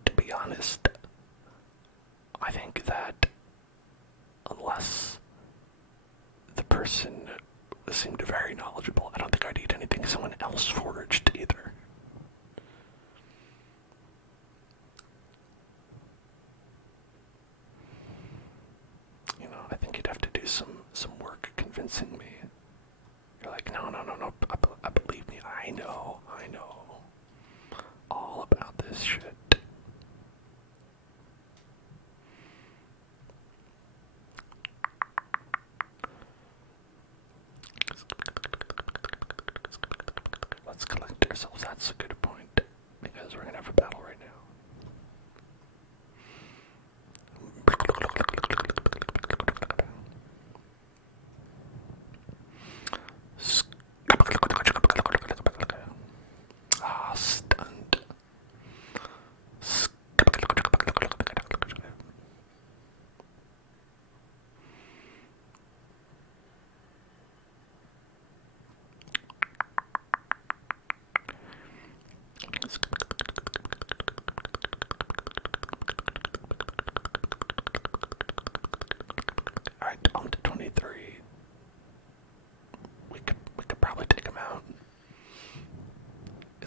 to be honest, I think that unless the person seemed very knowledgeable, I don't think I'd eat anything someone else foraged either. You know, I think you'd have to do some work convincing me. You're like, no, I believe me, I know all about this shit. Let's collect ourselves, that's a good point, because we're gonna have a battle right now.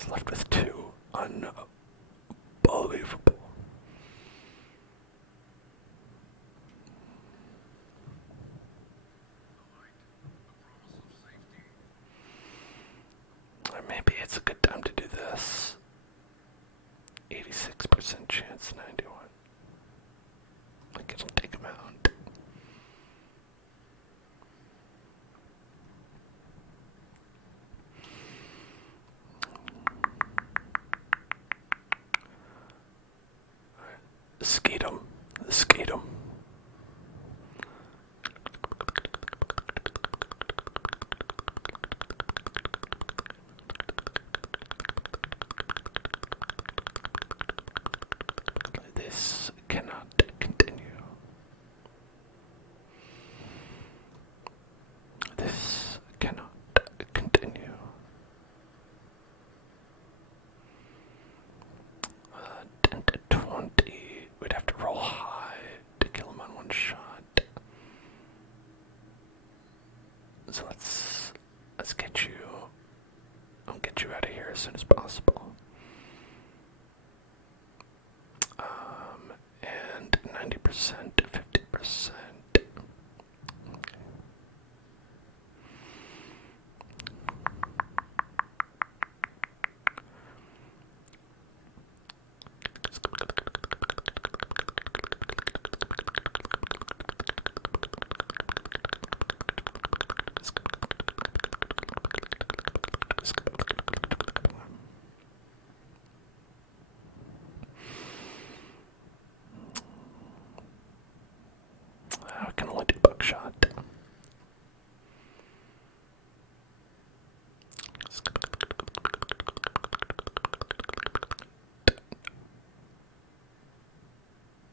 was left with 2. Unbelievable. Or maybe it's a good time to do this. 86% chance, 91. Like it'll take him out. Skate him. Skate him. This cannot continue. This cannot continue. 10 to 20. We'd have to roll high to kill him on one shot. So let's get you. I'll get you out of here as soon as possible. And 90% to 50%. I can only do buckshot.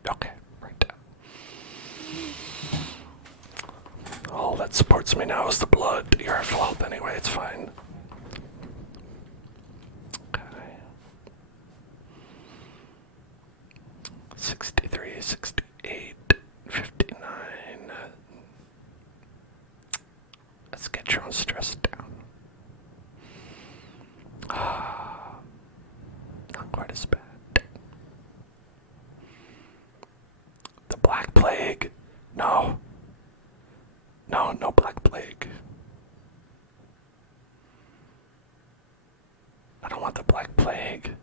Okay, right. All that supports me now is the blood. You're at full health anyway, it's fine. Okay. 63, 68, 59. Let's get your own stress down. Not quite as bad. The Black Plague. No. No Black Plague. I don't want the Black Plague.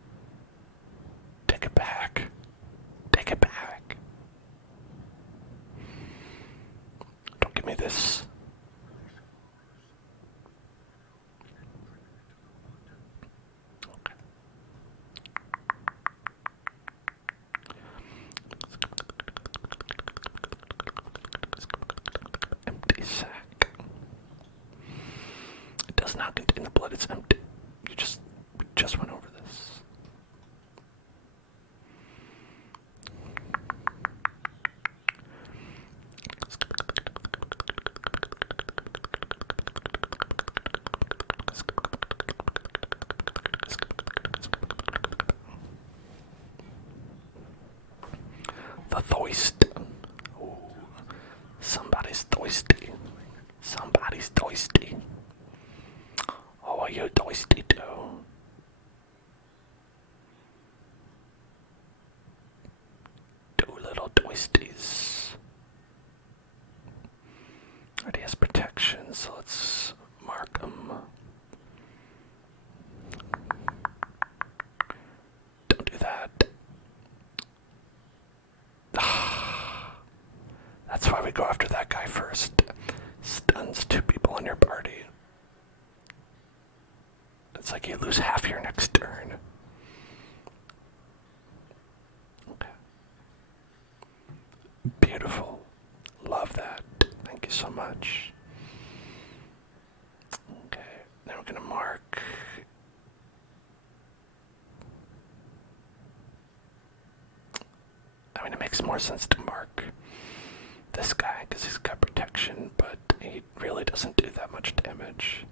Take it back. Take it back. Don't give me this. Okay. Empty sack. It does not contain the blood, it's empty. We just went over this. The thoist. Ooh, somebody's thoisty. Somebody's thoisty. Oh, are you thoisty too? Two little thoisties. Already has protection, so let's mark them. Don't do that. That's why we go after that guy first. Stuns 2 people in your party. It's like you lose half your next turn. Okay. Beautiful. Love that. Thank you so much. Okay, now we're gonna mark. I mean, it makes more sense to mark this guy because he's got protection, but he really doesn't do that much damage.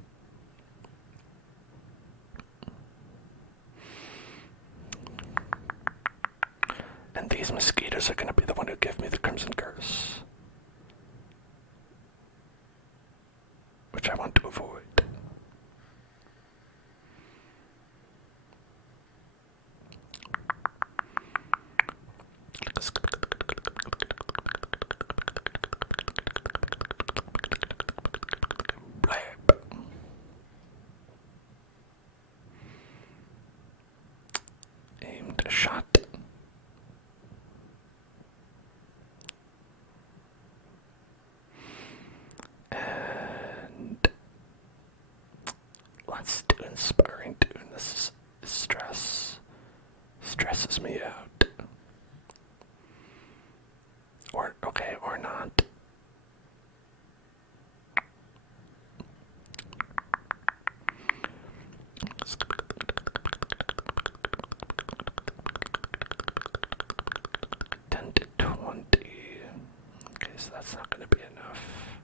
And these mosquitoes are going to be the one who give me the Crimson Curse, which I want to avoid. shot. And let's do inspiring tune. This is stress. Stresses me out. Or, okay, or not. Okay, so that's not going to be enough.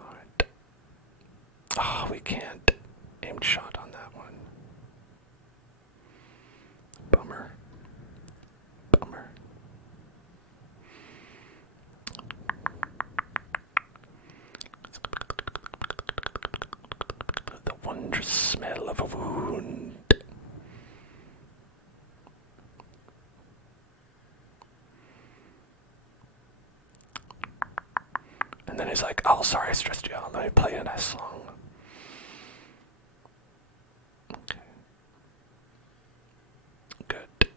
Alright. Oh, we can't aim shot on that one. Bummer. Bummer. The wondrous smell of a wound. And then he's like, oh, sorry I stressed you out. Let me play a nice song. Okay. Good.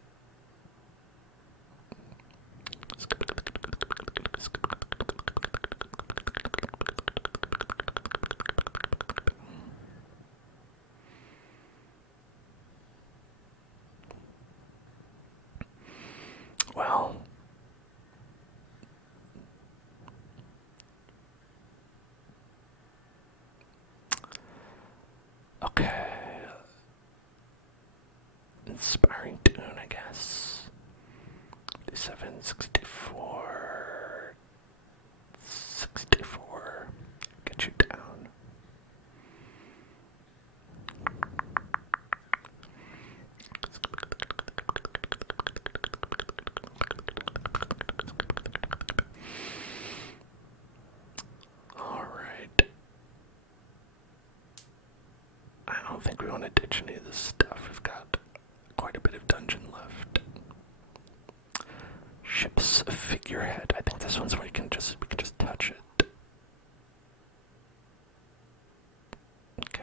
Well, okay. Inspiring tune, I guess. 57, 64. 64. Get you down. Alright. I don't think we want to ditch any of this stuff. We've got quite a bit of dungeon left. Ship's figurehead. I think this one's where we can just touch it. Okay.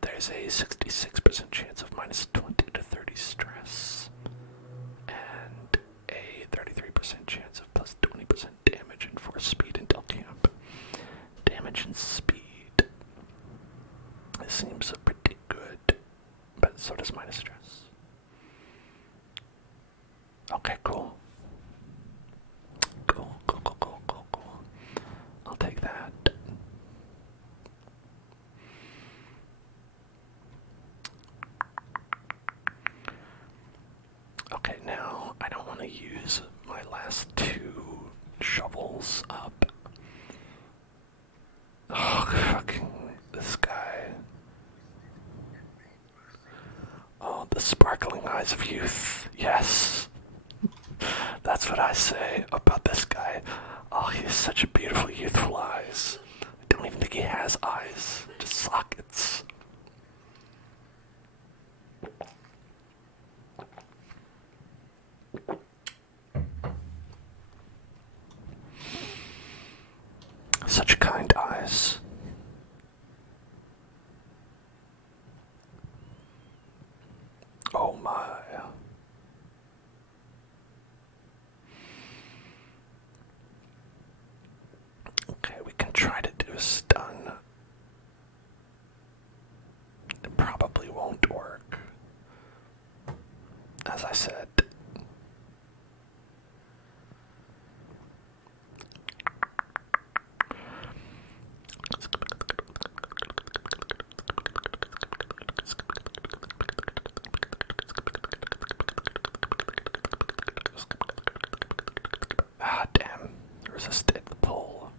There's a 66% chance of minus 20 to 30 stress. And a 33% chance of plus 20% damage and force speed until camp. Damage and speed. It seems pretty good, but so does minus stress. Okay, cool. Cool. I'll take that. Okay, now I don't want to use my last two shovels up. Oh, fucking this guy. Oh, the sparkling eyes of youth. Yes. That's what I say about this guy. Oh, he has such a beautiful, youthful eyes. I don't even think he has eyes, just sockets. Such kind eyes. Oh my. Okay, we can try to do a stun. It probably won't work. As I said. Ah, damn. Resisted the pull.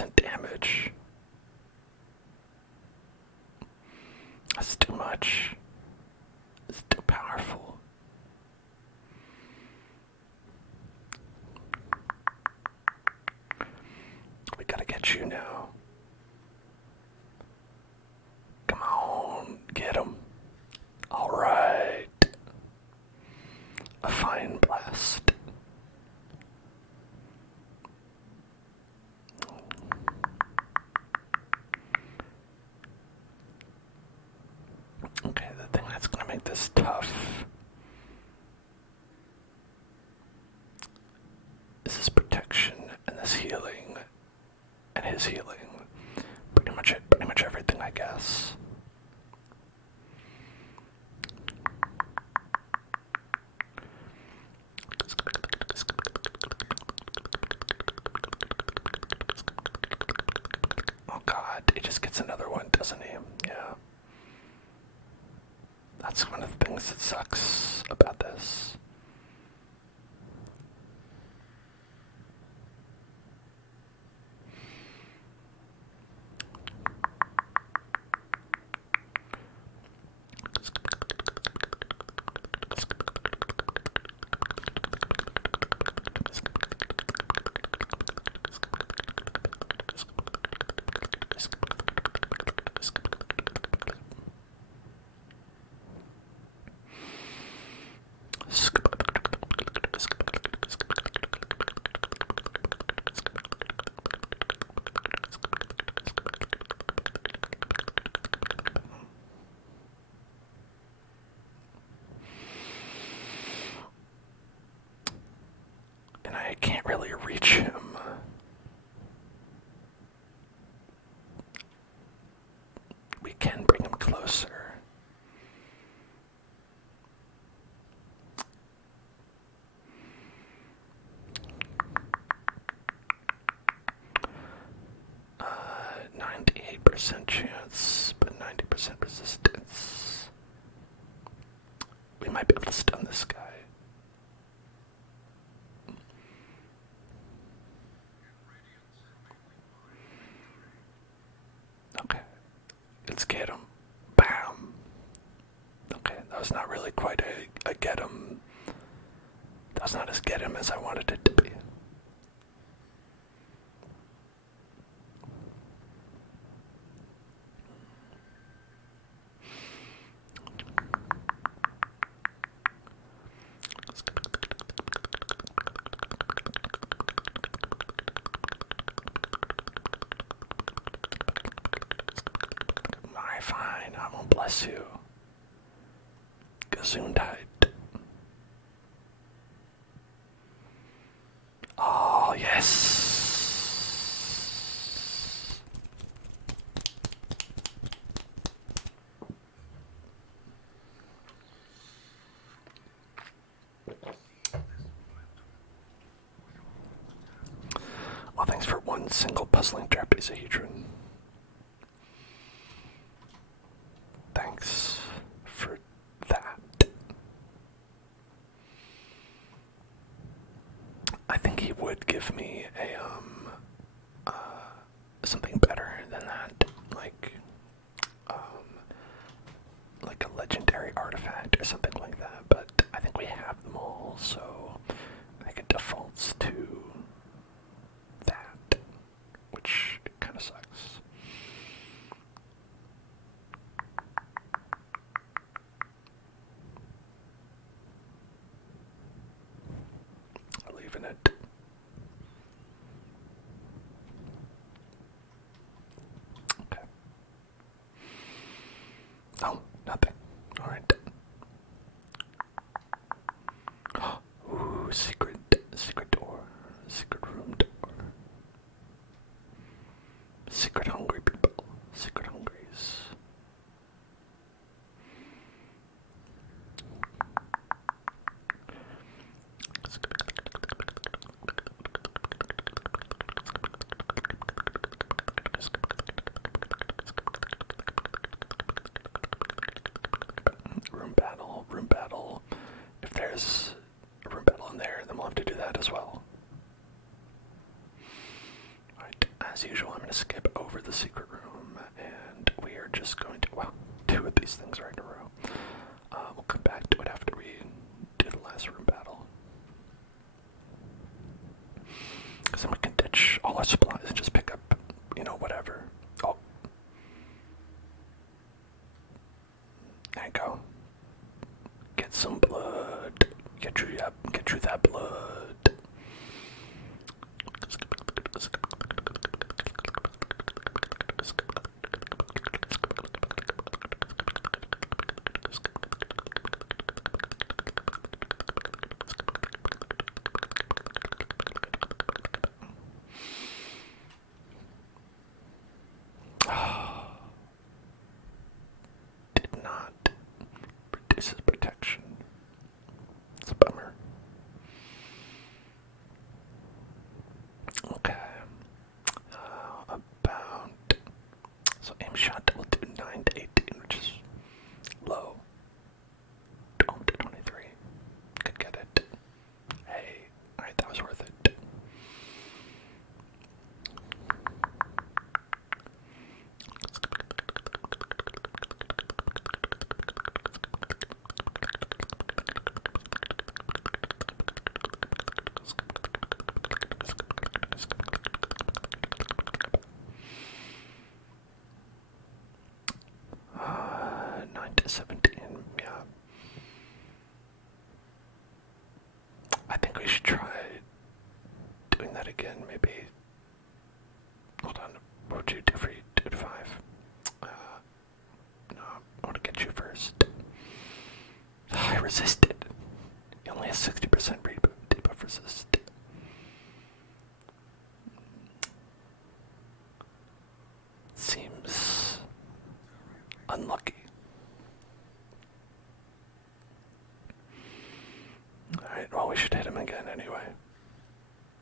10% damage. That's too much. It's too powerful. We gotta get you now. Come on, get him. Alright. A fine blast. Okay, the thing that's gonna make this tough is this protection and this healing and his healing. Pretty much everything, I guess. Oh god, he just gets another one, doesn't he? Yeah. That's one of the things that sucks about this. And I can't really reach him. We can bring him closer. Uh, 98% chance, but 90% resistance. We might be able to stun this guy. Okay, let's get him. Bam! Okay, that was not really quite a get him. That was not as get him as I wanted it to be. Alright, fine, I won't bless you. Gesundheit. Oh, yes. Well, thanks for one single puzzling trapezohedron. Thanks for that. I think he would give me a something better than that, like a legendary artifact or something like that. But I think we have them all, so I think it defaults to that, which kind of sucks. Leaving it. Okay. Oh, nothing. Alright. Ooh, secret door. Secret room door. Secret hungry people. Secret hungries. Room battle. If there's a room battle in there, then we'll have to do that as well. Alright, as usual, I'm going to skip over the secret room, and we are just going to, well, two of these things right in a row. We'll come back to it after we do the last room battle. Because then we can ditch all our supplies and just pick up, whatever. Oh. There you go. Get some blood. Get you that blood. Did not produce protection. It's a bummer. Okay. So aim shot will do 9 to 18, which is low. 12 to 23. Could get it. Hey, alright, that was worth it. Uh, 9 to 17, yeah. I think we should try doing that again, maybe. Hold on, what would you do for you? 2 to 5? No, I want to get you first. I resisted. He only has 60% debuff resist. Seems unlucky. Alright, well, we should hit him again anyway.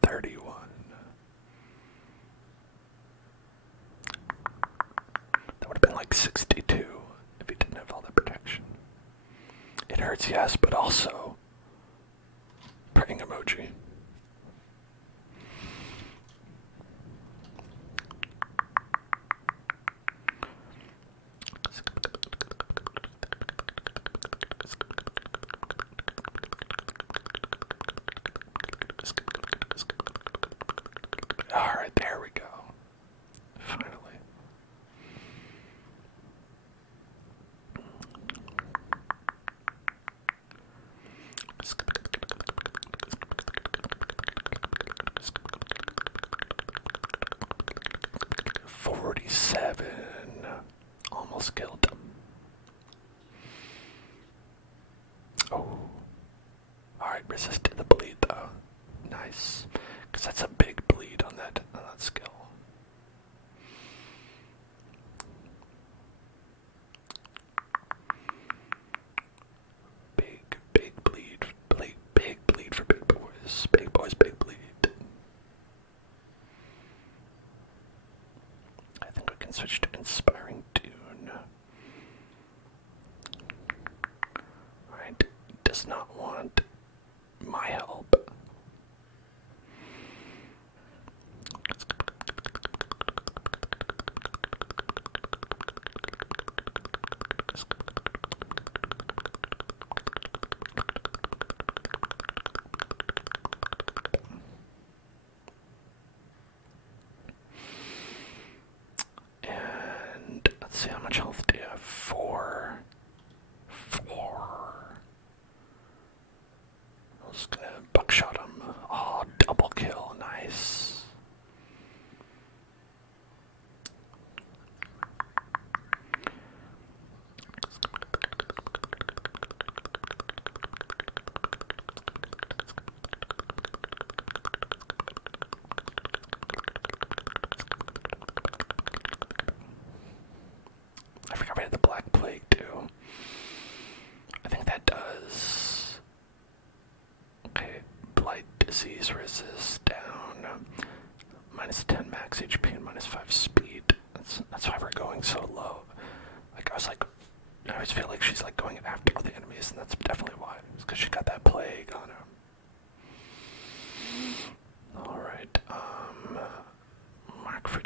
31. That would have been like 62 if he didn't have all that protection. It hurts, yes, but also praying emoji. Alright, there we go. Finally. $47. Almost killed him. Oh. Alright, resisted the bleed though. Nice. Because that's a big bleed on that skill. Big bleed. Big bleed for big boys. Big boys, big bleed. I think we can switch to Inspiring Tune. Alright, does not want my help. And let's see, how much health do you have? 4. I was gonna buckshot him. Oh, double kill, nice. I forgot we had the Black Plague too. I think that does. Okay, Blight Disease resist down. -10 max HP and -5 speed. That's why we're going so low. Like, I always feel like she's like going after all the enemies, and that's definitely why. It's because she got that plague on her. Alright, mark for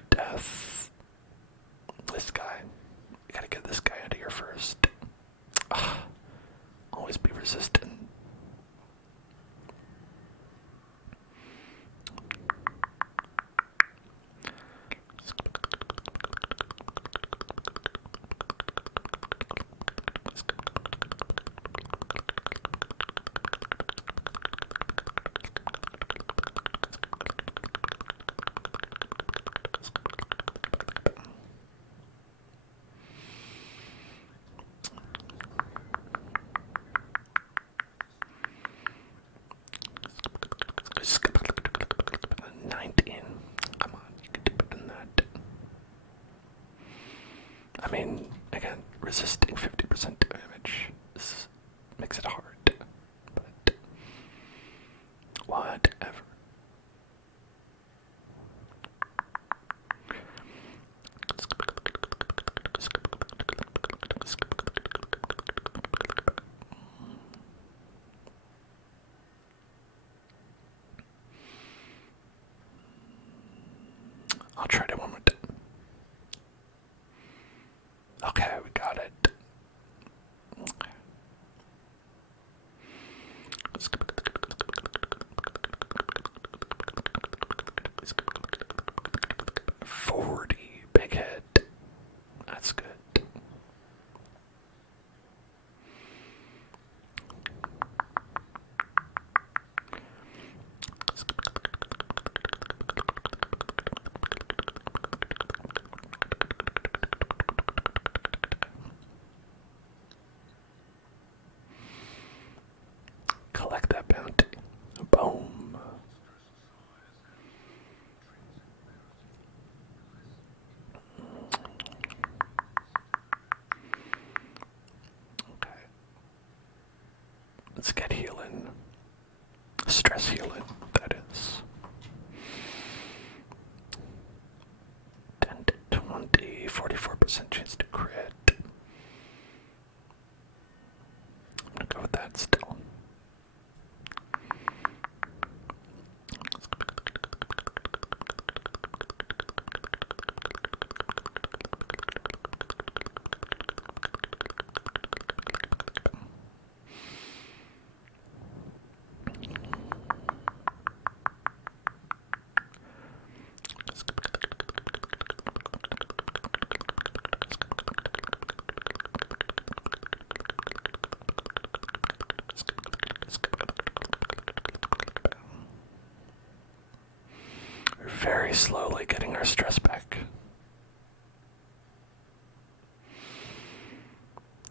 I'll try it one more time. Okay, we got it. Okay. 40, big hit. That's good. Collect that bounty. Boom. Okay. Let's get healing. Stress healing, that is. 10 to 20, 44% chance to crit. I'm gonna go with that still. We're very slowly getting our stress back.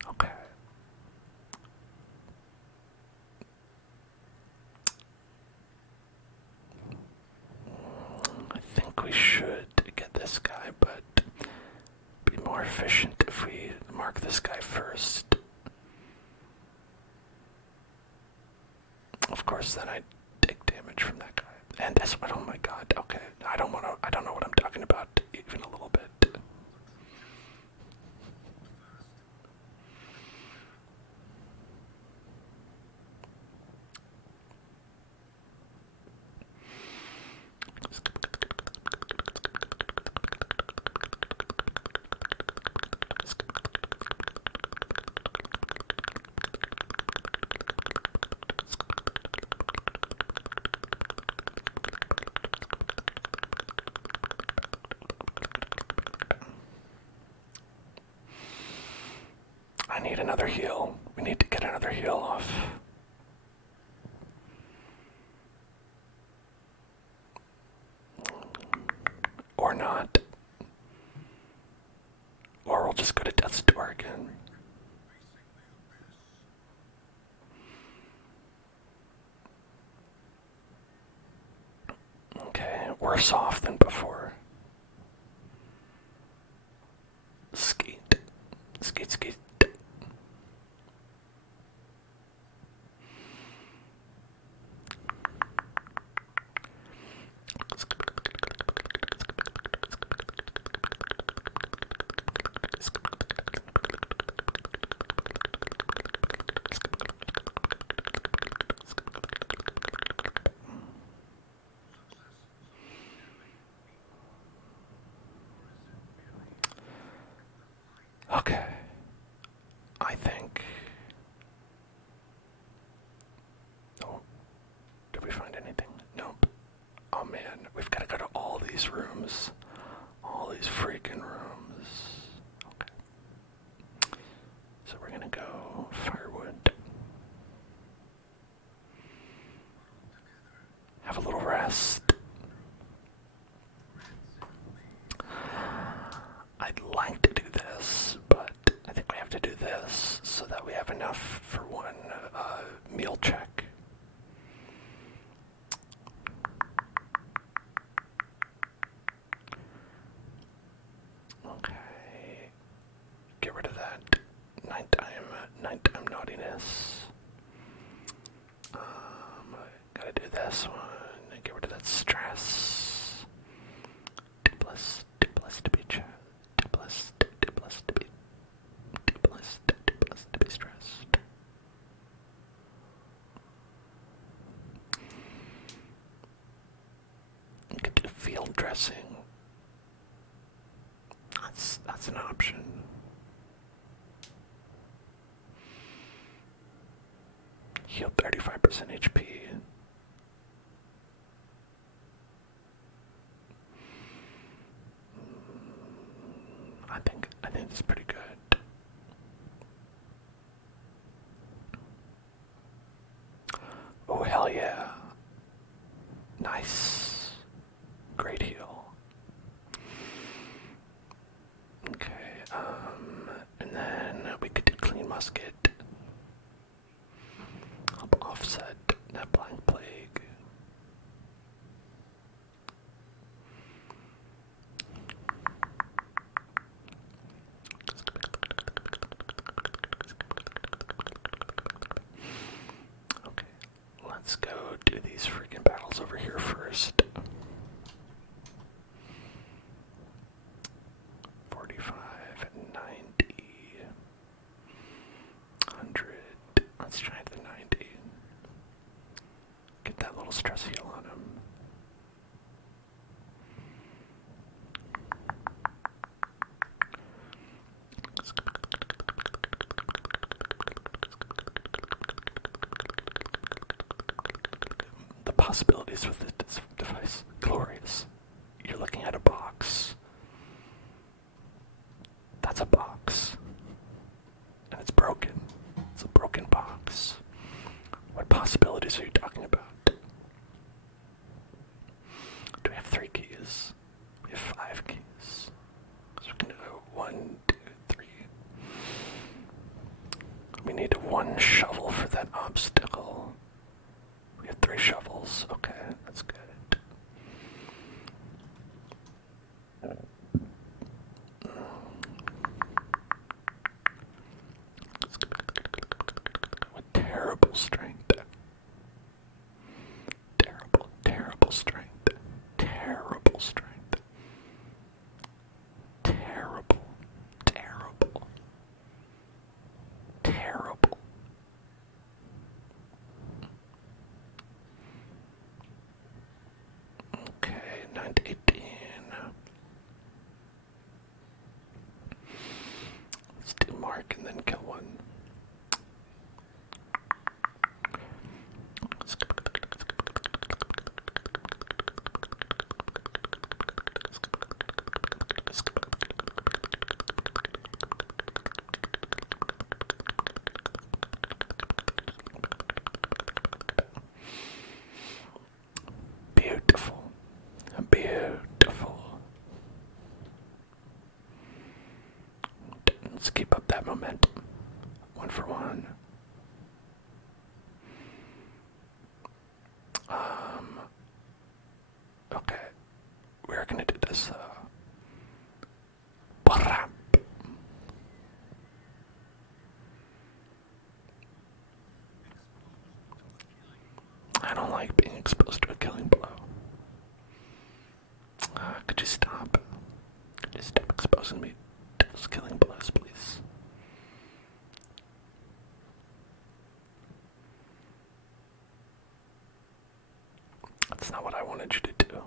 Okay. I think we should get this guy, but be more efficient if we mark this guy first. Of course, then I take damage from that guy. And this one, oh my god, okay. I don't know what I'm talking about even a little bit. I need another heal. We need to get another heal off. Or not. Or we'll just go to Death's Door again. Okay, worse off than before. Skate. Skate, skate. Okay. I think. Oh, did we find anything? Nope. Oh man, we've got to go to all these rooms. All these freaking rooms. Okay. So we're gonna go firewood. Have a little rest. I'd like to do this, but I think we have to do this so that we have enough for one meal check. Okay. Get rid of that nighttime naughtiness. Gotta do this one. Get rid of that stress. Too blessed to be too blessed to be stressed. You could do field dressing. That's an option. Heal 35% HP. I think it's pretty good. Oh hell yeah. Nice. Great heal. Okay, and then we could do clean musket. Help offset that blank plague. Okay, let's go do these freaking battles over here first. 45, 90, 100. Let's try the 90. Get that little stress heal on him. The possibilities with this device, glorious. You're looking at a box. That's a box. And it's broken. It's a broken box. What possibilities are you talking about? Do we have 3 keys? We have 5 keys. So we can do 1, 2, 3. We need 1 shovel for that obstacle. We have 3 shovels. Okay, that's good. With terrible strength. Terrible strength. Terrible strength. Terrible. Okay, 9 to 18. Let's do mark and then kill 1. Beautiful. Let's keep up that momentum. 1 for 1. Okay. We're gonna do this, I don't like being exposed to a killing blow. Could you stop? Could you stop exposing me to those killing blows, please? That's not what I wanted you to do.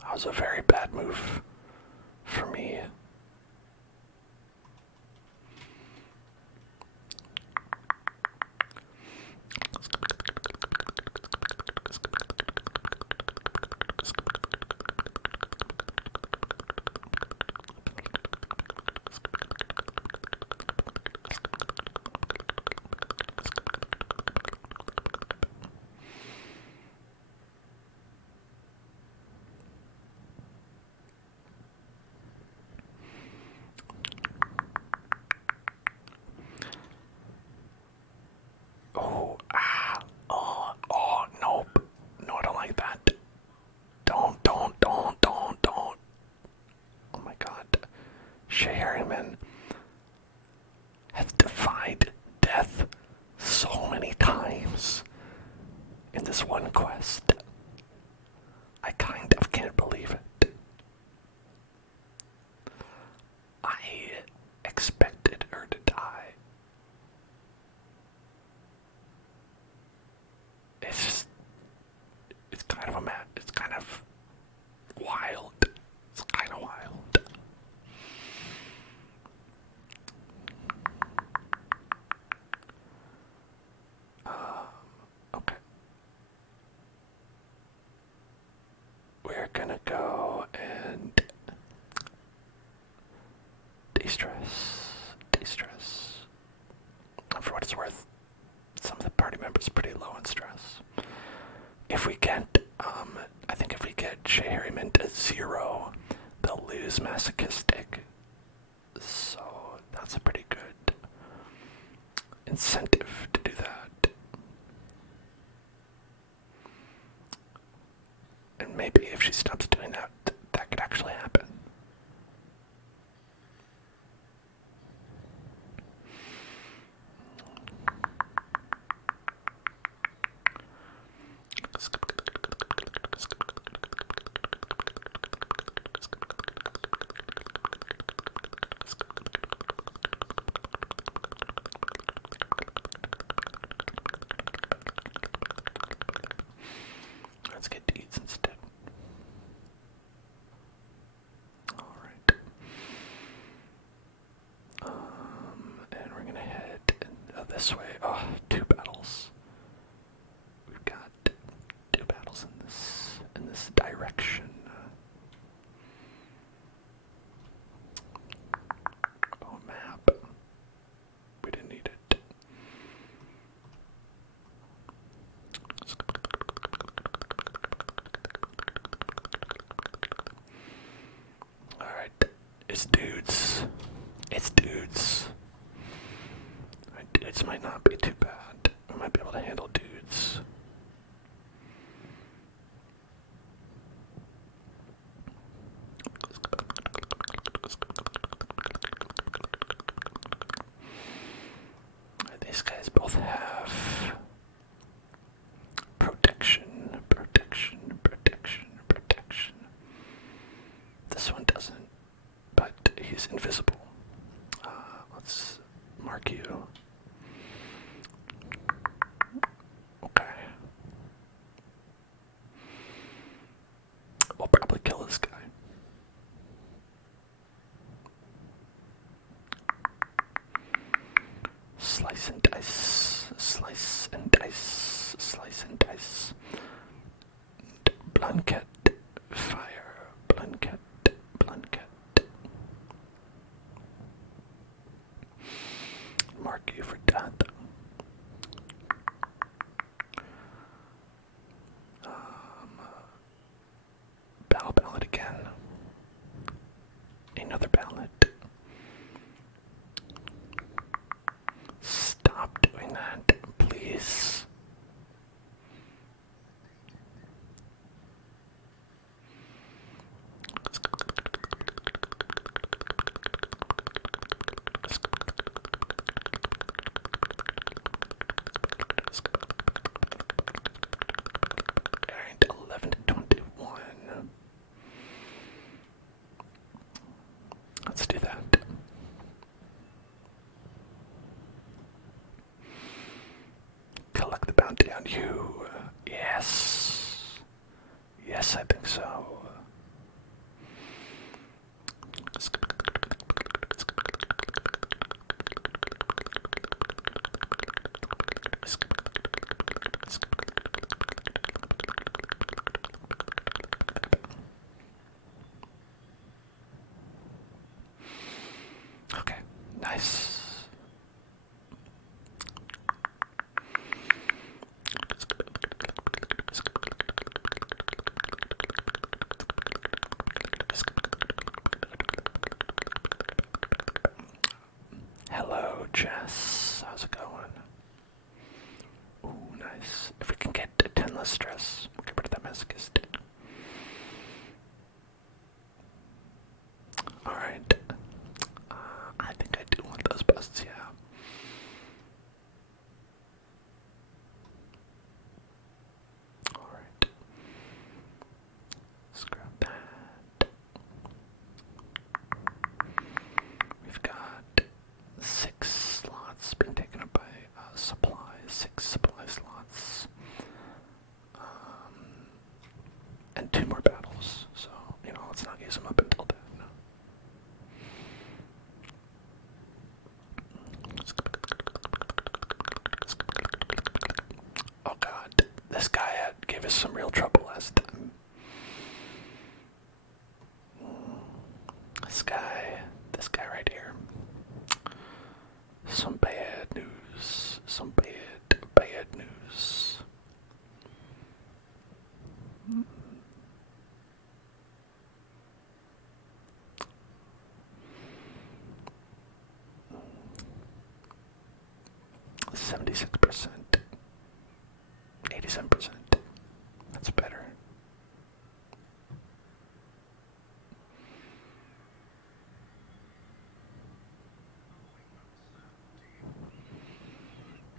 That was a very bad move for me. incentive to do that. And maybe if she stops doing that, that could actually happen. Let's get deeds instead. Alright. And we're gonna head this way. Oh, 2 battles. We've got 2 battles in this direction. Oh, map. We didn't need it. Alright. It's dudes. It's dudes. Alright, dudes might not be too bad. We might be able to handle dudes. These guys both have protection. This one doesn't, but he's invisible. Let's mark you. Okay. We'll probably kill this guy. Slice and dice, slice and dice, slice and dice. Blanket, fire, blanket, blanket. Mark you for death. Ballot again. Another ballot. Stop doing that, please. Alright, 11 to 21. Let's do that. Collect the bounty on you. Yes. Yes, I think so. Okay, nice. Hello, Jess. How's it going? Ooh, nice. If we can get a 10 less stress, we'll get rid of that masochist. Alright. I think I do want those busts, yeah. Alright. Let's grab that. We've got 6 slots being taken up by supplies. 6 supply slots. And 2 more battles. So, let's not use them up until then. Oh god, this guy gave us some real trouble last time. This guy right here. Some bad news. Some bad news. 76%. 87%. That's better.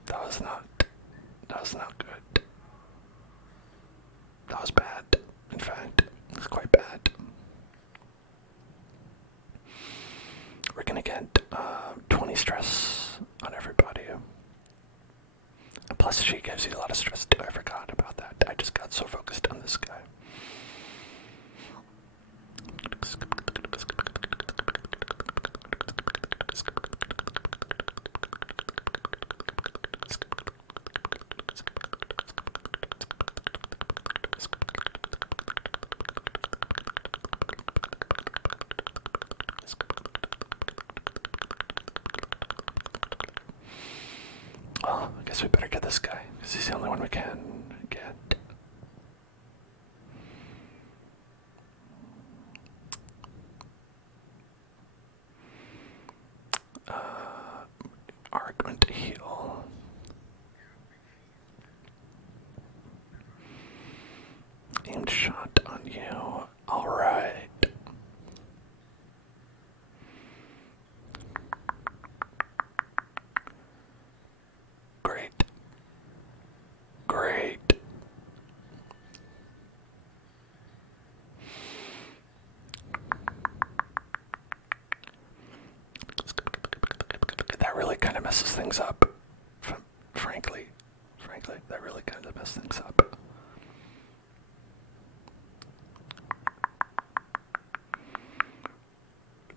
That was not good. That was bad. In fact, it was quite bad. We're gonna get 20 stress on everybody. And plus, she gives you a lot of stress too. I forgot about that. I just got so focused on this guy. Well, I guess we better get this guy, because he's the only one we can get. Argument to heal. Aimed shot on you. Alright. Great. Great. That really kind of messes things up. Frankly, that really kind of messes things up.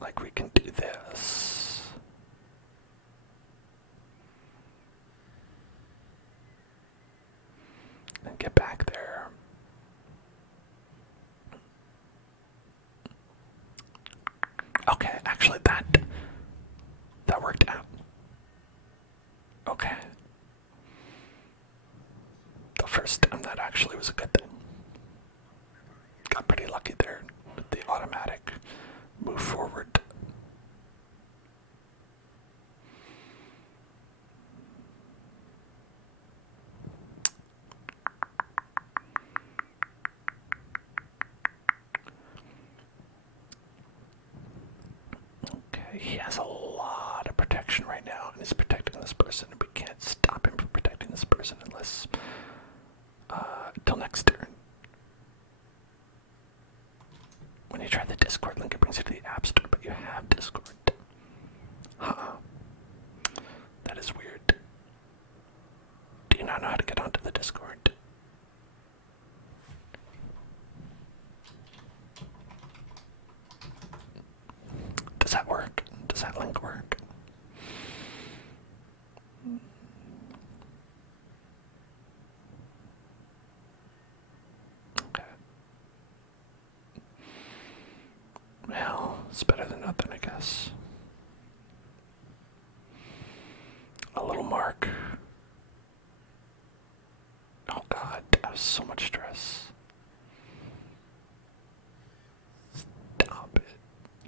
Like, we can do this. And get back there. Okay, actually that worked out. Okay. The first time that actually was a good thing. Got pretty lucky there with the automatic move forward. Okay, he has a lot of protection right now, and he's protecting this person, and we can't stop him from protecting this person unless till next turn. When you try the Discord link, it brings you to the App Store, but you have Discord. Huh. That is weird. Do you not know how to get onto the Discord? Does that work? Does that link work? Okay. Well, it's better than nothing, I guess. A little mark. Oh god, that was so much stress. Stop it.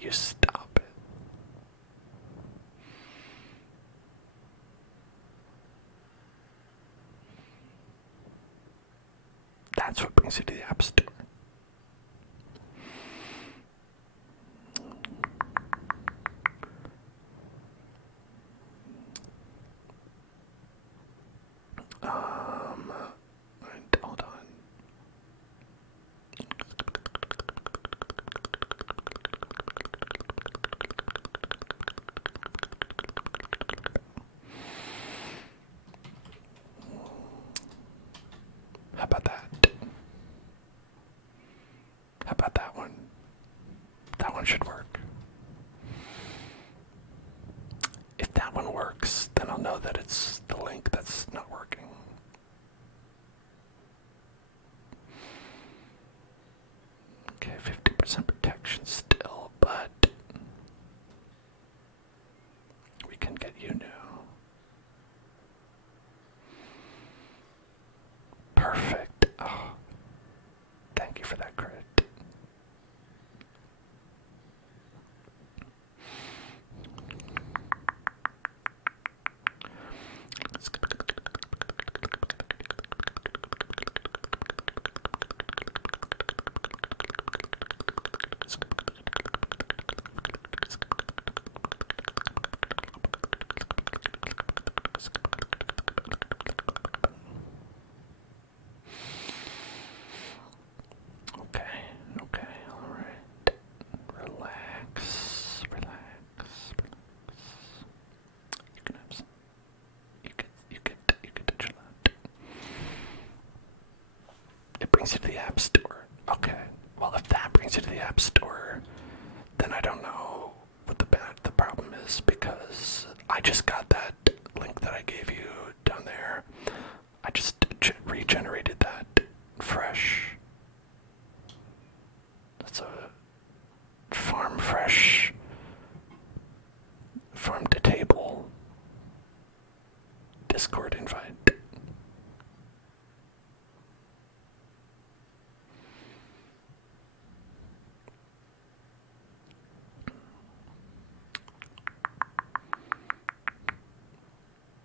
You stop it. That's what brings you to the App Store. Hold on. How about that? How about that one? That one should work. If that one works, then I'll know that it's the link that's not working. Okay, 50% protection still, but we can get you now. Perfect. Oh, thank you for that crit. brings you to the App Store. Okay. Well, if that brings you to the App Store, then I don't know what the problem is, because I just got that link that I gave you down there. I just regenerated that fresh. That's a farm fresh, farm to table Discord invite.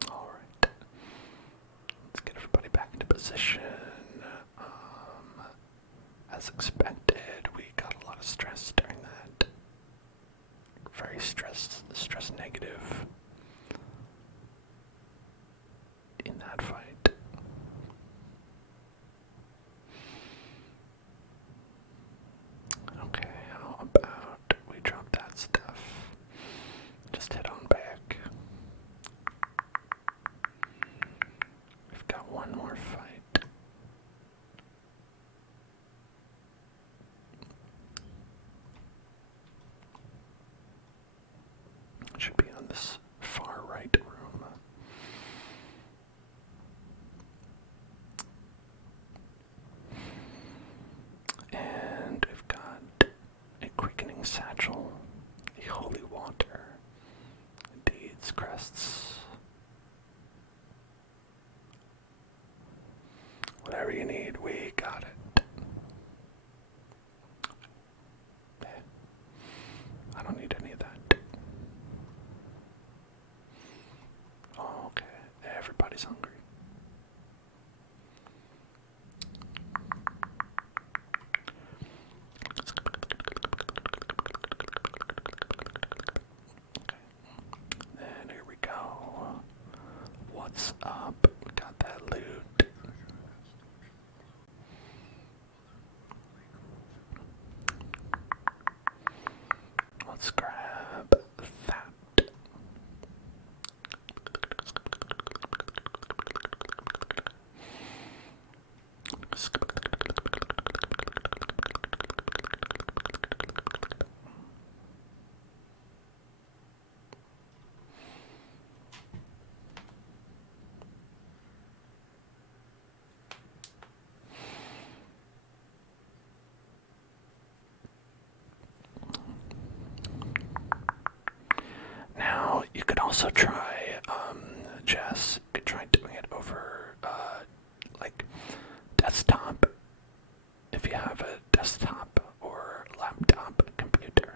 Alright. Let's get everybody back into position. As expected, we got a lot of stress during that. Very stress negative in that fight. Okay, how about we drop that stuff? Just head on back. We've got one more fight. Should be on this far right room. And we've got a quickening satchel, a holy water, deeds, crests. Whatever you need, we got it. I don't need any of that. Okay, everybody's hungry. Okay, and here we go. What's up? We got that loot. Let's grab that. Now, you could also try, Jess, you could try doing it over, like, desktop, if you have a desktop or laptop computer.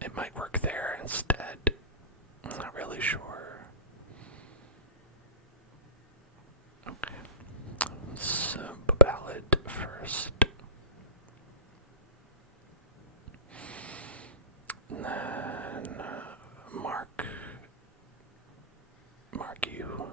It might work there instead. I'm not really sure. Okay. So, ballad first. And then mark you.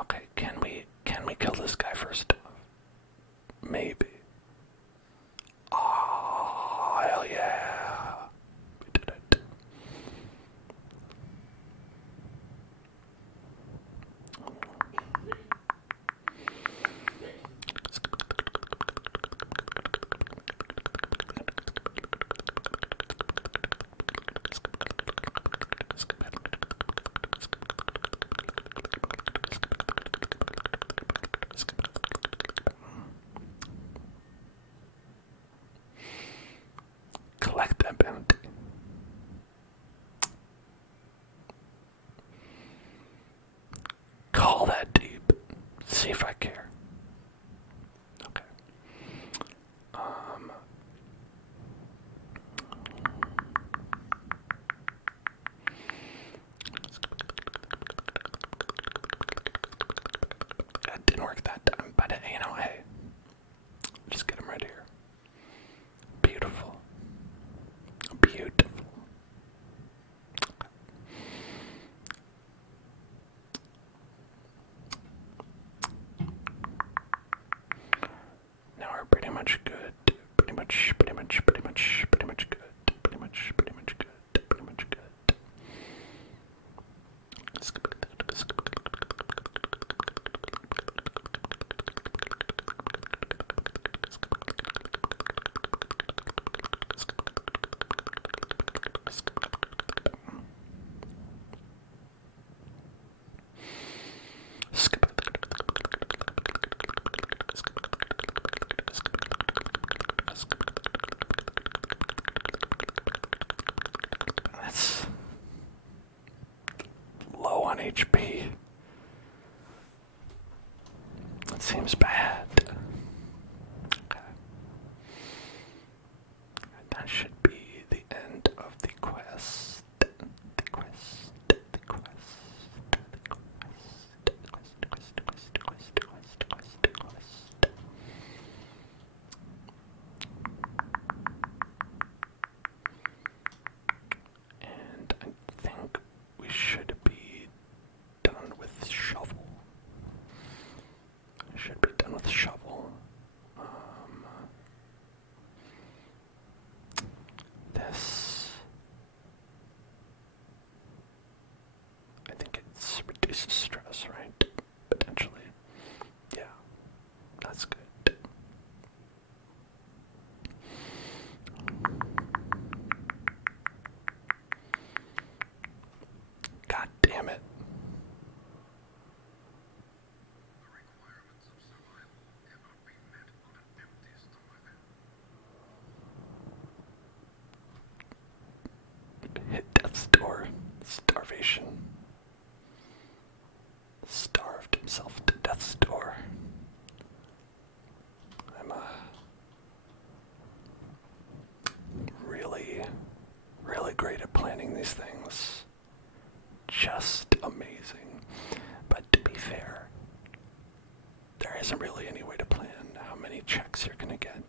Okay, can we kill this guy first? Maybe. Oh, hell yeah. We did it. Collect that bounty. Call that deep. See if I care. Okay. That didn't work that time, but you know, hey, just get him right here. Beautiful. much good. Pretty much good. Pretty much good. Pretty much good. Pretty much good. That's low on HP. That seems bad. Okay. That should be the end of the quest. And I think we should be done with shovel. This, I think it reduces stress, right? Potentially. Yeah, that's good. God damn it. Hit death's door. Starvation. Starved himself to death's door. I'm really great at planning these things. Just amazing. But to be fair, there isn't really any way to plan how many checks you're gonna get.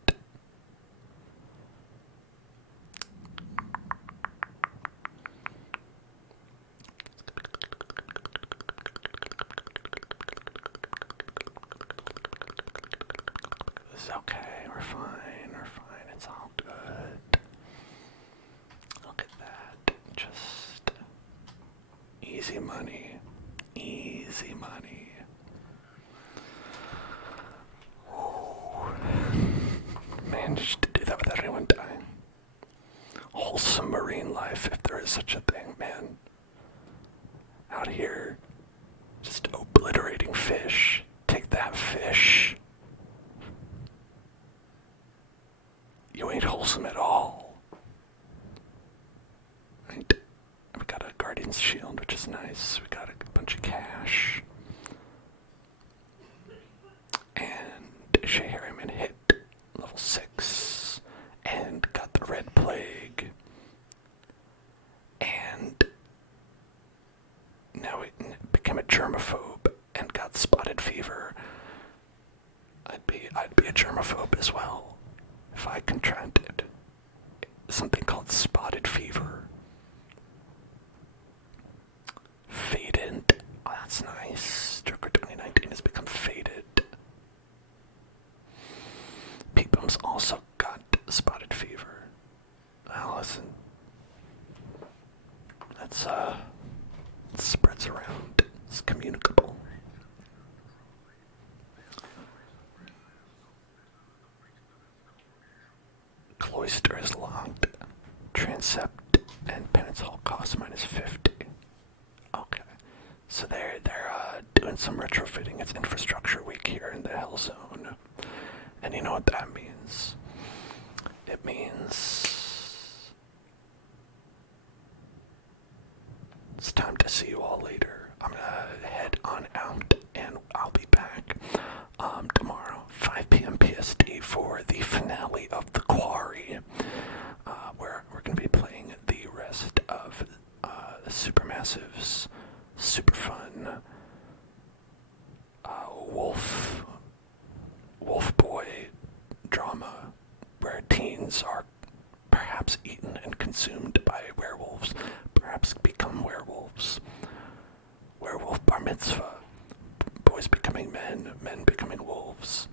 It's okay, we're fine, it's all good. Look at that, just easy money, Ooh. Managed to do that without anyone dying. Wholesome marine life, if there is such a thing, man. Out here, just obliterating fish. Take that, fish. You ain't wholesome at all. Right? We got a guardian's shield, which is nice. We got a bunch of cash. And Shahariman hit level 6. And got the red plague. And now he became a germaphobe and got spotted fever. I'd be a germaphobe as well if I contracted something called spotted fever. Faded. Oh, that's nice. Joker 2019 has become faded. Peepum's also got spotted fever. Well, listen. That's, it spreads around. It's communicable. Cloister is locked. Transept and penance hall cost -50. Okay. So they're doing some retrofitting. It's infrastructure week here in the Hell Zone. And you know what that means? It means it's time to see you all later. I'm gonna head on out and I'll be back tomorrow, 5 p.m. PST, for the finale of The Quarry, where we're gonna be playing the rest of Supermassive's super fun wolf boy drama, where teens are perhaps eaten and consumed by werewolves, perhaps become werewolves. Werewolf bar mitzvah, boys becoming men, men becoming wolves.